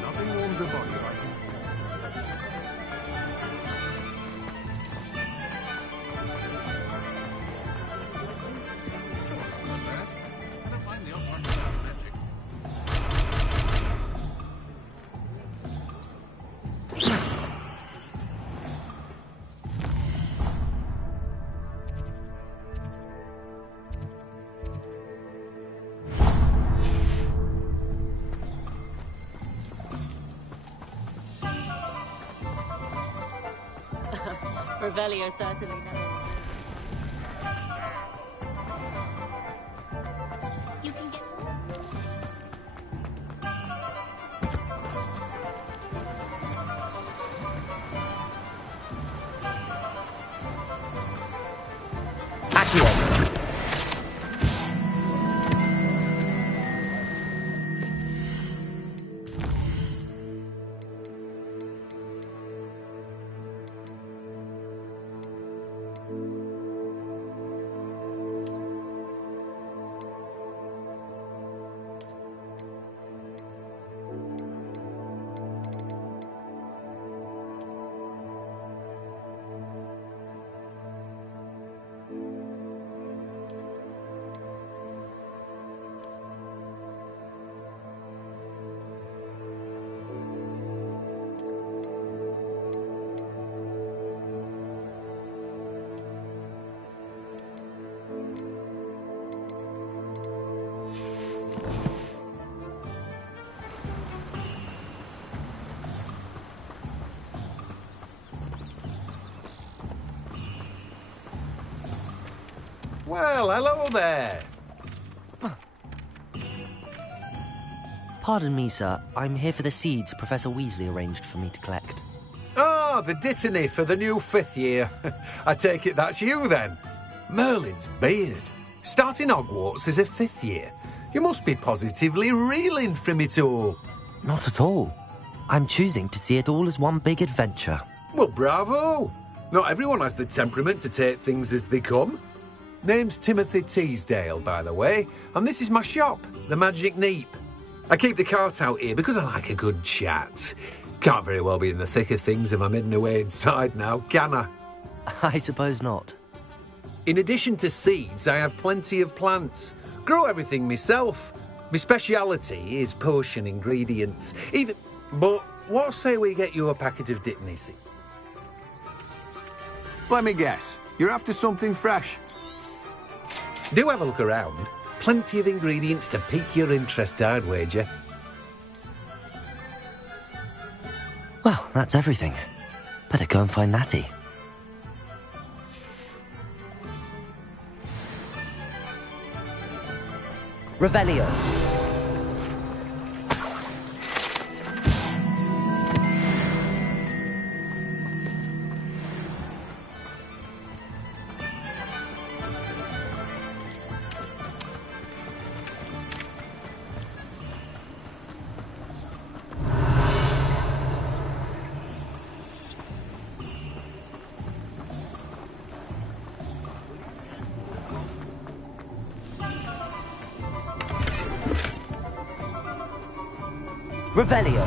Nothing warms a body like Revelio certainly never. You can get Well, hello there. Pardon me, sir. I'm here for the seeds Professor Weasley arranged for me to collect. Oh, the dittany for the new 5th year. I take it that's you, then. Merlin's beard. Starting Hogwarts as a 5th year. You must be positively reeling from it all. Not at all. I'm choosing to see it all as one big adventure. Well, bravo. Not everyone has the temperament to take things as they come. Name's Timothy Teasdale, by the way, and this is my shop, the Magic Neep. I keep the cart out here because I like a good chat. Can't very well be in the thick of things if I'm hidden away inside now, can I? I suppose not. In addition to seeds, I have plenty of plants. Grow everything myself. My speciality is potion ingredients. But what say we get you a packet of Dittany? Let me guess. You're after something fresh. Do have a look around. Plenty of ingredients to pique your interest, I'd wager. Well, that's everything. Better go and find Natty. Revelio. Revelio.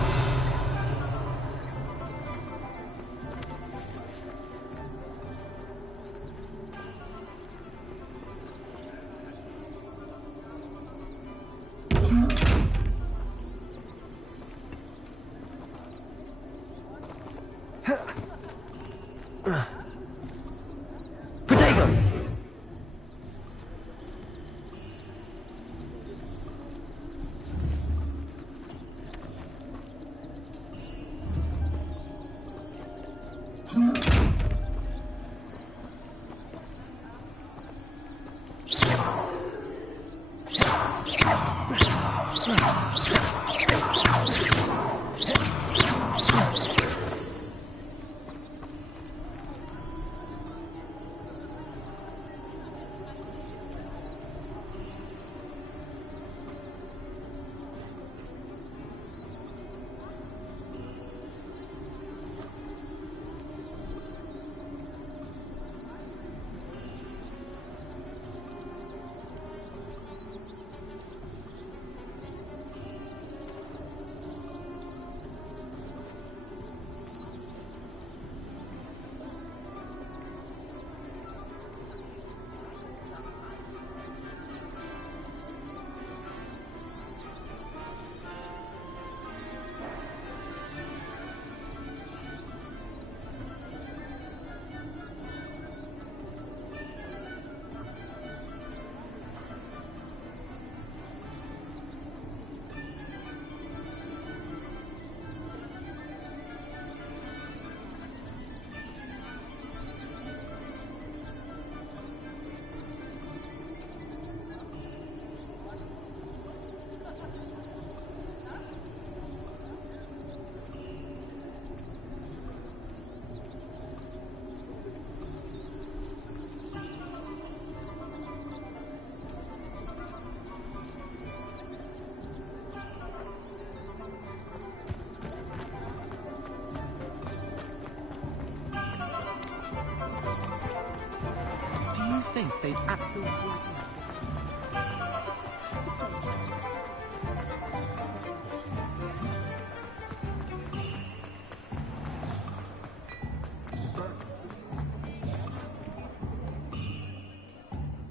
Protego! Think they'd absolutely...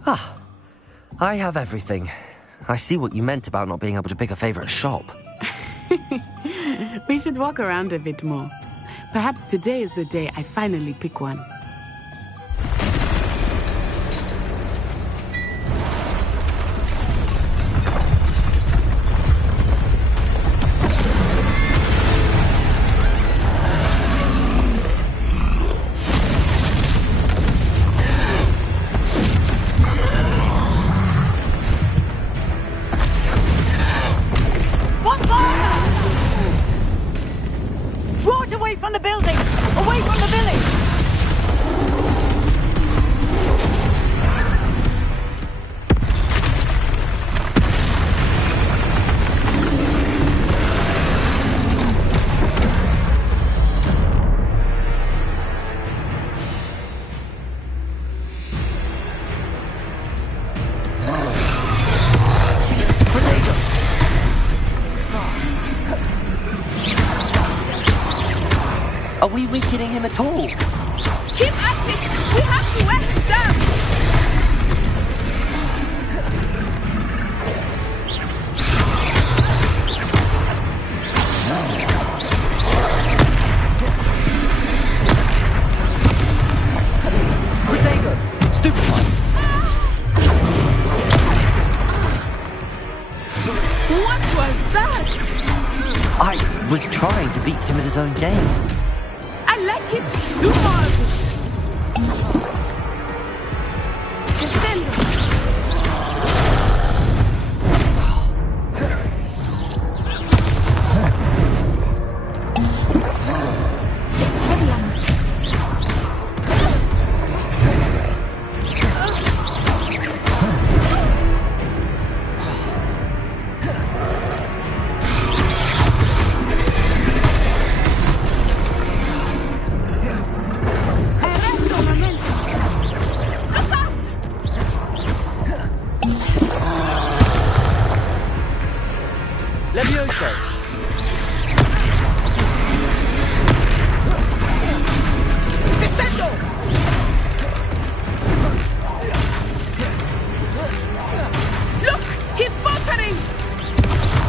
Ah, I have everything. I see what you meant about not being able to pick a favorite shop. We should walk around a bit more. Perhaps today is the day I finally pick one. Are we weakening him at all? Keep at it! We have to wear him down! Protego! Stupefy! What was that? I was trying to beat him at his own game. I like it! Do more!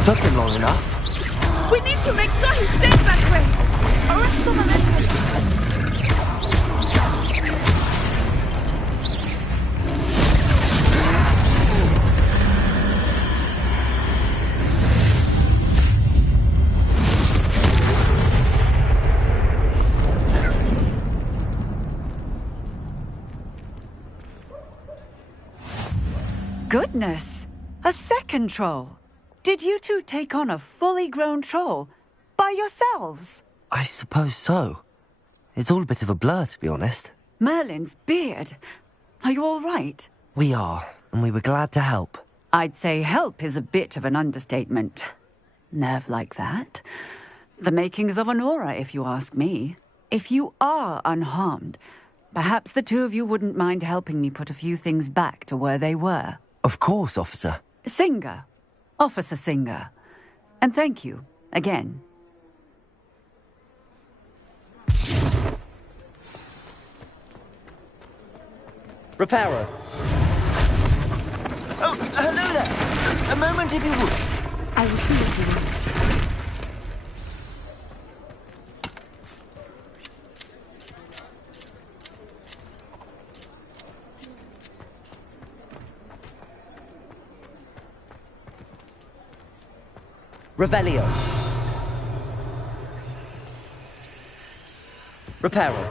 Took him long enough. We need to make sure he stays that way. Arrest the momentum. Goodness! A second troll! Did you two take on a fully grown troll by yourselves? I suppose so. It's all a bit of a blur, to be honest. Merlin's beard. Are you all right? We are, and we were glad to help. I'd say help is a bit of an understatement. Nerve like that. The makings of an aura, if you ask me. If you are unharmed, perhaps the two of you wouldn't mind helping me put a few things back to where they were. Of course, officer. Singer. Officer Singer. And thank you, again. Repairer. Oh, hello there. A moment, if you would. I will see what he wants. Revelio. Repairer.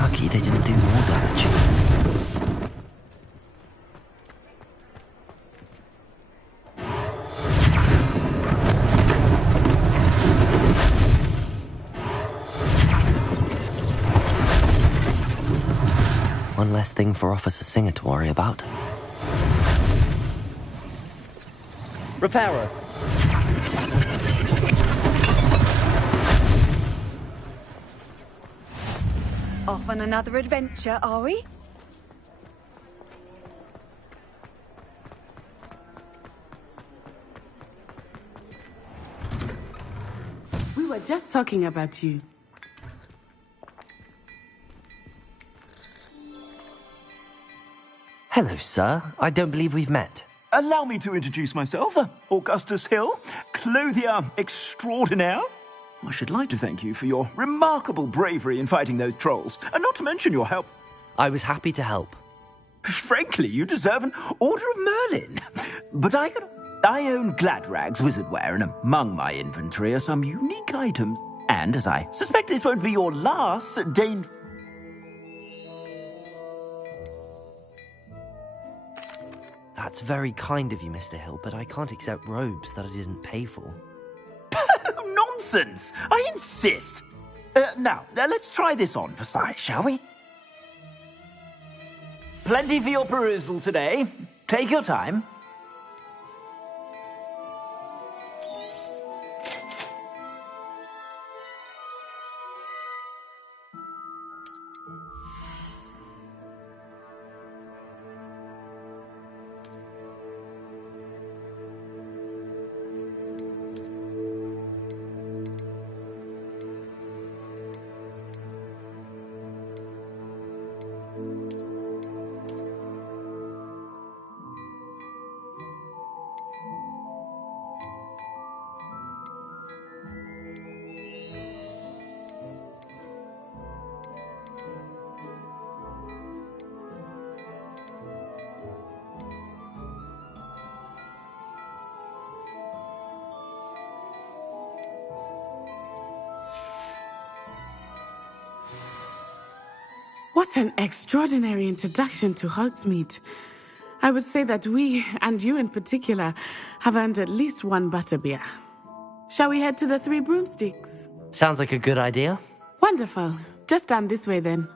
Lucky they didn't do more damage. One less thing for Officer Singer to worry about. Repairer. Off on another adventure, are we? We were just talking about you. Hello, sir. I don't believe we've met. Allow me to introduce myself. Augustus Hill, clothier extraordinaire. I should like to thank you for your remarkable bravery in fighting those trolls, and not to mention your help. I was happy to help. Frankly, you deserve an Order of Merlin. But I own Gladrag's wizardware, and among my inventory are some unique items. And as I suspect this won't be your last That's very kind of you, Mr. Hill, but I can't accept robes that I didn't pay for. Nonsense! I insist! Now, let's try this on for size, shall we? Plenty for your perusal today. Take your time. What an extraordinary introduction to Hogsmeade. I would say that we, and you in particular, have earned at least one butterbeer. Shall we head to the Three Broomsticks? Sounds like a good idea. Wonderful. Just down this way then.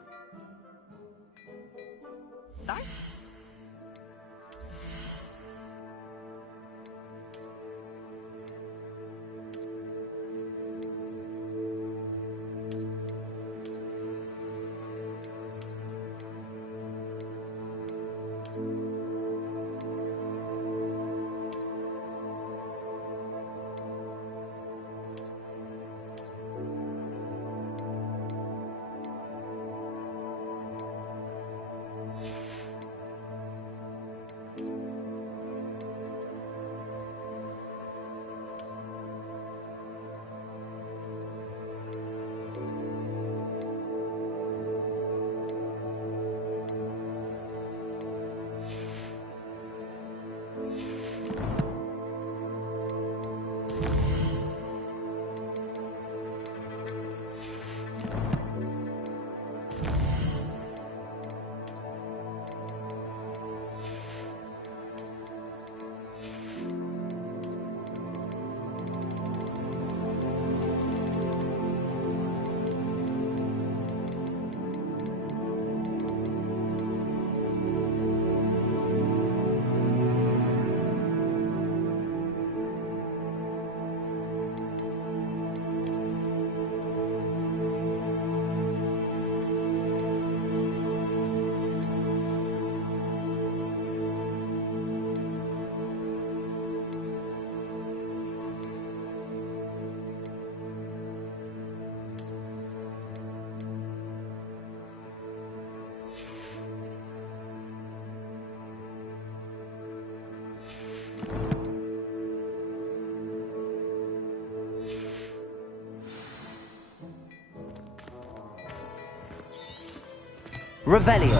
Revelio.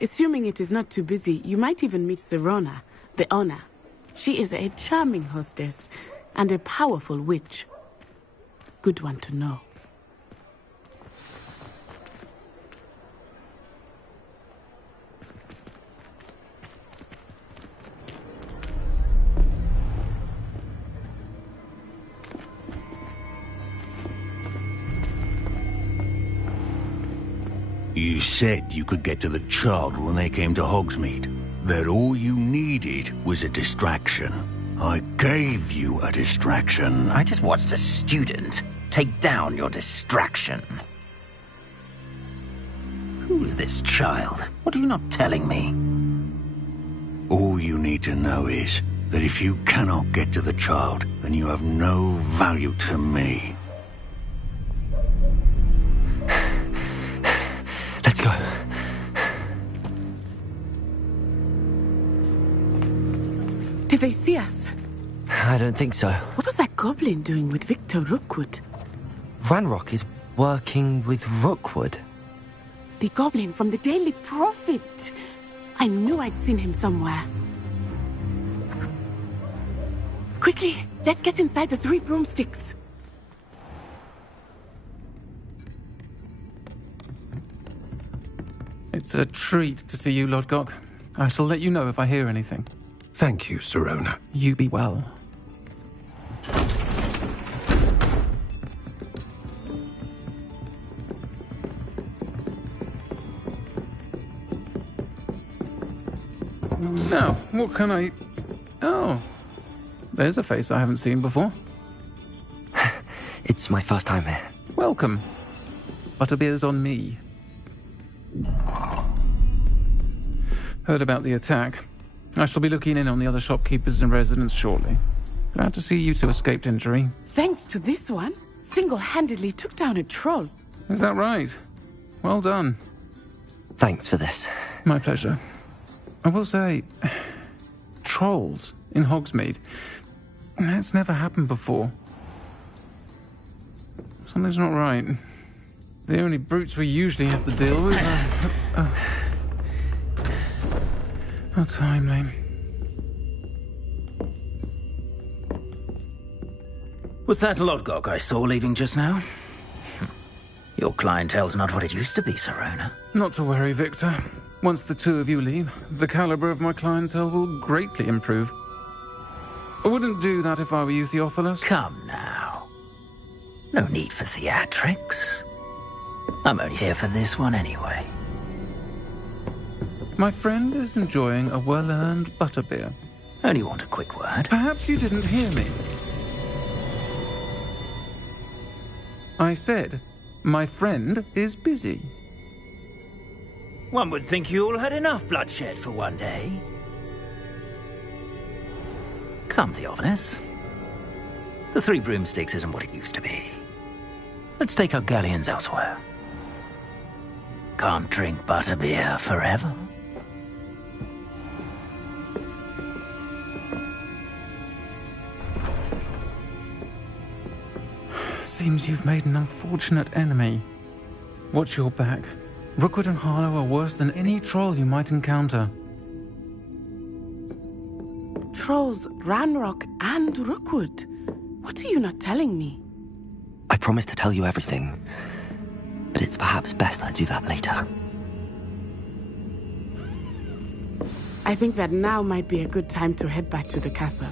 Assuming it is not too busy, you might even meet Sirona, the owner. She is a charming hostess and a powerful witch. Good one to know. You said you could get to the child when they came to Hogsmeade. That all you needed was a distraction. I gave you a distraction. I just watched a student take down your distraction. Who's this child? What are you not telling me? All you need to know is that if you cannot get to the child, then you have no value to me. Let's go. Did they see us? I don't think so. What was that goblin doing with Victor Rookwood? Ranrock is working with Rookwood. The goblin from the Daily Prophet. I knew I'd seen him somewhere. Quickly, let's get inside the 3 broomsticks. It's a treat to see you, Lodgok. I shall let you know if I hear anything. Thank you, Sirona. You be well. Now, what can I... Oh, there's a face I haven't seen before. It's my first time here. Welcome. Butterbeer's on me. Heard about the attack. I shall be looking in on the other shopkeepers and residents shortly. Glad to see you two escaped injury. Thanks to this one, single-handedly took down a troll. Is that right? Well done. Thanks for this. My pleasure. I will say, trolls in Hogsmeade. That's never happened before. Something's not right. The only brutes we usually have to deal with are... How timely. Was that Lodgok I saw leaving just now? Your clientele's not what it used to be, Sirona. Not to worry, Victor. Once the two of you leave, the caliber of my clientele will greatly improve. I wouldn't do that if I were you, Theophilus. Come now. No need for theatrics. I'm only here for this one anyway. My friend is enjoying a well-earned butterbeer. Only want a quick word. Perhaps you didn't hear me. I said, my friend is busy. One would think you all had enough bloodshed for one day. Come, Theophilus. The 3 broomsticks isn't what it used to be. Let's take our galleons elsewhere. Can't drink butterbeer forever. Seems you've made an unfortunate enemy. Watch your back. Rookwood and Harlow are worse than any troll you might encounter. Trolls, Ranrock, and Rookwood. What are you not telling me? I promised to tell you everything, but it's perhaps best I do that later. I think that now might be a good time to head back to the castle.